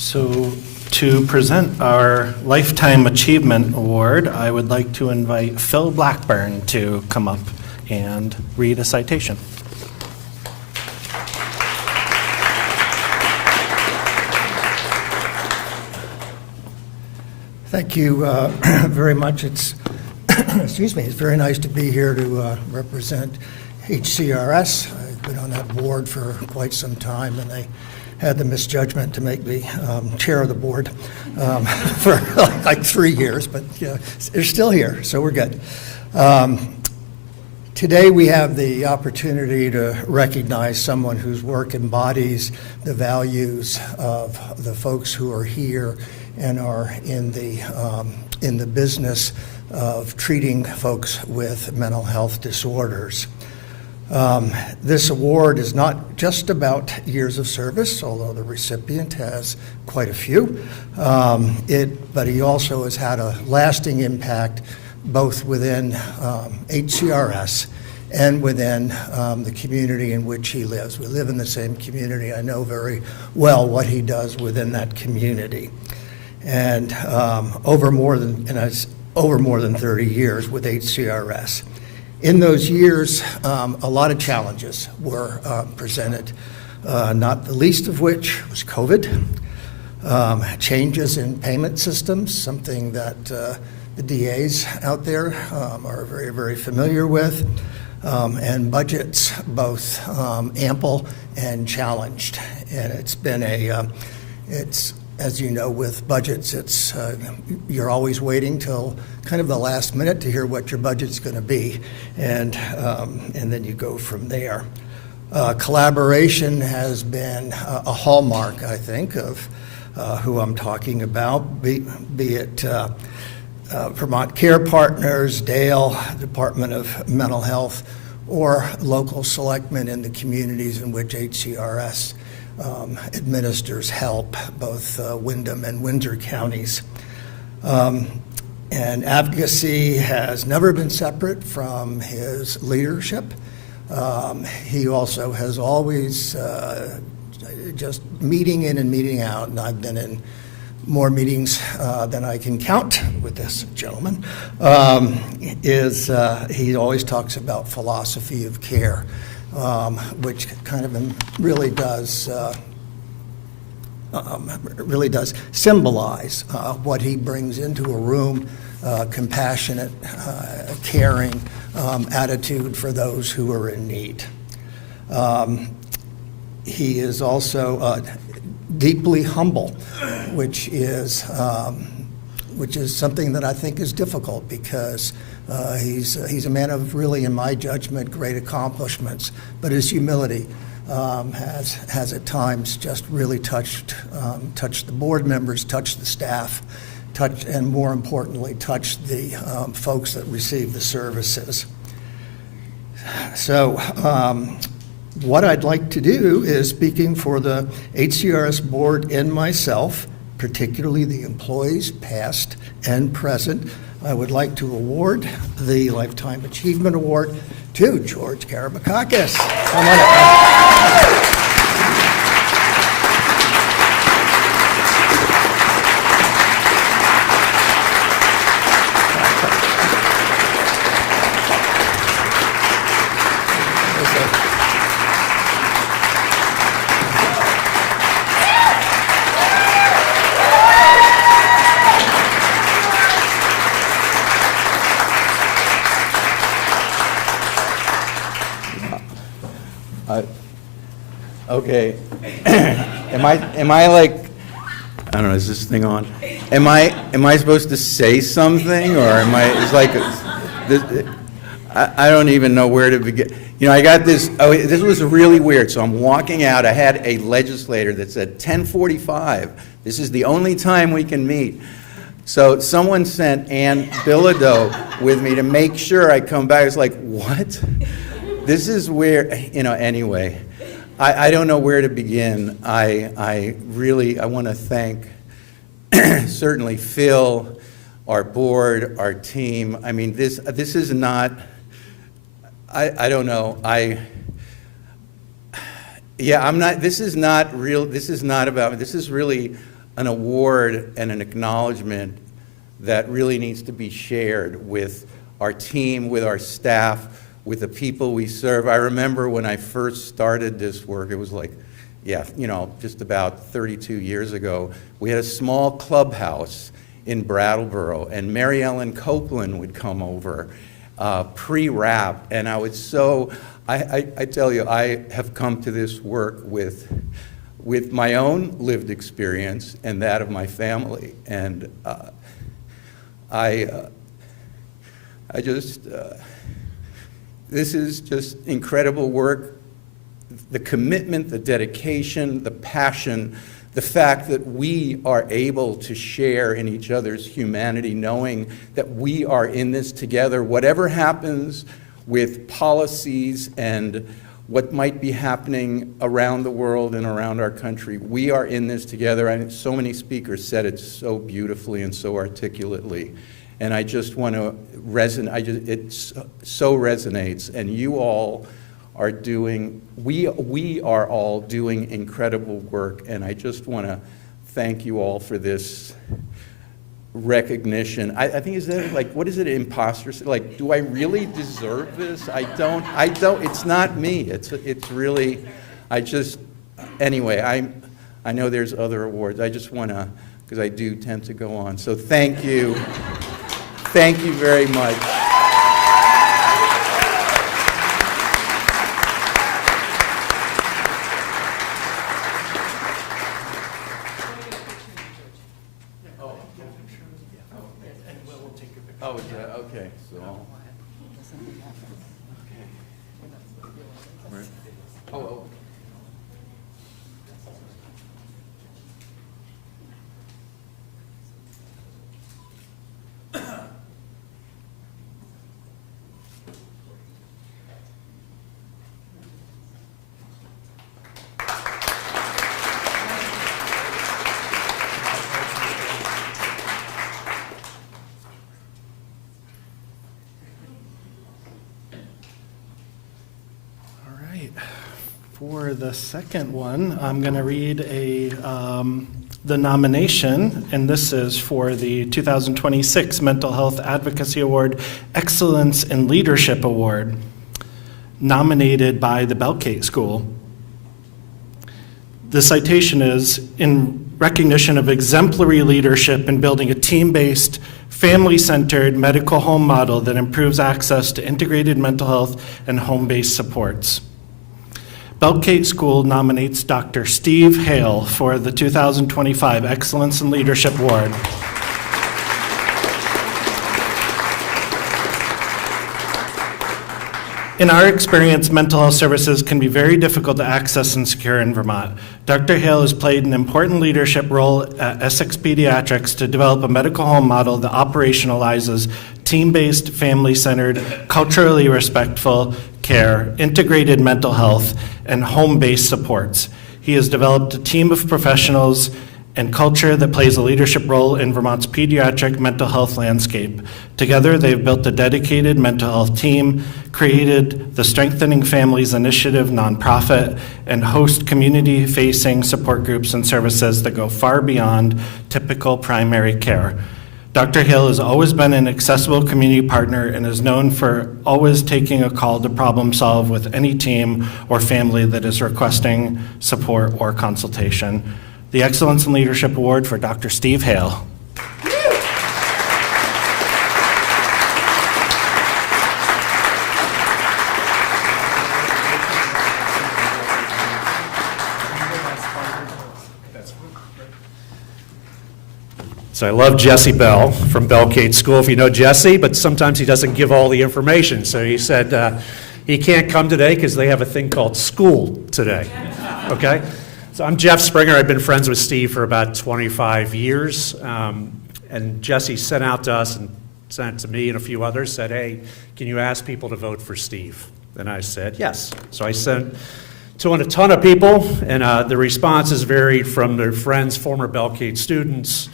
So to present our Lifetime Achievement Award, I would like to invite Phil Blackburn to come up and read a citation. Thank you very much. It's excuse me. It's very nice to be here to represent HCRS. I've been on that board for quite some time, and they had the misjudgment to make me chair of the board for like 3 years, but they're still here, so we're good. Today we have the opportunity to recognize someone whose work embodies the values of the folks who are here and are in the business of treating folks with mental health disorders. This award is not just about years of service, although the recipient has quite a few, but he also has had a lasting impact both within HCRS and within the community in which he lives. We live in the same community. I know very well what he does within that community. And over more than 30 years with HCRS. In those years, a lot of challenges were presented, not the least of which was COVID, changes in payment systems, something that the DAs out there are very, very familiar with, and budgets, both ample and challenged. And it's been as you know, with budgets, it's you're always waiting till kind of the last minute to hear what your budget's going to be, and then you go from there. Collaboration has been a hallmark, I think, of who I'm talking about, be it Vermont Care Partners, Dale, Department of Mental Health, or local selectmen in the communities in which HCRS administers help, both Windham and Windsor counties. And Advocacy has never been separate from his leadership. He also has always just meeting in and meeting out, and I've been in more meetings than I can count with this gentleman, he always talks about philosophy of care, which kind of really does symbolize what he brings into a room, compassionate, caring attitude for those who are in need. He is also deeply humble, which is something that I think is difficult because he's a man of really, in my judgment, great accomplishments, but his humility has at times just really touched the board members, touched the staff, and more importantly, touched the folks that receive the services. So what I'd like to do is, speaking for the HCRS board and myself, particularly the employees, past and present, I would like to award the Lifetime Achievement Award to George Karabakakis. Come on up. Okay. Am I like, I don't know, is this thing on? Am I supposed to say something, or am I, it's like, I don't even know where to begin. You know, I got this, this was really weird. So I'm walking out, I had a legislator that said 10:45, this is the only time we can meet. So someone sent Ann Bilodeau with me to make sure I come back. I was like, what? This is where, you know, anyway. I don't know where to begin. I want to thank certainly Phil, our board, our team. I mean, this is not, I don't know. This is not real, this is not about, this is really an award and an acknowledgement that really needs to be shared with our team, with our staff, with the people we serve. I remember when I first started this work, it was like, just about 32 years ago, we had a small clubhouse in Brattleboro, and Mary Ellen Copeland would come over pre-wrap, and I tell you, I have come to this work with my own lived experience and that of my family, and This is just incredible work. The commitment, the dedication, the passion, the fact that we are able to share in each other's humanity, knowing that we are in this together. Whatever happens with policies and what might be happening around the world and around our country, we are in this together. And so many speakers said it so beautifully and so articulately. And I just want to resonate, it so resonates. And you all are doing, we are all doing incredible work, and I just want to thank you all for this recognition. I think, is that like, what is it, imposter? Like, do I really deserve this? I don't, it's not me. It's really, anyway, I know there's other awards. I just want to, because I do tend to go on. So thank you. Thank you very much. Oh, yeah, okay, so. Oh. For the second one, I'm going to read the nomination, and this is for the 2026 Mental Health Advocacy Award Excellence in Leadership Award, nominated by the Belkate School. The citation is, in recognition of exemplary leadership in building a team-based, family-centered medical home model that improves access to integrated mental health and home-based supports. Belkate School nominates Dr. Steve Hale for the 2025 Excellence in Leadership Award. In our experience, mental health services can be very difficult to access and secure in Vermont. Dr. Hale has played an important leadership role at Essex Pediatrics to develop a medical home model that operationalizes team-based, family-centered, culturally respectful care, integrated mental health, and home-based supports. He has developed a team of professionals and culture that plays a leadership role in Vermont's pediatric mental health landscape. Together, they've built a dedicated mental health team, created the Strengthening Families Initiative nonprofit, and host community-facing support groups and services that go far beyond typical primary care. Dr. Hill has always been an accessible community partner and is known for always taking a call to problem solve with any team or family that is requesting support or consultation. The Excellence in Leadership Award for Dr. Steve Hale. So I love Jesse Bell from Belkate School, if you know Jesse, but sometimes he doesn't give all the information. So he said he can't come today because they have a thing called school today, okay? So I'm Jeff Springer. I've been friends with Steve for about 25 years. And Jesse sent out to us and sent it to me and a few others, said, hey, can you ask people to vote for Steve? And I said, yes. So I sent to a ton of people, and the responses varied from their friends, former Belkate students,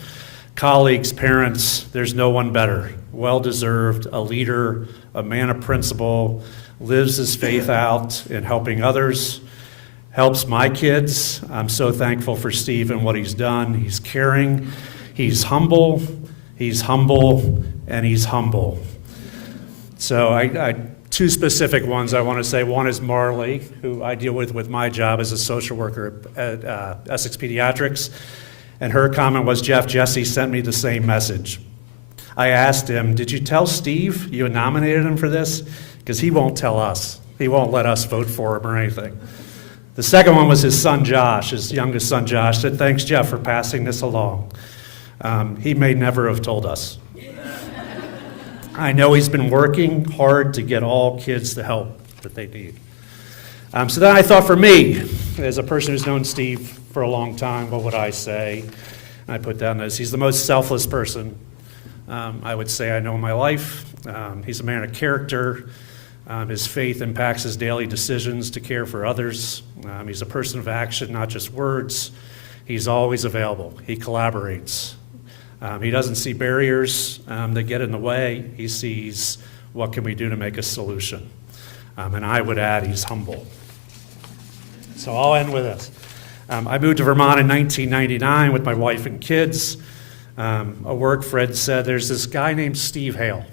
colleagues, parents. There's no one better. Well-deserved, a leader, a man of principle, lives his faith out in helping others, helps my kids. I'm so thankful for Steve and what he's done. He's caring, he's humble, and he's humble. So I two specific ones I want to say. One is Marley, who I deal with my job as a social worker at Essex Pediatrics. And her comment was, Jeff, Jesse sent me the same message. I asked him, did you tell Steve you nominated him for this? Because he won't tell us. He won't let us vote for him or anything. The second one was his son Josh, his youngest son Josh, said, thanks, Jeff, for passing this along. He may never have told us. I know he's been working hard to get all kids the help that they need. So then I thought, for me, as a person who's known Steve for a long time, what would I say? And I put down this: he's the most selfless person I would say I know in my life. He's a man of character. His faith impacts his daily decisions to care for others. He's a person of action, not just words. He's always available. He collaborates. He doesn't see barriers that get in the way. He sees, what can we do to make a solution? And I would add, he's humble. So I'll end with this. I moved to Vermont in 1999 with my wife and kids. At work, Fred said, there's this guy named Steve Hale.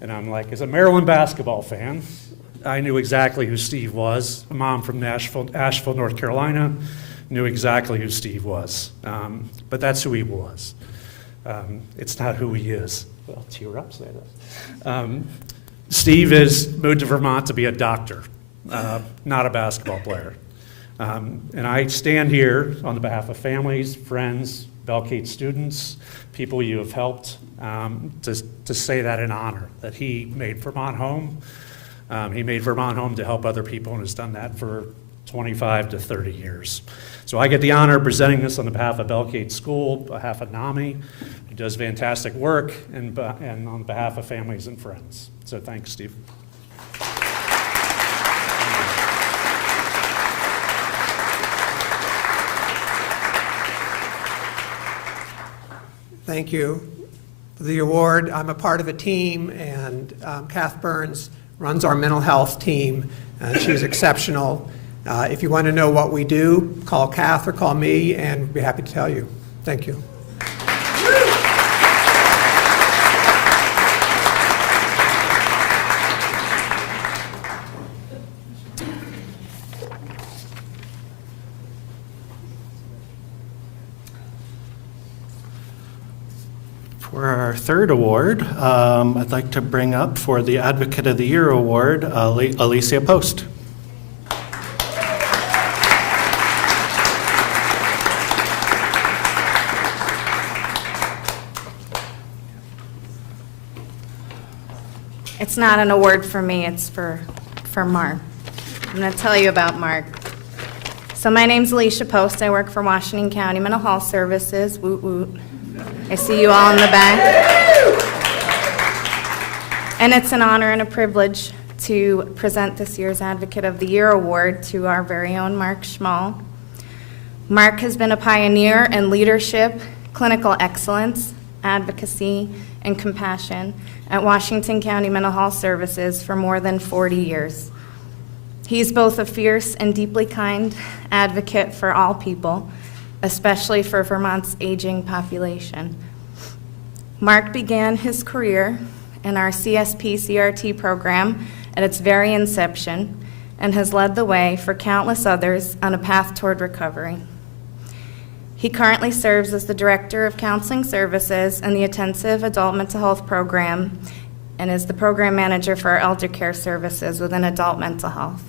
And I'm like, as a Maryland basketball fan, I knew exactly who Steve was. A mom from Asheville, North Carolina, knew exactly who Steve was. But that's who he was. It's not who he is. Well, tear up, say this. Steve has moved to Vermont to be a doctor, not a basketball player. And I stand here on behalf of families, friends, Belkate students, people you have helped, to say that in honor, that he made Vermont home. He made Vermont home to help other people and has done that for 25 to 30 years. So I get the honor of presenting this on behalf of Belkate School, on behalf of NAMI, who does fantastic work, and on behalf of families and friends. So thanks, Steve. Thank you for the award. I'm a part of a team, and Kath Burns runs our mental health team. She's exceptional. If you want to know what we do, call Kath or call me, and we'll be happy to tell you. Thank you. For our third award, I'd like to bring up for the Advocate of the Year award, Alicia Post. It's not an award for me, it's for Mark. I'm going to tell you about Mark. So my name's Alicia Post. I work for Washington County Mental Health Services. Woot woot. I see you all in the back. And it's an honor and a privilege to present this year's Advocate of the Year award to our very own Mark Schmall. Mark has been a pioneer in leadership, clinical excellence, advocacy, and compassion at Washington County Mental Health Services for more than 40 years. He's both a fierce and deeply kind advocate for all people, especially for Vermont's aging population. Mark began his career in our CSP-CRT program at its very inception and has led the way for countless others on a path toward recovery. He currently serves as the Director of Counseling Services in the Intensive Adult Mental Health Program and is the Program Manager for our Elder Care Services within Adult Mental Health.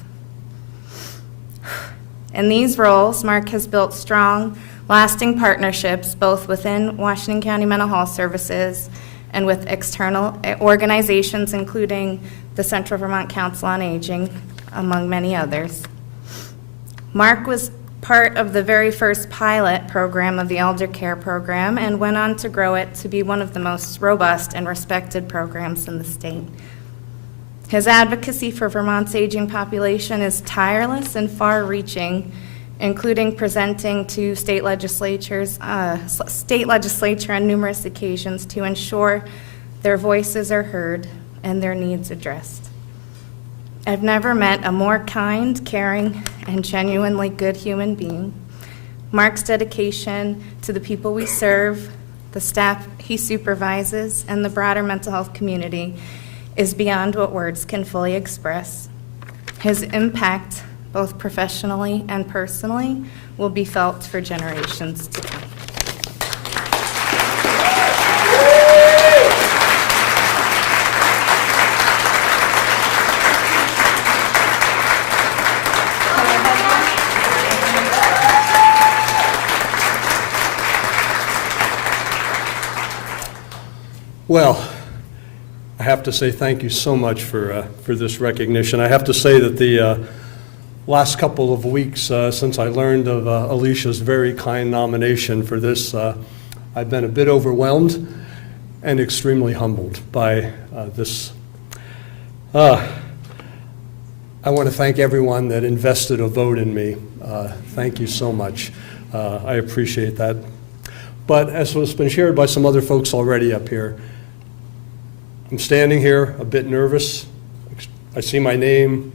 In these roles, Mark has built strong, lasting partnerships both within Washington County Mental Health Services and with external organizations, including the Central Vermont Council on Aging, among many others. Mark was part of the very first pilot program of the Elder Care Program and went on to grow it to be one of the most robust and respected programs in the state. His advocacy for Vermont's aging population is tireless and far-reaching, including presenting to state legislature on numerous occasions to ensure their voices are heard and their needs addressed. I've never met a more kind, caring, and genuinely good human being. Mark's dedication to the people we serve, the staff he supervises, and the broader mental health community is beyond what words can fully express. His impact, both professionally and personally, will be felt for generations to come. Well, have to say thank you so much for this recognition. I have to say that the last couple of weeks since I learned of Alicia's very kind nomination for this, I've been a bit overwhelmed and extremely humbled by this. I want to thank everyone that invested a vote in me. Thank you so much. I appreciate that. But as has been shared by some other folks already up here, I'm standing here a bit nervous. I see my name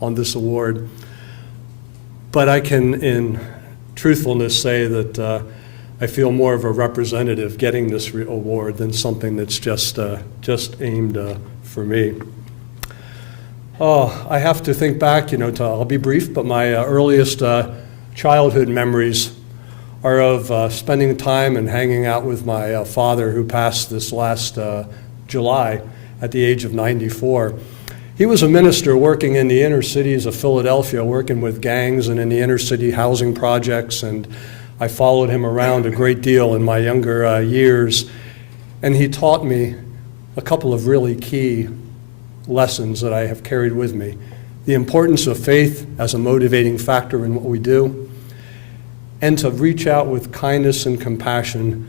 on this award, but I can, in truthfulness, say that I feel more of a representative getting this award than something that's just aimed for me. Oh, I have to think back, I'll be brief, but my earliest childhood memories are of spending time and hanging out with my father, who passed this last July at the age of 94. He was a minister working in the inner cities of Philadelphia, working with gangs and in the inner city housing projects, and I followed him around a great deal in my younger years, and he taught me a couple of really key lessons that I have carried with me. The importance of faith as a motivating factor in what we do, and to reach out with kindness and compassion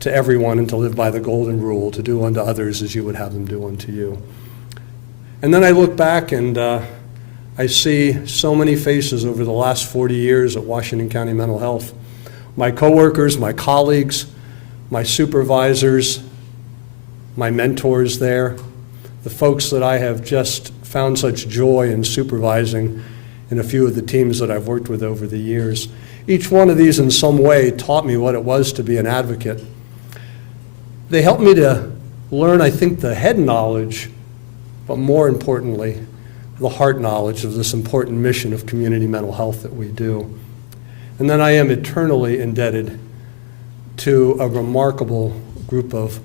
to everyone and to live by the golden rule, to do unto others as you would have them do unto you. And then I look back and I see so many faces over the last 40 years at Washington County Mental Health. My coworkers, my colleagues, my supervisors, my mentors there, the folks that I have just found such joy in supervising in a few of the teams that I've worked with over the years. Each one of these in some way taught me what it was to be an advocate. They helped me to learn, I think, the head knowledge, but more importantly, the heart knowledge of this important mission of community mental health that we do. And then I am eternally indebted to a remarkable group of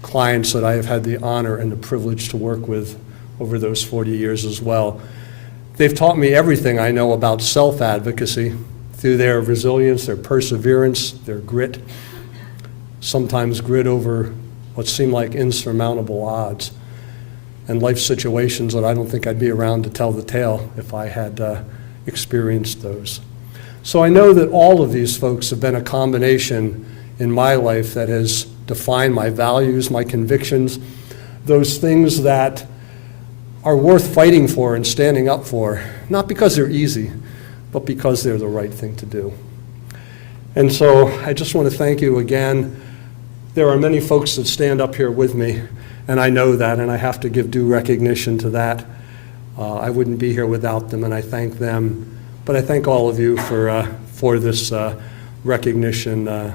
clients that I have had the honor and the privilege to work with over those 40 years as well. They've taught me everything I know about self-advocacy through their resilience, their perseverance, their grit, sometimes grit over what seem like insurmountable odds and life situations that I don't think I'd be around to tell the tale if I had experienced those. So I know that all of these folks have been a combination in my life that has defined my values, my convictions, those things that are worth fighting for and standing up for, not because they're easy, but because they're the right thing to do. And so I just want to thank you again. There are many folks that stand up here with me, and I know that, and I have to give due recognition to that. I wouldn't be here without them, and I thank them. But I thank all of you for this recognition.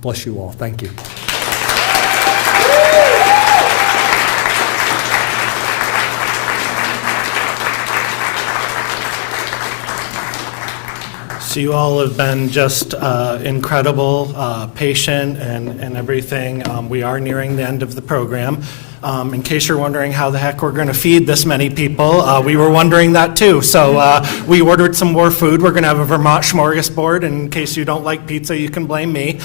Bless you all. Thank you. So you all have been just incredible, patient, and everything. We are nearing the end of the program. In case you're wondering how the heck we're going to feed this many people, we were wondering that too. So we ordered some more food. We're going to have a Vermont smorgasbord. In case you don't like pizza, you can blame me.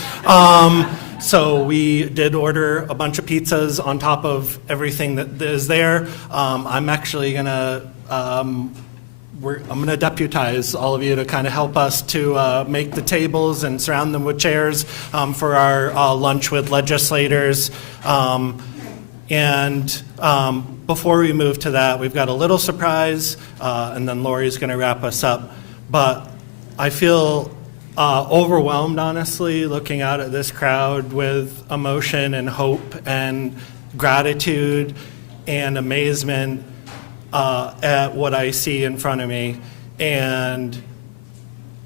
So we did order a bunch of pizzas on top of everything that is there. I'm actually going to I'm going to deputize all of you to kind of help us to make the tables and surround them with chairs for our lunch with legislators. And before we move to that, we've got a little surprise, and then Lori's going to wrap us up. But I feel overwhelmed, honestly, looking out at this crowd with emotion and hope and gratitude and amazement at what I see in front of me. And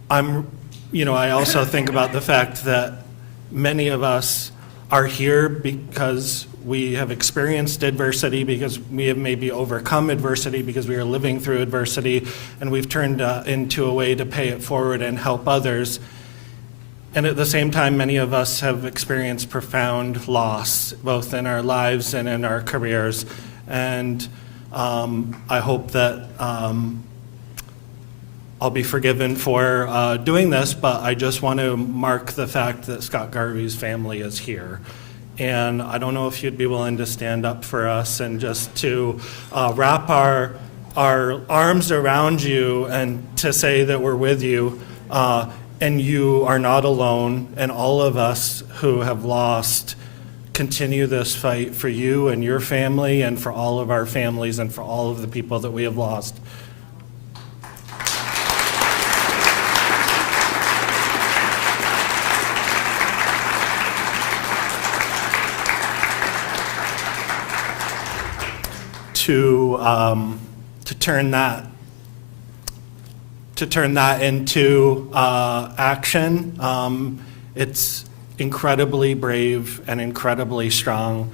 I also think about the fact that many of us are here because we have experienced adversity, because we have maybe overcome adversity, because we are living through adversity, and we've turned into a way to pay it forward and help others. And at the same time, many of us have experienced profound loss, both in our lives and in our careers. And I hope that I'll be forgiven for doing this, but I just want to mark the fact that Scott Garvey's family is here. And I don't know if you'd be willing to stand up for us and just to wrap our arms around you and to say that we're with you, and you are not alone, and all of us who have lost continue this fight for you and your family and for all of our families and for all of the people that we have lost. To turn that into action, it's incredibly brave and incredibly strong,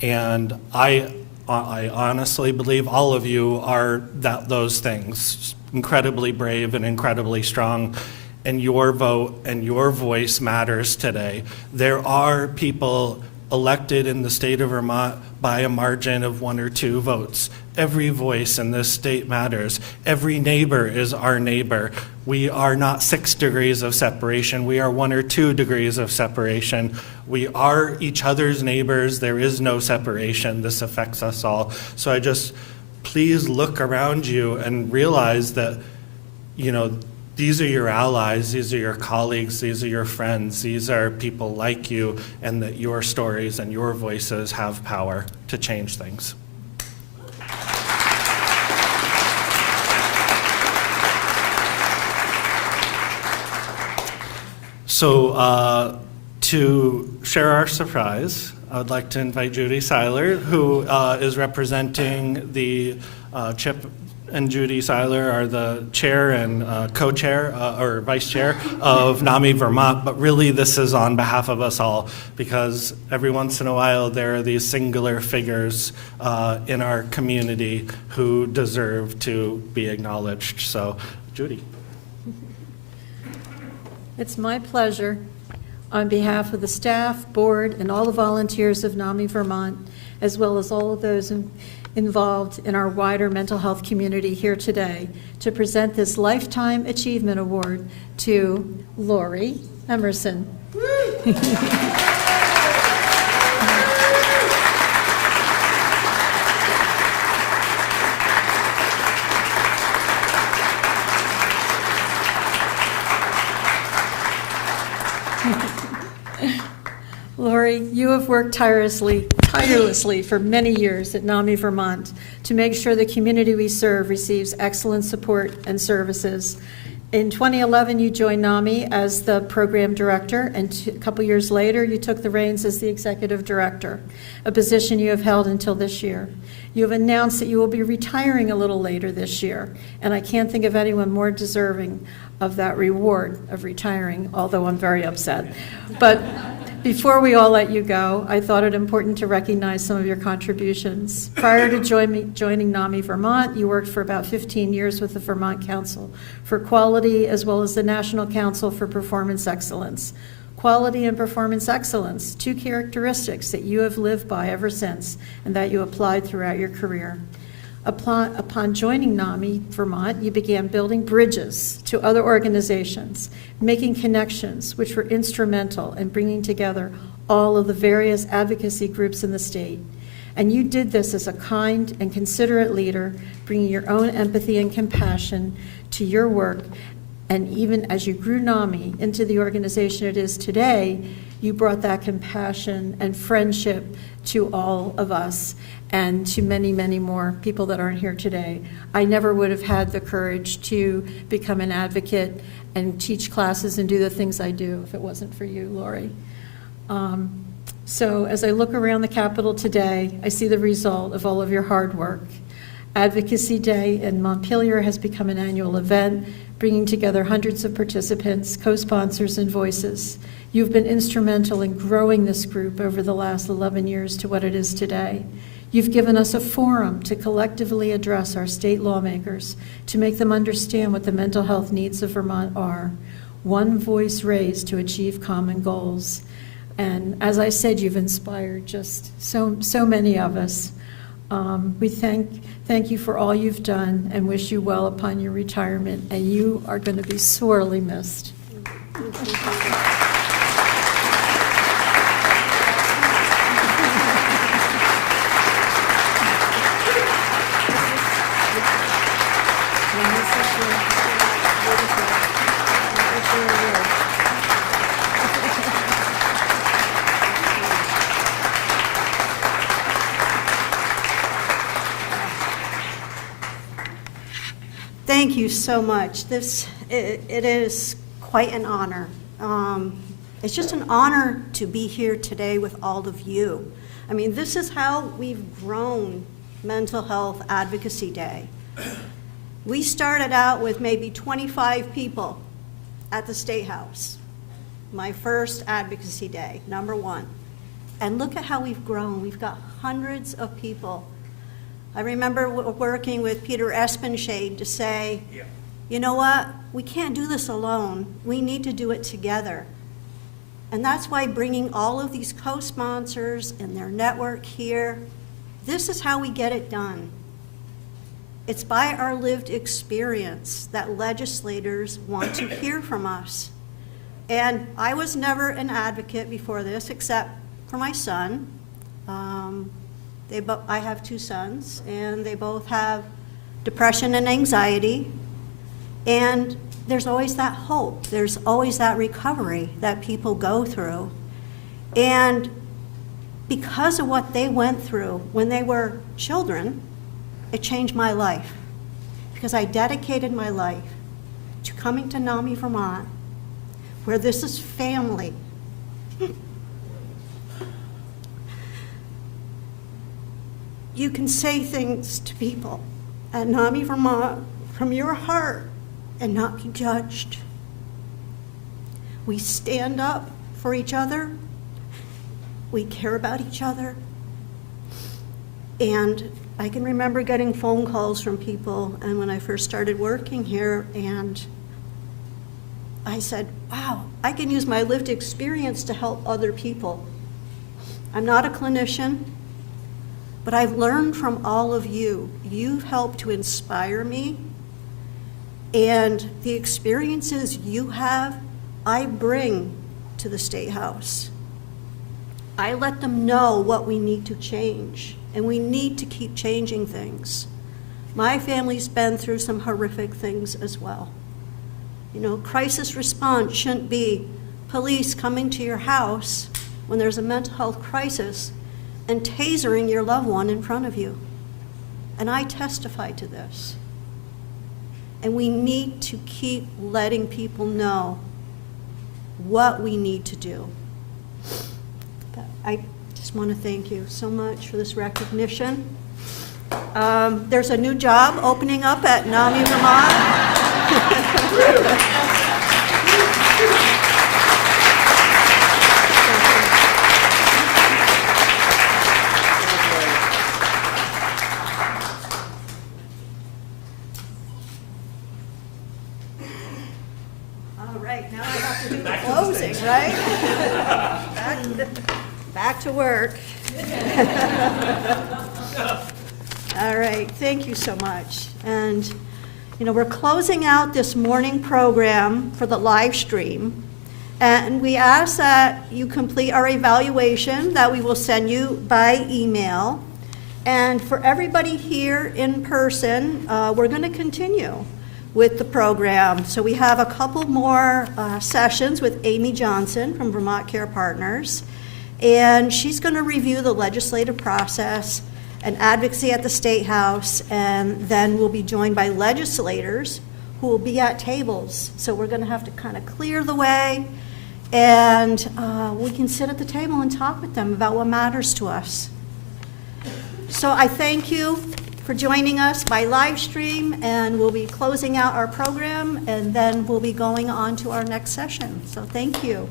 and I honestly believe all of you are those things, incredibly brave and incredibly strong, and your vote and your voice matters today. There are people elected in the state of Vermont by a margin of 1 or 2 votes. Every voice in this state matters. Every neighbor is our neighbor. We are not 6 degrees of separation. We are 1 or 2 degrees of separation. We are each other's neighbors. There is no separation. This affects us all. So I just, please look around you and realize that, these are your allies, these are your colleagues, these are your friends, these are people like you, and that your stories and your voices have power to change things. So to share our surprise, I would like to invite Judy Seiler, who is representing the Chip and Judy Seiler are the chair and co-chair or vice chair of NAMI Vermont, but really this is on behalf of us all, because every once in a while there are these singular figures in our community who deserve to be acknowledged. So, Judy. It's my pleasure, on behalf of the staff, board, and all the volunteers of NAMI Vermont, as well as all of those involved in our wider mental health community here today, to present this Lifetime Achievement Award to Lori Emerson. Lori, you have worked tirelessly for many years at NAMI Vermont to make sure the community we serve receives excellent support and services. In 2011, you joined NAMI as the program director, and a couple years later, you took the reins as the executive director, a position you have held until this year. You have announced that you will be retiring a little later this year, and I can't think of anyone more deserving of that reward of retiring, although I'm very upset. But before we all let you go, I thought it important to recognize some of your contributions. Prior to joining NAMI Vermont, you worked for about 15 years with the Vermont Council for Quality, as well as the National Council for Performance Excellence. Quality and performance excellence, 2 characteristics that you have lived by ever since and that you applied throughout your career. Upon joining NAMI Vermont, you began building bridges to other organizations, making connections which were instrumental in bringing together all of the various advocacy groups in the state. And you did this as a kind and considerate leader, bringing your own empathy and compassion to your work. And even as you grew NAMI into the organization it is today, you brought that compassion and friendship to all of us and to many, many more people that aren't here today. I never would have had the courage to become an advocate and teach classes and do the things I do if it wasn't for you, Lori. So as I look around the Capitol today, I see the result of all of your hard work. Advocacy Day in Montpelier has become an annual event, bringing together hundreds of participants, co-sponsors, and voices. You've been instrumental in growing this group over the last 11 years to what it is today. You've given us a forum to collectively address our state lawmakers, to make them understand what the mental health needs of Vermont are. One voice raised to achieve common goals. And as I said, you've inspired just so many of us. We thank you for all you've done and wish you well upon your retirement, and you are going to be sorely missed. Thank you so much. It is quite an honor. It's just an honor to be here today with all of you. I mean, this is how we've grown Mental Health Advocacy Day. We started out with maybe 25 people at the State House. My first advocacy day, number one. And look at how we've grown. We've got hundreds of people. I remember working with Peter Espenshade to say, you know what, we can't do this alone. We need to do it together. And that's why bringing all of these co-sponsors and their network here, this is how we get it done. It's by our lived experience that legislators want to hear from us. And I was never an advocate before this, except for my son. I have two sons, and they both have depression and anxiety. And there's always that hope. There's always that recovery that people go through. And because of what they went through when they were children, it changed my life. Because I dedicated my life to coming to NAMI, Vermont, where this is family. You can say things to people at NAMI, Vermont from your heart and not be judged. We stand up for each other. We care about each other. And I can remember getting phone calls from people, and when I first started working here, and I said, wow, I can use my lived experience to help other people. I'm not a clinician, but I've learned from all of you. You've helped to inspire me, and the experiences you have, I bring to the State House. I let them know what we need to change, and we need to keep changing things. My family's been through some horrific things as well. You know, crisis response shouldn't be police coming to your house when there's a mental health crisis and tasering your loved one in front of you. And I testify to this. And we need to keep letting people know what we need to do. But I just want to thank you so much for this recognition. There's a new job opening up at NAMI, Vermont. All right, now I have to do the closing, right? Back to work. All right, thank you so much. And, you know, we're closing out this morning program for the live stream. And we ask that you complete our evaluation that we will send you by email. And for everybody here in person, we're going to continue with the program. So we have a couple more sessions with Amy Johnson from Vermont Care Partners. And she's going to review the legislative process and advocacy at the State House, and then we'll be joined by legislators who will be at tables. So we're going to have to kind of clear the way, and we can sit at the table and talk with them about what matters to us. So I thank you for joining us by live stream, and we'll be closing out our program, and then we'll be going on to our next session. So thank you.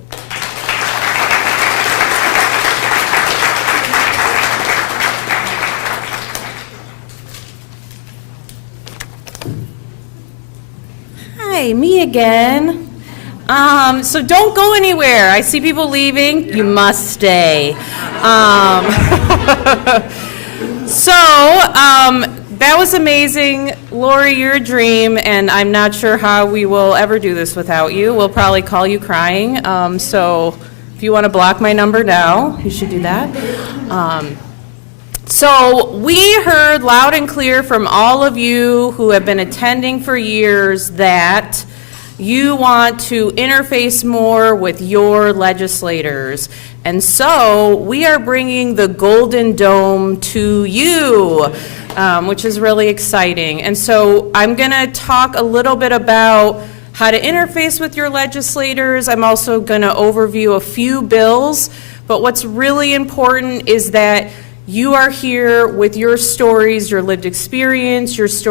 Hi, me again. So don't go anywhere. I see people leaving. You must stay. That was amazing. Lori, you're a dream, and I'm not sure how we will ever do this without you. We'll probably call you crying. So if you want to block my number now, you should do that. So we heard loud and clear from all of you who have been attending for years that you want to interface more with your legislators. And so we are bringing the Golden Dome to you. which is really exciting. And so I'm going to talk a little bit about how to interface with your legislators. I'm also going to overview a few bills, but what's really important is that you are here with your stories, your lived experience, your stories